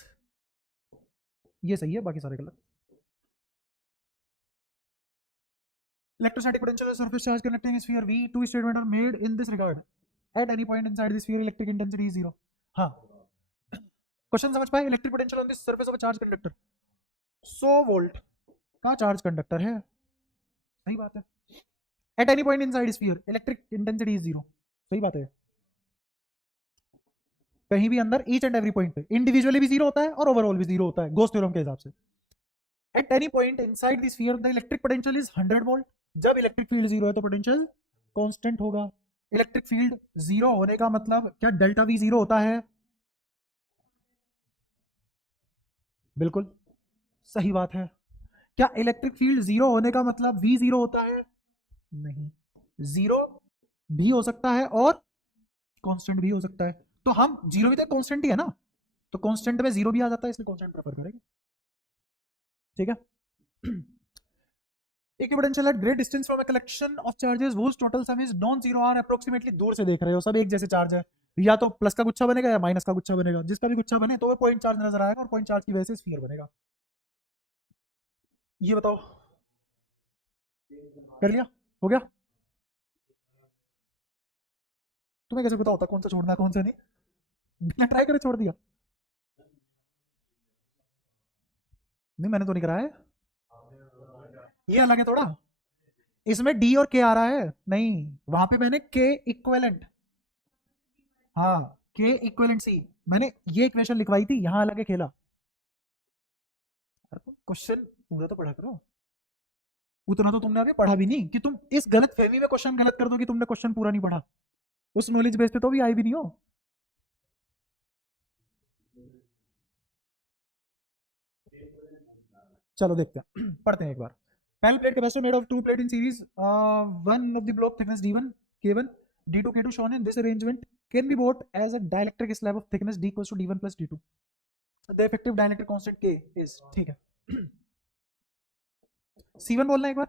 ये सही है, बाकी सारे गलत। Electrostatic potential of surface charge connecting a sphere V, two statements are made in this regard. At any point inside the sphere, electric intensity is zero. हाँ क्वेश्चन समझ पाए? Electric potential on the surface of a charge conductor, 100 volt का charge conductor है, सही बात है। At any point inside sphere electric intensity is zero, सही बात है। कहीं भी अंदर ईच एंड एवरी पॉइंट पे इंडिविजुअली भी जीरो होता है और ओवरऑल भी जीरो होता है, गॉस थ्योरम के हिसाब से। At any point inside the sphere the electric potential is 100 volt, जब इलेक्ट्रिक फील्ड जीरो है तो पोटेंशियल कांस्टेंट होगा। इलेक्ट्रिक फील्ड जीरो होने का मतलब क्या डेल्टा वी जीरो होता है? बिल्कुल सही बात है। क्या इलेक्ट्रिक फील्ड जीरो होने का मतलब वी जीरो होता है? नहीं, जीरो भी हो सकता है और कांस्टेंट भी हो सकता है, तो हम जीरो भी तो कांस्टेंट ही है ना, तो कांस्टेंट में जीरो भी आ जाता है, इसलिए कांस्टेंट प्रेफर करेंगे, ठीक है। Equipotential at great distance from a collection of charges whose total sum is non zero are approximately, दूर से देख रहे हो सब एक जैसे चार्ज है, या तो प्लस का गुच्छा बनेगा या माइनस का गुच्छा बनेगा, जिसका भी गुच्छा बने तो वो पॉइंट चार्ज नजर आएगा और पॉइंट चार्ज की वजह से स्फीयर बनेगा। ये बताओ, कर लिया? हो गया? तुम्हें कैसे पता होता कौन सा छोड़ना है कौन सा नहीं? बिना ट्राई करे छोड़ दिया? नहीं मैंने तो नहीं कराया है। ये अलग है थोड़ा, इसमें डी और के आ रहा है, नहीं वहां पे मैंने के इक्वेलेंट, हाँ के इक्वेलेंट सी, मैंने ये इक्वेशन लिखवाई थी, यहाँ अलग है खेला। क्वेश्चन पूरा तो पढ़ा करो, उतना तो तुमने अभी पढ़ा भी नहीं कि तुम इस गलत फहमी में क्वेश्चन गलत कर दो कि तुमने क्वेश्चन पूरा नहीं पढ़ा, उस नॉलेज बेस पे तो भी आई भी नहीं हो। चलो देखते हैं पढ़ते हैं एक बार। Parallel plate capacitor made of two plate in series, one of the block thickness d1 k1 d2 k2 shown in this arrangement can be bought as a dielectric slab of thickness d equals to d1 plus d2, the effective dielectric constant k is, ठीक है। c1 बोलना है एक बार,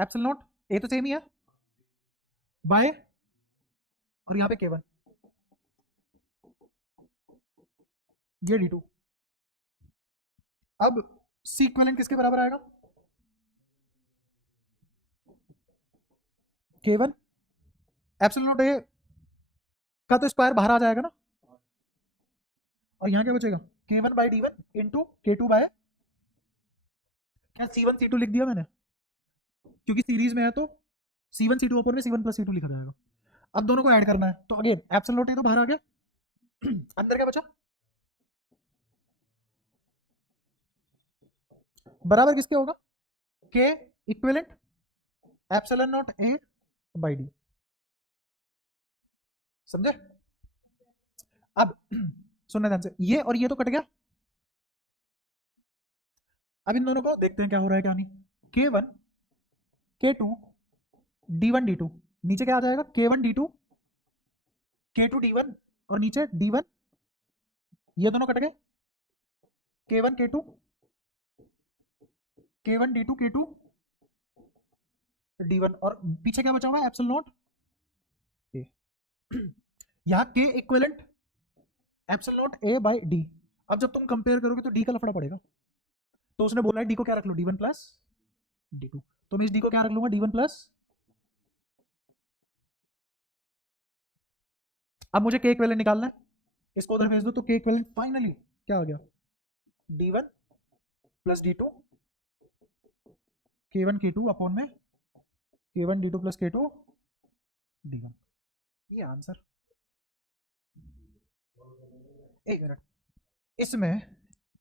epsilon not, ए तो same ही है, bye, और यहाँ पे k1, ये d2। अब सी इक्विवेलेंट किसके बराबर आएगा? k1 एप्सिलॉन नॉट ए का तो स्क्वायर बाहर आ जाएगा ना, और यहाँ क्या बचेगा? k1 by d1 into k2 bye, क्या c1 c2 लिख दिया मैंने? क्योंकि सीरीज में है तो c1 c2 ऊपर में c1 प्लस c2 लिखा जाएगा। अब दोनों को ऐड करना है, तो अगेन एप्सिलॉन नॉट ए तो बाहर आ गया अंदर क्या बचा? बराबर किसके होगा? के equivalent epsilon not A by D, समझे? अब सुनना ध्यान से, ये और ये तो कट गया, अब इन दोनों को देखते हैं क्या हो रहा है क्या नहीं। k1 k2 d1 d2 नीचे क्या आ जाएगा, K1 D2 K2 D1 और नीचे D1, ये दोनों कट गए, K1 K2 K1 D2 K2 D1 और पीछे क्या बचा हुआ है, एप्सिलॉन नॉट A। यहाँ K equivalent epsilon naught A by D। अब जब तुम कंपेयर करोगे तो D का लफड़ा पड़ेगा, तो उसने बोला है D को क्या रख लो, D1 प्लस D2। तो मैं इस D को क्या रख लूंगा, D1 प्लस। अब मुझे K इक्विवेलेंट निकालना है, इसको उधर भेज दो, तो K इक्विवेलेंट फाइनली क्या आ गया, D1 plus D2 K1 K2 upon में K1 D2 plus K2 D1। ये आंसर। एक मिनट, इसमें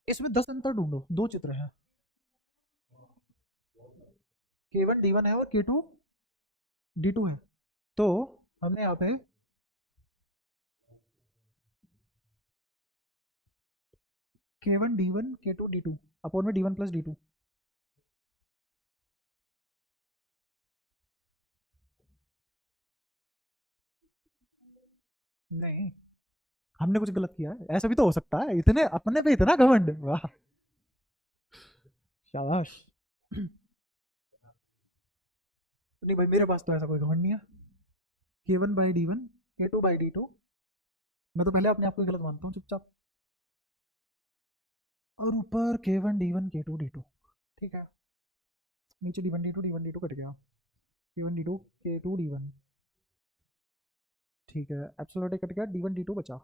इसमें 10 अंतर ढूंढो, दो चित्र हैं, K1 D1 है और K2 D2 है, तो हमने यहाँ पे K1 D1 K2 D2 upon में D1 प्लस D2। नहीं, हमने कुछ गलत किया है, ऐसा भी तो हो सकता है, इतने अपने पे इतना घमंड, वाह शाबाश। नहीं भाई, मेरे पास तो ऐसा कोई घमंड नहीं है। K1 by D1 K2 by D2, मैं तो पहले अपने आप को गलत मानता हूँ चुपचाप, और ऊपर K1 D1 K2 D2, ठीक है, नीचे D1 D2 D1 D2 cut गया, K1 D2 K2 D1, ठीक है, एप्सिलॉन कट गया, D1 D2 बचा।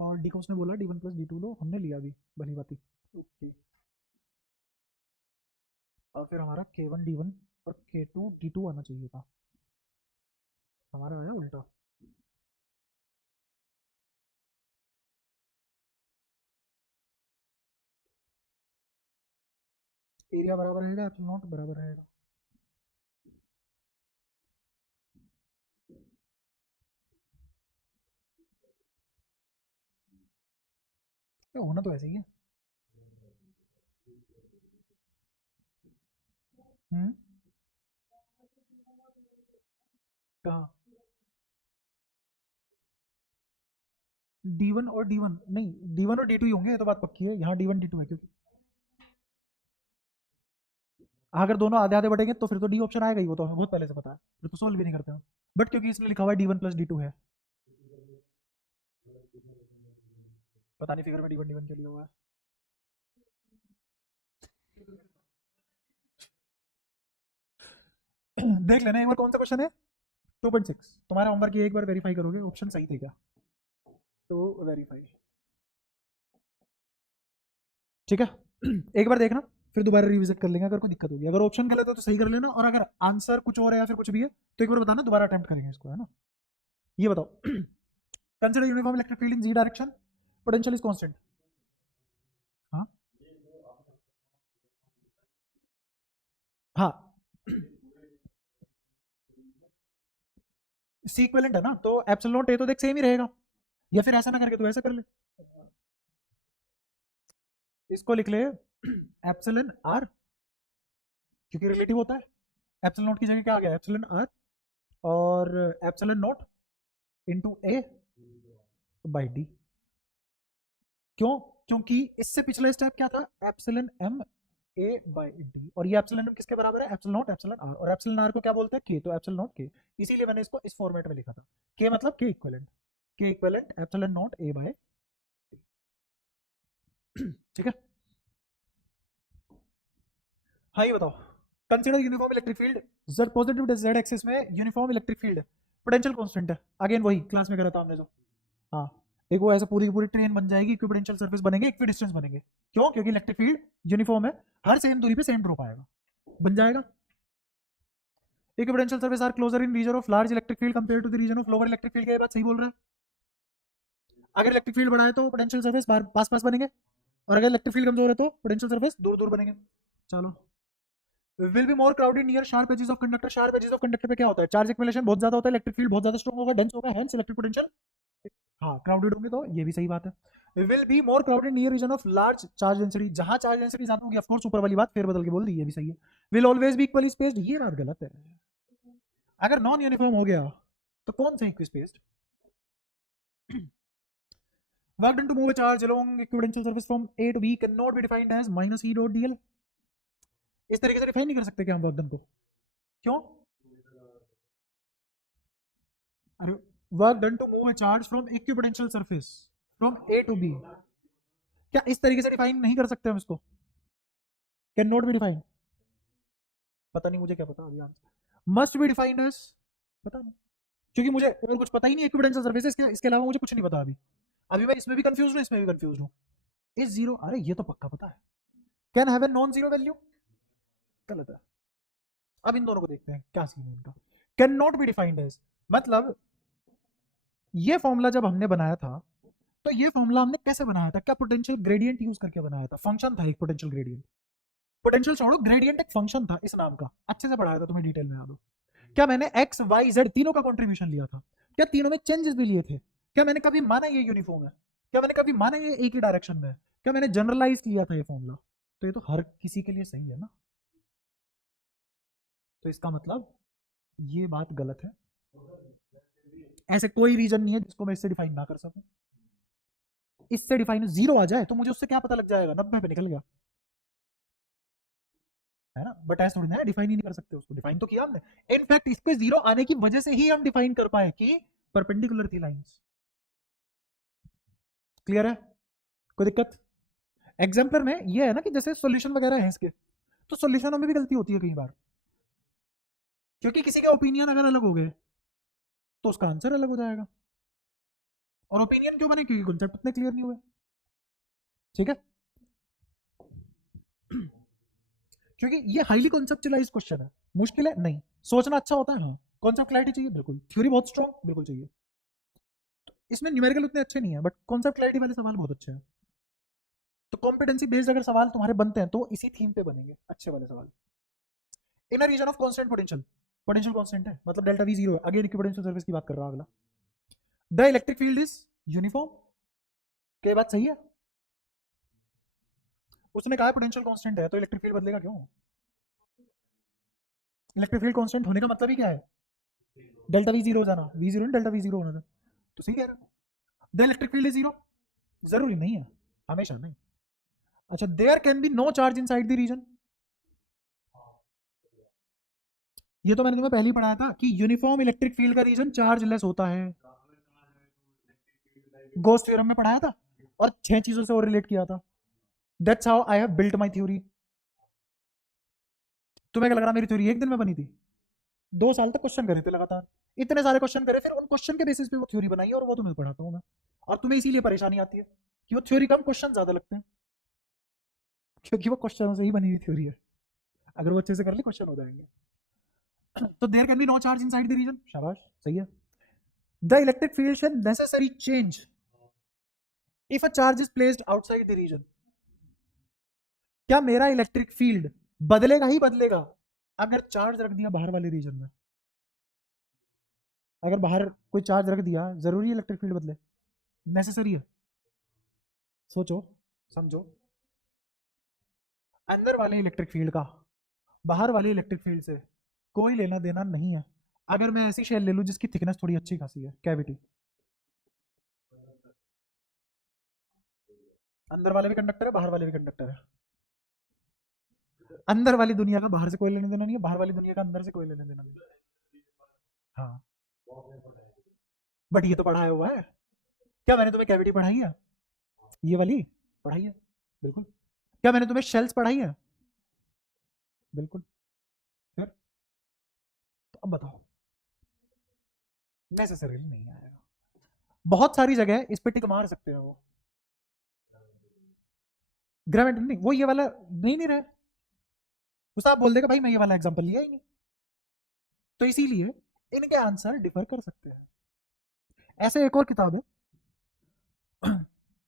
और डी को उसने बोला D1 प्लस D2 लो, हमने लिया भी, भली बाती, ओके। और फिर हमारा K1 D1 और K2 D2 आना चाहिए था, हमारा आया उल्टा। एरिया बराबर रहेगा, एप्सिलॉन नॉट बराबर रहेगा। ये होना तो ऐसे ही है। हम्म, कहाँ, D1 और D1 नहीं, D1 और D2 ही होंगे, ये तो बात पक्की है, यहाँ D1 D2 है, क्योंकि अगर दोनों आधे आधे बढ़ेंगे तो फिर तो डी ऑप्शन आएगा ही, वो तो हमें बहुत पहले से पता है, फिर तो सॉल्व भी नहीं करते हम। बट क्योंकि इसमें लिखा हुआ है D1 प्लस D2 है, पता नहीं फिगर में D1 D1 क्यों लिया हुआ है। देख लेना एक बार कौन सा क्वेश्चन है, 2.6, तुम्हारे होमवर्क ये एक बार वेरीफाई करोगे ऑप्शन सही थे क्या, तो वेरीफाई, ठीक है। एक बार देखना, फिर दोबारा रिविजिट कर लेंगे, अगर कोई दिक्कत होगी, अगर ऑप्शन गलत है तो सही कर लेना, और अगर आंसर कुछ और है या फिर कुछ भी है तो एक बार बताना, दोबारा अटेम्प्ट करेंगे इसको, है ना। ये बताओ, consider uniform electric field in Z direction, potential is constant. हाँ हाँ, सी इक्विवेलेंट है ना, तो एप्सिलॉन नॉट ए तो देख सेम ही रहेगा, या फिर ऐसा ना करके तो ऐसा कर ले, इसको लिख ले एप्सिलॉन आर, क्योंकि रिलेटिव होता है, एप्सिलॉन नॉट की जगह क्या आ गया, एप्सिलॉन आर, और epsilon naught into A by D. क्यों, क्योंकि इससे पिछला स्टेप क्या था, epsilon M A by D, और ये एप्सिलॉन एम किसके बराबर है, एप्सिलॉन नॉट एप्सिलॉन आर, और एप्सिलॉन आर को क्या बोलते हैं, के, तो एप्सिलॉन नॉट के, इसीलिए मैंने इसको इस फॉर्मेट में लिखा था, के मतलब के इक्विवेलेंट, के equivalent epsilon not A by, ठीक है। हाँ ये बताओ, consider uniform electric field, Z positive Z axis में uniform electric field, potential constant है, अगेन वही क्लास में करा था हमने जो, हाँ, एक वो ऐसा पूरी की पूरी ट्रेन बन जाएगी, इक्विपोटेंशियल सरफेस बनेंगे, इक्विडिस्टेंस बनेंगे, क्यों, क्योंकि इलेक्ट्रिक फील्ड यूनिफॉर्म है, हर सेम दूरी पे सेम ड्रॉप आएगा, बन जाएगा। Equipotential surface are closer in region of large electric field compare to the region of lower electric field, ये बात सही बोल रहा है। अगर इलेक्ट्रिक फील्ड बड़ा है तो पोटेंशियल सरफेस पास पास बनेंगे, और अगर इलेक्ट्रिक फील्ड कमजोर है तो पोटेंशियल सरफेस दूर दूर बनेंगे। चलो, will be more crowded near sharp edges of conductor, sharp edges of conductor पे क्या होता है, चार्ज एक्युमुलेशन बहुत ज्यादा होता है, इलेक्ट्रिक फील्ड बहुत ज्यादा स्ट्रांग होगा, डेंस होगा, हेंस इलेक्ट्रिक पोटेंशियल हाँ क्राउडेड होंगे तो ये भी सही बात है। Will be more crowded near region of large charge density, जहां चार्ज डेंसिटी ज्यादा होगी, ऑफ कोर्स ऊपर वाली बात फेर बदल के बोल दी, ये भी सही है। Will always be equally spaced, ये बात गलत है। अगर नॉन यूनिफॉर्म हो गया तो कौन सा equispaced? Work done to move a charge along equipotential surface from A to B can not be defined as minus E dot DL. इस तरीके से डिफाइन नहीं कर सकते क्या हम वर्क डन को? क्यों? अरे work done to move a charge from equipotential surface from A to B, क्या इस तरीके से डिफाइन नहीं कर सकते हम इसको? कैन नॉट बी डिफाइंड, पता नहीं, मुझे क्या पता अभी answer. Must be defined as, पता नहीं, क्योंकि मुझे और कुछ पता ही नहीं इक्विपोटेंशियल सरफेस, इसके अलावा मुझे कुछ नहीं पता अभी। अभी मैं इसमें भी कंफ्यूज हूँ, इसमें भी कंफ्यूज हूँ। इस जीरो, अरे ये तो पक्का पता है। Can have a non zero value, गलत है। अब इन दोनों को देखते हैं क्या सीन है इनका। Can not be defined as मतलब ये फॉर्मूला जब हमने बनाया था तो ये फॉर्मूला हमने कैसे बनाया था? क्या पोटेंशियल ग्रेडियंट यूज करके बनाया था? फंक्शन था एक पोटेंशियल ग्रेडियंट, पोटेंशियल छोड़ो, ग्रेडियंट एक फंक्शन था इस नाम का, अच्छे से पढ़ाया था तुम्हें, डिटेल में याद हो। क्या मैंने एक्स वाई जेड तीनों का कंट्रीब्यूशन लिया था? क्या तीनों में चेंजेस भी लिए थे? क्या मैंने कभी माना ये यूनिफॉर्म है? क्या मैंने कभी माना ये एक ही डायरेक्शन में है? क्या मैंने जनरलाइज किया था ये फॉर्मूला? तो ये तो हर किसी के लिए सही है ना, तो इसका मतलब ये बात गलत है। ऐसे कोई रीजन नहीं है जिसको मैं इससे डिफाइन ना कर सकूं। इससे डिफाइन जीरो आ जाए तो मुझे उससे क्या पता लग जाएगा? 90 पे निकल गया है ना, बट ऐसा थोड़ी ना है, डिफाइन ही नहीं कर सकते उसको, डिफाइन तो किया हमने। इनफैक्ट इस पे जीरो आने की वजह से ही हम डिफाइन कर पाए कि परपेंडिकुलर थी लाइंस। क्लियर है? कोई दिक्कत? एग्जाम्पलर में ये है ना कि जैसे सॉल्यूशन वगैरह है इसके, तो सॉल्यूशनों में भी गलती होती है कई बार, क्योंकि किसी के ओपिनियन अगर अलग हो गए तो उसका आंसर अलग हो जाएगा। और ओपिनियन क्यों बने? क्योंकि कॉन्सेप्ट इतने क्लियर नहीं हुए। ठीक है, क्योंकि ये हाईली कॉन्सेप्चुअलाइज क्वेश्चन है। मुश्किल है नहीं, सोचना अच्छा होता है हाँ, कॉन्सेप्ट क्लैरिटी चाहिए बिल्कुल, थ्योरी बहुत स्ट्रॉन्ग बिल्कुल चाहिए। इसमें न्यूमेरिकल उतने अच्छे नहीं है, बट कॉन्सेप्ट क्लैरिटी वाले सवाल बहुत अच्छे हैं। तो कॉम्पिटेंसी बेस्ड अगर सवाल तुम्हारे बनते हैं तो इसी थीम पे बनेंगे अच्छे वाले सवाल। In a region of constant potential, potential constant है मतलब डेल्टा वी जीरो है, अगेन इक्विपोटेंशियल सर्फेस की बात कर रहा हूं। अगला, the electric field is uniform, क्या बात सही है? उसने कहा पोटेंशियल कांस्टेंट है तो इलेक्ट्रिक फील्ड बदलेगा क्यों? इलेक्ट्रिक फील्ड कांस्टेंट होने का मतलब ही क्या है? डेल्टा वी जीरो हो जाना, V zero delta V zero होना था, तो सही कह रहा है। The electric field is zero, जरूरी नहीं है, हमेशा नहीं। अच्छा, there can be no charge inside the region, ये तो मैंने तुम्हें पहले ही पढ़ाया था कि यूनिफॉर्म इलेक्ट्रिक फील्ड का रीजन चार्जलेस होता है, गोस थ्योरम में पढ़ाया था और 6 चीजों से और रिलेट किया था। That's how I have built my theory. तुम्हें क्या लग रहा मेरी थ्योरी एक दिन में बनी थी? 2 साल तक क्वेश्चन करे थे लगातार, इतने सारे क्वेश्चन करे, फिर उन क्वेश्चन के बेसिस पे वो थ्योरी बनाई और वो तुम्हें पढ़ाता हूँ मैं। और तुम्हें इसीलिए परेशानी आती है कि वो थ्योरी कम, क्वेश्चन ज्यादा लगते हैं, क्योंकि वो क्वेश्चनों से ही बनी हुई थ्योरी है। अगर वो अच्छे से कर ले क्वेश्चन हो जाएंगे। तो there can be no charge inside the region, शाबाश सही है। The electric field shall necessary change if a charge is placed outside the region, क्या मेरा इलेक्ट्रिक फील्ड बदलेगा ही बदलेगा अगर चार्ज रख दिया बाहर वाले रीजन में? अगर बाहर कोई चार्ज रख दिया, जरूरी इलेक्ट्रिक फील्ड बदले? नेसेसरी है? सोचो समझो, अंदर वाले इलेक्ट्रिक फील्ड का बाहर वाले इलेक्ट्रिक फील्ड से कोई लेना देना नहीं है। अगर मैं ऐसी शेल ले लूं जिसकी थिकनेस थोड़ी अच्छी खासी है, कैविटी, अंदर वाले भी कंडक्टर है बाहर वाले भी कंडक्टर है, अंदर वाली दुनिया का बाहर से कोई लेने देना नहीं है, बाहर वाली दुनिया का अंदर से कोई लेने देना नहीं है। हाँ, बट ये तो पढ़ाया हुआ है। क्या मैंने तुम्हें कैविटी पढ़ाई है? ये वाली पढ़ाई है बिल्कुल। क्या मैंने तुम्हें शेल्स पढ़ाई है? बिल्कुल। फिर तो अब बताओ, नेसेसरी नहीं आएगा। बहुत सारी जगह इस पे टिक मार सकते हो वो, ग्रेविटी नहीं, वो ये वाला नहीं रहा, उस आप बोल देगा भाई मैं ये वाला एग्जांपल लिया ही नहीं, तो इसीलिए इनके आंसर डिफर कर सकते हैं। ऐसे एक और किताब है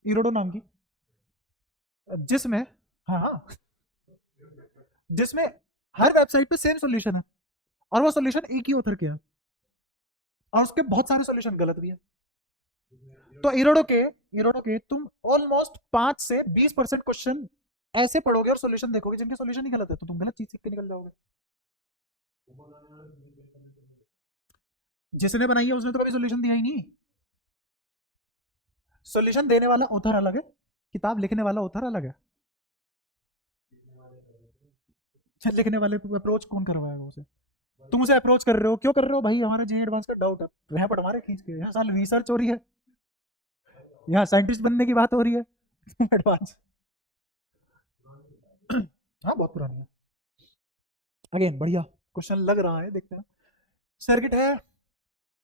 इरोडो नाम की, जिसमें, हाँ हाँ, जिसमें हर वेबसाइट पे सेम सॉल्यूशन है और वो सॉल्यूशन एक ही ऑथर के है और उसके बहुत सारे सॉल्यूशन गलत भी है। तो इरोडो के तुम ऑलमोस्ट 5 से 20% क्वेश्चन ऐसे पढ़ोगे और सॉल्यूशन देखोगे जिनके सॉल्यूशन ही गलत है, तो तुम गलत चीज सीख के निकल जाओगे। जिसने बनाई है उसने तो कभी सॉल्यूशन दिया ही नहीं। सॉल्यूशन देने वाला ऑथर अलग है, किताब लिखने वाला ऑथर अलग है। लिखने वाले को अप्रोच कौन करवाएगा उसे? तुम उसे अप्रोच कर रहे हो, क्यों कर रहे हो भाई? हमारे जे एडवांस का डाउट है, वह पढ़ हमारे खींच के। यहाँ साल रिसर्च हो रही है, यहाँ साइंटिस्ट बनने की बात हो रही है। एडवांस हाँ बहुत पुरानी है। अगेन बढ़िया क्वेश्चन लग रहा है, देखते हैं। सर्किट है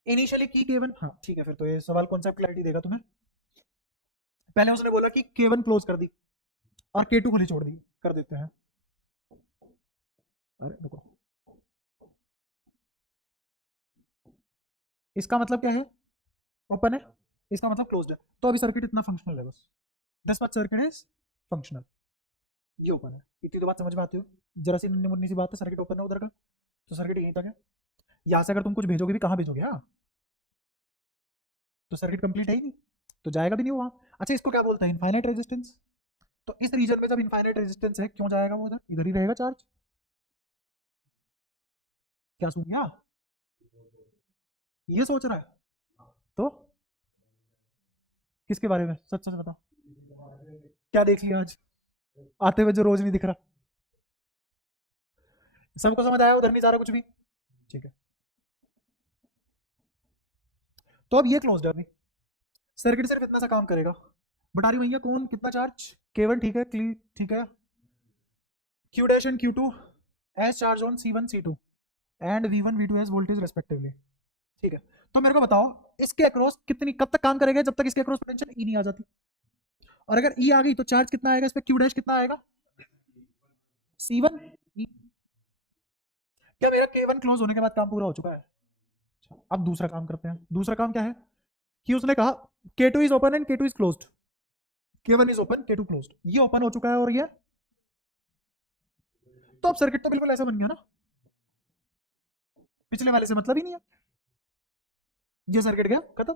इनिशियली की केवन, हाँ ठीक है, फिर तो ये सवाल कॉन्सेप्ट क्लैरिटी देगा तुम्हें। पहले उसने बोला कि केवन क्लोज कर दी और के2 खुली छोड़ दी, कर देते हैं। अरे रुको, इसका मतलब क्या है? ओपन है, इसका मतलब क्लोज्ड है। तो अभी सर्किट इतना फंक्शनल है बस, this much circuit is functional, ये ओपन है। इतनी तो बात समझ में आती हो? जरा सी नन्ही मुन्नी सी बात है, सर्किट ओपन है उधर का, तो सर्किट यहीं तक है। यहाँ से अगर तुम कुछ भेजोगे भी, कहाँ भेजोगे? हाँ, तो सर्किट कंप्लीट है ही नहीं, तो जाएगा भी नहीं वहाँ। अच्छा, इसको क्या बोलते हैं? Infinite resistance. तो इस रीजन में जब इनफाइनाइट रेजिस्टेंस है, क्यों जाएगा वो उधर? इधर ही रहेगा चार्ज। क्या सुन गया? ये सोच रहा है तो किसके बारे में? सच सच बता, क्या देख लिया आज आते हुए जो रोज नहीं दिख रहा? सबको समझ आया? उधर नहीं जा रहा कुछ भी? ठीक है, तो अब ये क्लोज्ड है अभी। सर्किट सिर्फ इतना सा काम करेगा। बता रही भैया कौन कितना चार्ज? केवन, ठीक है, ठीक है। क्यू डैश एंड क्यू2 as charge on C1 C2 and V1 V2 as voltage respectively. ठीक है, तो मेरे को बताओ इसके अक्रॉस कितनी, कब तक काम करेगा? जब तक इसके अक्रॉस पोटेंशियल ई नहीं आ जाती। और अगर ई आ गई तो चार्ज कितना आएगा इस पे? क्यू डैश कितना आएगा? C1 E। क्या मेरा K1 क्लोज होने के बाद काम पूरा हो चुका है? अच्छा, अब दूसरा काम करते हैं। दूसरा काम क्या है कि उसने कहा K2 is open and K2 is closed, K1 is open K2 closed. ये ओपन हो चुका है और ये, तो अब सर्किट तो बिल्कुल ऐसा बन गया ना, पिछले वाले से मतलब ही नहीं है। ये सर्किट गया खत्म।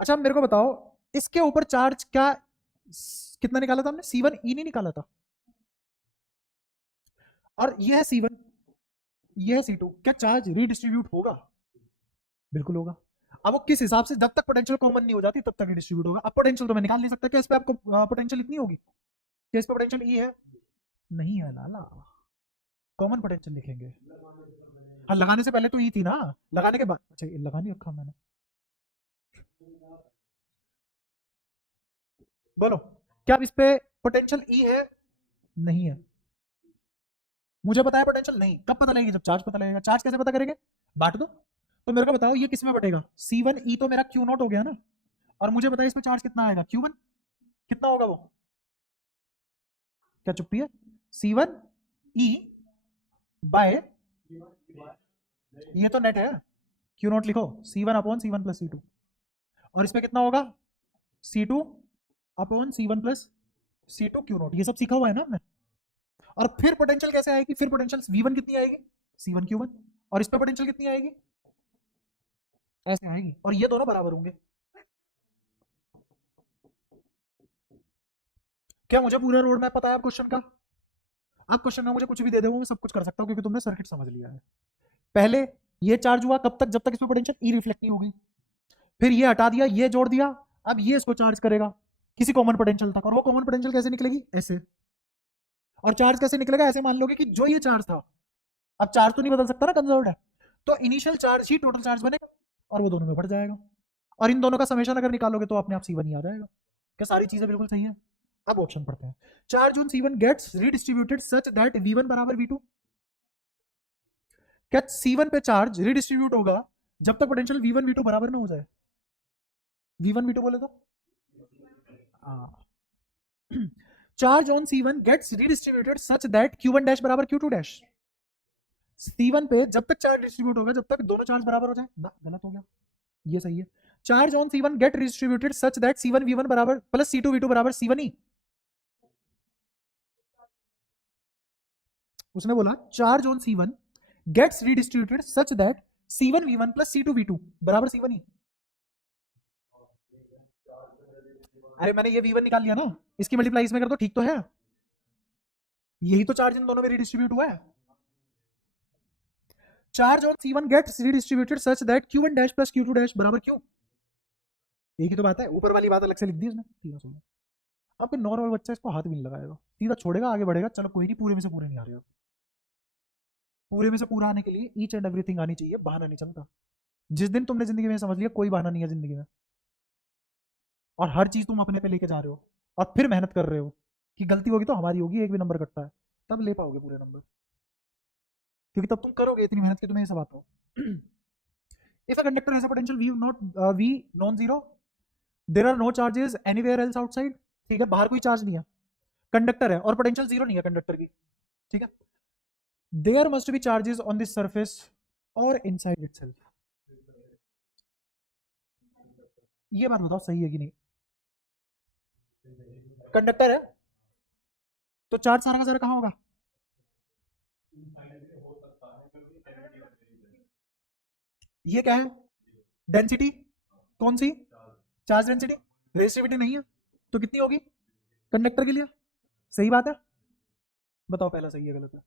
अच्छा, अब मेरे को बताओ इसके ऊपर चार्ज क्या, कितना निकाला था हमने? C1 E नहीं निकाला था? और ये है C1, ये है C2, क्या चार्ज रीडिस्ट्रीब्यूट होगा? बिल्कुल होगा। अब वो किस हिसाब से, जब तक पोटेंशियल कॉमन नहीं हो जाती तब तक रीडिस्ट्रीब्यूट होगा। अब पोटेंशियल तो मैं निकाल नहीं सकता, क्या इस पे आपको पोटेंशियल इतनी होगी? क्या इस पे पोटेंशियल ई है? नहीं है लाला, कॉमन पोटेंशियल लिखेंगे। हाँ, लगाने से पहले तो ई थी ना, लगाने के बाद, अच्छा लगा नहीं रखा मैंने। बोलो, क्या अब इस पे पोटेंशियल ई है? नहीं है। मुझे पता है पोटेंशियल नहीं, कब पता लगेगी? जब चार्ज पता लगेगा। चार्ज कैसे पता करेंगे? बांट दो। तो मेरे को बताओ ये किस में बटेगा? C1 E तो मेरा Q0 हो गया ना, और मुझे पता है इसमें चार्ज कितना आएगा? Q1 कितना होगा वो? क्या चुप्पी है? C1 E बाय, ये तो नेट है, Q0 लिखो, C1 upon C1 plus C2। और इसमें कितना होगा? C2 upon C1 plus C2 Q0। ये सब सीखा हुआ है ना हमने। और फिर पोटेंशियल कैसे आएगी? फिर पोटेंशियल V1 कितनी आएगी? C1 Q1। और इस पे पोटेंशियल कितनी आएगी? ऐसे आएगी, और ये दोनों बराबर होंगे। क्या मुझे पूरा रोड मैप पता है क्वेश्चन का? आप क्वेश्चन में मुझे कुछ भी दे दो, मैं सब कुछ कर सकता हूँ, क्योंकि तुमने सर्किट समझ लिया है। पहले ये चार्ज हुआ कब तक? जब तक इसमें पोटेंशियल ई रिफ्लेक्ट नहीं होगी। फिर ये हटा दिया, ये जोड़ दिया, अब ये इसको चार्ज करेगा किसी कॉमन पोटेंशियल तक। और वो कॉमन पोटेंशियल कैसे निकलेगी? ऐसे। और चार्ज कैसे निकलेगा? ऐसे मान लोगे कि जो ये चार्ज था, अब चार्ज तो नहीं बदल सकता ना, कंजर्व्ड है, तो इनिशियल चार्ज ही टोटल चार्ज बनेगा, और वो दोनों में बढ़ जाएगा। और इन दोनों का समेशन अगर निकालोगे तो अपने आप C1 ही आ जाएगा। क्या सारी चीजें बिल्कुल सही है? अब ऑप्शन पढ़ते हैं। Charge on C1 gets redistributed such that V1 बराबर V2। क्या C1 पे चार्ज रीडिस्ट्रीब्यूट होगा जब तक पोटेंशियल V1 V2 बराबर ना हो जाए? V1 V2 बोले तो charge on C1 gets redistributed such that Q1 dash बराबर Q2 डैश। C1 पे जब तक चार्ज डिस्ट्रीब्यूट होगा, जब तक दोनों चार्ज बराबर हो जाए ना, गलत हो गया, ये सही है। Charge on C1 get distributed such that C1 V1 बराबर प्लस C2 V2 बराबर C1 ही। उसने बोला charge on C1 gets redistributed such that C1 V1 plus C2 V2 बराबर C1 ही। अरे मैंने ये V1 निकाल लिया ना, इसकी मल्टीप्लाई इसमें कर दो, ठीक तो है? यही तो चार्ज इन दोनों में रिडिस्ट्रीब्यूट हुआ है। Charge on C1 gets redistributed such that Q1 dash plus Q2 dash बराबर Q। एक ही तो बात है, ऊपर वाली बात अलग से लिख दी उसने, तीनों सही है। आपके नॉर्मल बच्चा इसको हाथ भी नहीं लगाएगा, सीधा छोड़ेगा, आगे बढ़ेगा, चलो कोई नहीं, पूरे में से पूरे नहीं आ रहे हो। पूरे में से पूरा आने के लिए ईच एंड एवरीथिंग आनी चाहिए, बहाना नहीं चलता। जिस दिन तुमने जिंदगी में समझ लिया कोई बहाना नहीं है जिंदगी में, और हर चीज तुम अपने पे लेके जा रहे हो, और फिर मेहनत कर रहे हो कि गलती होगी तो हमारी होगी, एक भी नंबर कटता है, तब ले पाओगे पूरे नंबर, क्योंकि तब तुम करोगे इतनी मेहनत की तुम्हें ये सब आता हो। If a conductor has a potential V non-zero, there are no charges anywhere else outside, ठीक है, बाहर कोई चार्ज नहीं है, कंडक्टर है और पोटेंशियल जीरो नहीं है कंडक्टर की, ठीक है, there must be charges on this surface or inside itself। ये बात बताओ सही है कि नहीं? कंडक्टर है तो चार्ज सारा का सारा कहाँ होगा? ये क्या है? डेंसिटी, कौन सी? Charge density. रेजिस्टिविटी नहीं है तो कितनी होगी कंडक्टर के लिए? सही बात है, बताओ पहला सही है गलत है?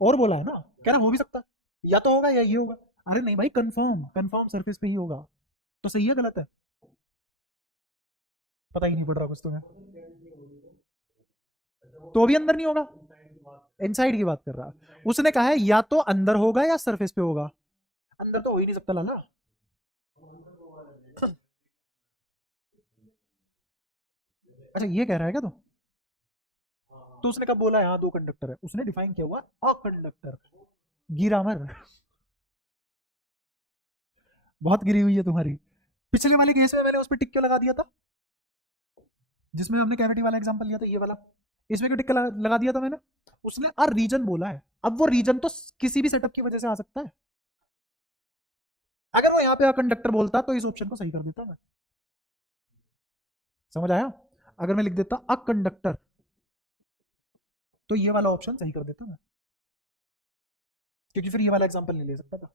और बोला है ना, कह रहा हो भी सकता है, या तो होगा या ये होगा। अरे नहीं भाई, कंफर्म कंफर्म सरफेस पे ही होगा, तो सही है गलत है? पता ही नहीं पड़ रहा कुछ तुम्हें, तो भी अंदर नहीं होगा, इनसाइड की बात कर रहा है। उसने कहा है या तो अंदर होगा या सरफेस पे होगा, अंदर तो हो ही नहीं सकता लाला। अच्छा ये कह रहा है क्या तो उसने कब बोला यहाँ दो कंडक्टर है? उसने डिफाइन किया हुआ अ कंडक्टर। गिरा मर, बहुत गिरी हुई है तुम्हारी। पिछले वाले केस में मैंने उस पर टिक क्यों लगा दिया था, जिसमें हमने कैविटी वाला एग्जांपल लिया था, ये वाला, इसमें क्यों टिक लगा दिया था मैंने? उसने अ रीजन बोला है, अब वो रीजन तो किसी भी सेटअप की वजह से आ सकता है। अगर वो यहाँ पे अ कंडक्टर बोलता तो इस ऑप्शन को सही कर देता मैं, समझ आया? अगर मैं लिख देता अ कंडक्टर तो ये वाला ऑप्शन सही कर देता मैं, क्योंकि फिर ये वाला एग्जांपल नहीं ले सकता था।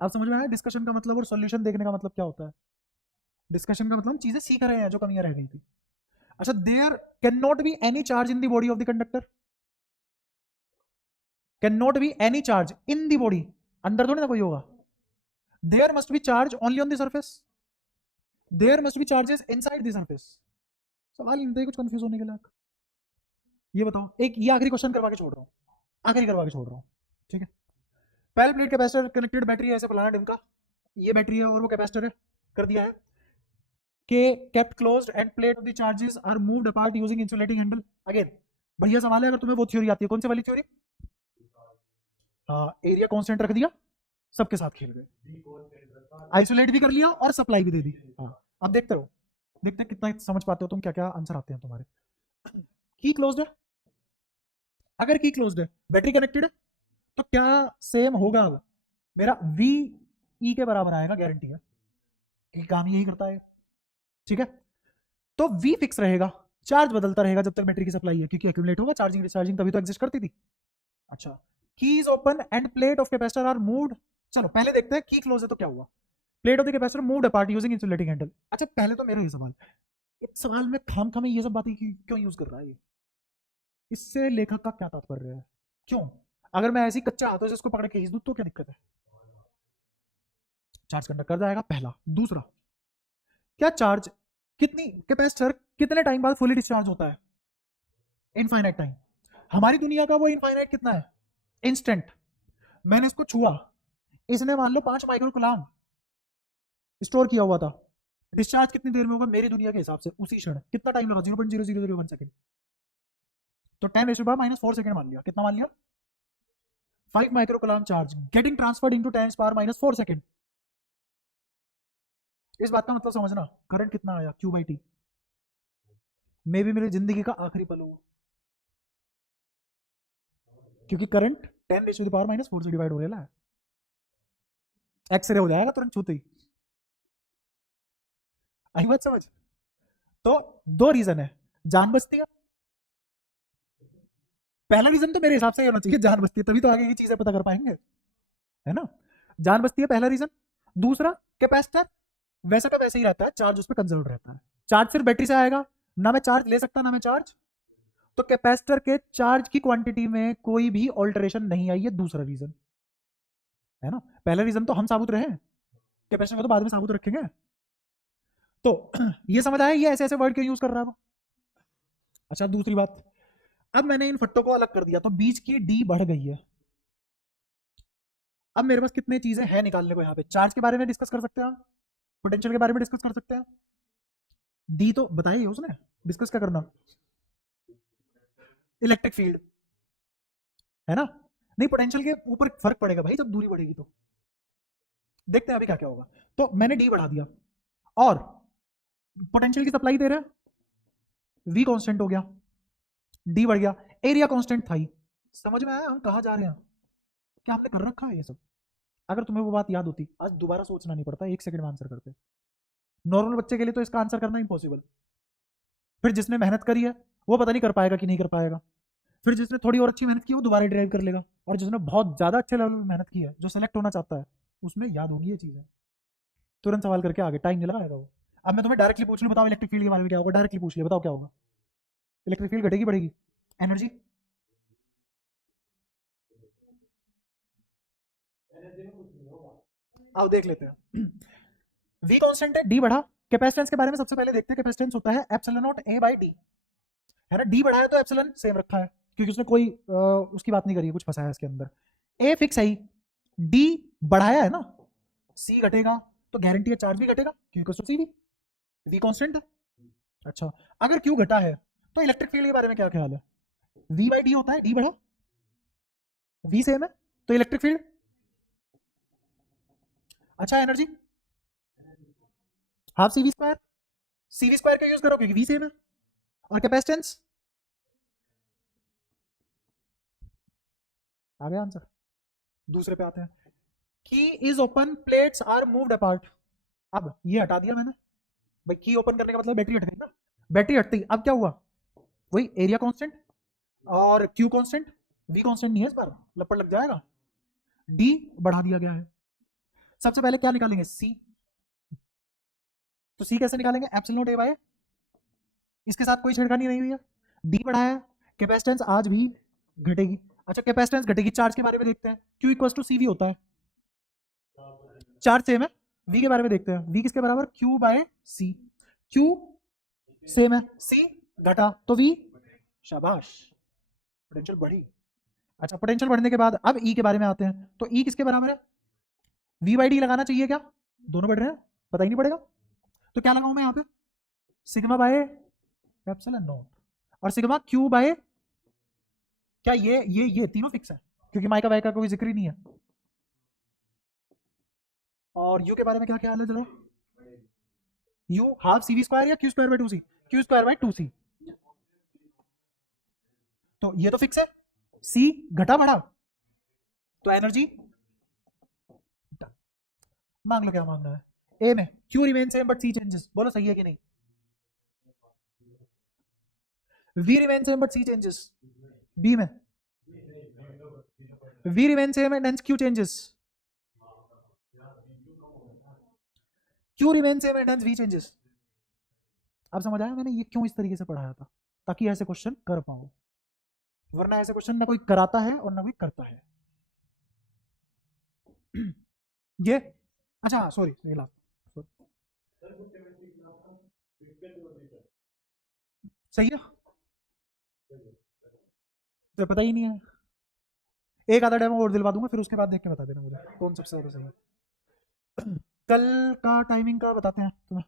अब समझ में आया डिस्कशन का मतलब और सॉल्यूशन देखने का मतलब क्या होता है? डिस्कशन का मतलब हम चीजें सीख रहे हैं जो कमियां रह गई थी। अच्छा, there can not be any charge in the body of the conductor, can not be any charge in the body, अंदर थोड़ी ना कोई होगा। There must be charge only on the surface, there must be charges inside the surface. सवाल नहीं थे कुछ confuse होने के लायक। ये बताओ, एक ये आखिरी क्वेश्चन करवा के छोड़ रहा हूँ, आखिरी करवा के छोड़ रहा हूँ, ठीक है? Parallel plate capacitor connected battery है ऐसे फलाना ढिमका, ये बैटरी है और वो कैपेसिटर है, कर दिया है के kept closed and plate of the charges are moved apart using insulating handle। Again बढ़िया सवाल है, अगर तुम्हें वो थ्योरी आती है, कौन सी वाली थ्योरी? हाँ, एरिया कांस्टेंट रख दिया, सबके साथ खेल गए, आइसोलेट भी कर लिया और सप्लाई भी दे दी। हाँ, अब देखते रहो, देखते कितना समझ पाते हो तुम, क्या क्या आंसर आते हैं तुम्हारे। की क्लोज्ड है, अगर की क्लोज्ड है, बैटरी कनेक्टेड है, तो क्या सेम होगा? मेरा वी ई के बराबर आएगा, गारंटी है कि काम यही करता है, ठीक है? तो V फिक्स रहेगा, चार्ज बदलता रहेगा जब तक बैटरी की सप्लाई है, क्योंकि एक्यूमुलेट होगा, चार्जिंग डिस्चार्जिंग तभी तो एग्जिस्ट करती थी। अच्छा, key is open and plate of capacitor are moved. चलो पहले देखते हैं की क्लोज है तो क्या हुआ। Plate of the capacitor moved apart using insulating handle. अच्छा पहले तो मेरा ये सवाल, इस सवाल में खाम ये सब बातें क्यों यूज कर रहा है ये? इससे लेखक का क्या तात्पर्य है? क्यों? अगर मैं ऐसी कच्चा हाथों से इसको पकड़ के खींच दूं तो क्या दिक्कत है? चार्ज कंडक्ट कर जाएगा, पहला। दूसरा, क्या चार्ज कितनी कैपेसिटर कितने टाइम बाद फुली डिस्चार्ज होता है? Infinite time. हमारी दुनिया का वो इनफाइनाइट कितना है? इंस्टेंट। मैंने इसको छुआ, इसने मान लो 5 माइक्रो कूलम्ब स्टोर किया हुआ था, डिस्चार्ज कितनी देर में होगा मेरी दुनिया के हिसाब से? उसी क्षण। कितना टाइम लगा? 0.0001 सेकंड। तो 10⁻⁴ सेकंड मान लिया, कितना मान लिया? 5 micro coulomb charge getting transferred into 10⁻⁴ second. इस बात का मतलब समझना, करंट कितना आया? Q/T। मे भी मेरी जिंदगी का आखिरी पल हो, क्योंकि करंट 10⁻⁴ से डिवाइड हो रहा है, एक्सरे हो जाएगा तुरंत छूते ही। आई बात समझ? तो दो रीजन है, जान बचती है। पहला रीजन तो मेरे हिसाब से होना चाहिए, जान बचती है, तभी तो आगे की चीजें पता कर पाएंगे, है ना? जान बचती है, पहला रीजन। दूसरा, कैपेसिटर वैसा का वैसे ही रहता है, चार्ज उस पर कंजर्व रहता है। चार्ज फिर बैटरी से आएगा, ना मैं चार्ज ले सकता ना मैं चार्ज, तो कैपेसिटर के चार्ज की क्वांटिटी में कोई भी ऑल्टरेशन नहीं आई है, दूसरा रीजन है ना। पहला रीजन तो हम साबुत रहे, कैपेसिटर को तो बाद में साबुत रखेंगे। तो ये समझ आया ये ऐसे ऐसे वर्ड क्यों यूज कर रहा है वो। अच्छा दूसरी बात, अब मैंने इन फट्टों को अलग कर दिया तो बीच की डी बढ़ गई है। अब मेरे पास कितने चीजें हैं निकालने को, यहाँ पे चार्ज के बारे में डिस्कस कर सकते हैं, पोटेंशियल के बारे में डिस्कस कर सकते हैं, डी तो बताइए उसने, डिस्कस क्या करना, इलेक्ट्रिक फील्ड है ना। नहीं पोटेंशियल के ऊपर फर्क पड़ेगा भाई जब दूरी बढ़ेगी, तो देखते हैं अभी क्या क्या होगा। तो मैंने डी बढ़ा दिया और पोटेंशियल की सप्लाई दे रहे हैं, वी कांस्टेंट हो गया, डी बढ़ गया, एरिया कांस्टेंट था ही। समझ में आया हम कहाँ जा रहे हैं, क्या हमने कर रखा है ये सब। अगर तुम्हें वो बात याद होती आज दोबारा सोचना नहीं पड़ता, 1 सेकंड में आंसर करते। नॉर्मल बच्चे के लिए तो इसका आंसर करना इम्पॉसिबल, फिर जिसने मेहनत करी है वो पता नहीं कर पाएगा कि नहीं कर पाएगा, फिर जिसने थोड़ी और अच्छी मेहनत की है वो दोबारा ड्राइव कर लेगा, और जिसने बहुत ज़्यादा अच्छे लेवल में मेहनत की है, जो सेलेक्ट होना चाहता है, उसमें याद होगी ये चीज़ें। तुरंत सवाल करके आगे, टाइम नहीं लगाएगा वो। अब मैं तुम्हें डायरेक्टली पूछ लूँ, बताओ इलेक्ट्रिक फील्ड के बारे में क्या होगा, डायरेक्टली पूछ लिया, बताओ क्या होगा। इलेक्ट्रिक फील्ड घटेगी बढ़ेगी, एनर्जी आओ देख लेते हैं। वी कांस्टेंट है, डी बढ़ा। कैपेसिटेंस के बारे में सबसे पहले देखते हैं, कैपेसिटेंस होता है epsilon not A by D, है ना। डी बढ़ा है तो एप्सिलॉन सेम रखा है, क्योंकि उसने कोई उसकी बात नहीं करी है, कुछ फंसाया है इसके अंदर। ए फिक्स है ही, डी बढ़ाया है ना, सी घटेगा तो गारंटी है चार्ज भी घटेगा, क्योंकि सी भी वी कांस्टेंट है। अच्छा अगर क्यू घटा है तो इलेक्ट्रिक फील्ड के बारे में क्या ख्याल है, वी बाई डी होता है, डी बढ़ा वी सेम है तो इलेक्ट्रिक फील्ड। अच्छा energy half C V square, C V square का यूज करो क्योंकि वी सेम है। और कैपेसिटेंस आ गया आंसर। दूसरे पे आते हैं, key is open plates are moved apart. अब ये हटा दिया मैंने भाई, की ओपन करने का मतलब बैटरी हट गई ना, बैटरी हटती अब क्या हुआ, वही एरिया कांस्टेंट और क्यू कांस्टेंट, वी कांस्टेंट नहीं है इस बार, लपड़ लग जाएगा। डी बढ़ा दिया गया है। सबसे पहले क्या निकालेंगे, सी। तो सी कैसे निकालेंगे, एप्सिलॉन नॉट ए बाय, इसके साथ कोई छेड़खानी नहीं हुई है। डी बढ़ाया, कैपेसिटेंस आज भी घटेगी। अच्छा कैपेसिटेंस घटेगी, चार्ज के बारे में देखते हैं, Q equal to C V होता है, चार्ज सेम है। वी के बारे में देखते हैं, वी किसके बराबर, Q by C, Q same है, सी घटा तो वी, शाबाश पोटेंशियल बढ़ी। अच्छा पोटेंशियल बढ़ने के बाद अब ई के बारे में आते हैं, तो ई किसके बराबर है, वी बाई डी लगाना चाहिए क्या, दोनों बढ़ रहे हैं, पता ही नहीं पड़ेगा, तो क्या लगाऊं मैं यहाँ पे, सिग्मा बाय एप्सिलॉन नॉट, और सिग्मा क्यू बाय, क्या ये तीनों फिक्स है क्योंकि माइका वाइका का कोई जिक्र ही नहीं है। और यू के बारे में क्या ख्याल है जरा, U half C V square या Q square by two C, Q square by two C, तो ये तो फिक्स है। सी घटा बढ़ा तो एनर्जी, मांग लो क्या मांगना है। ए में Q remain same but C changes, बोलो सही है कि नहीं, V remain same but C changes, B में V remain same and hence Q changes, Q remain same and hence V changes. अब समझ आया मैंने ये क्यों इस तरीके से पढ़ाया था, ताकि ऐसे क्वेश्चन कर पाओ, वरना ऐसे क्वेश्चन ना कोई कराता है और ना कोई करता है। ये अच्छा सॉरी सही है, तो पता ही नहीं है, एक आधा डेमो और दिलवा दूंगा, फिर उसके बाद देख के बता देना मुझे कौन सबसे ज्यादा सही है। कल का टाइमिंग का बताते हैं तुम्हें।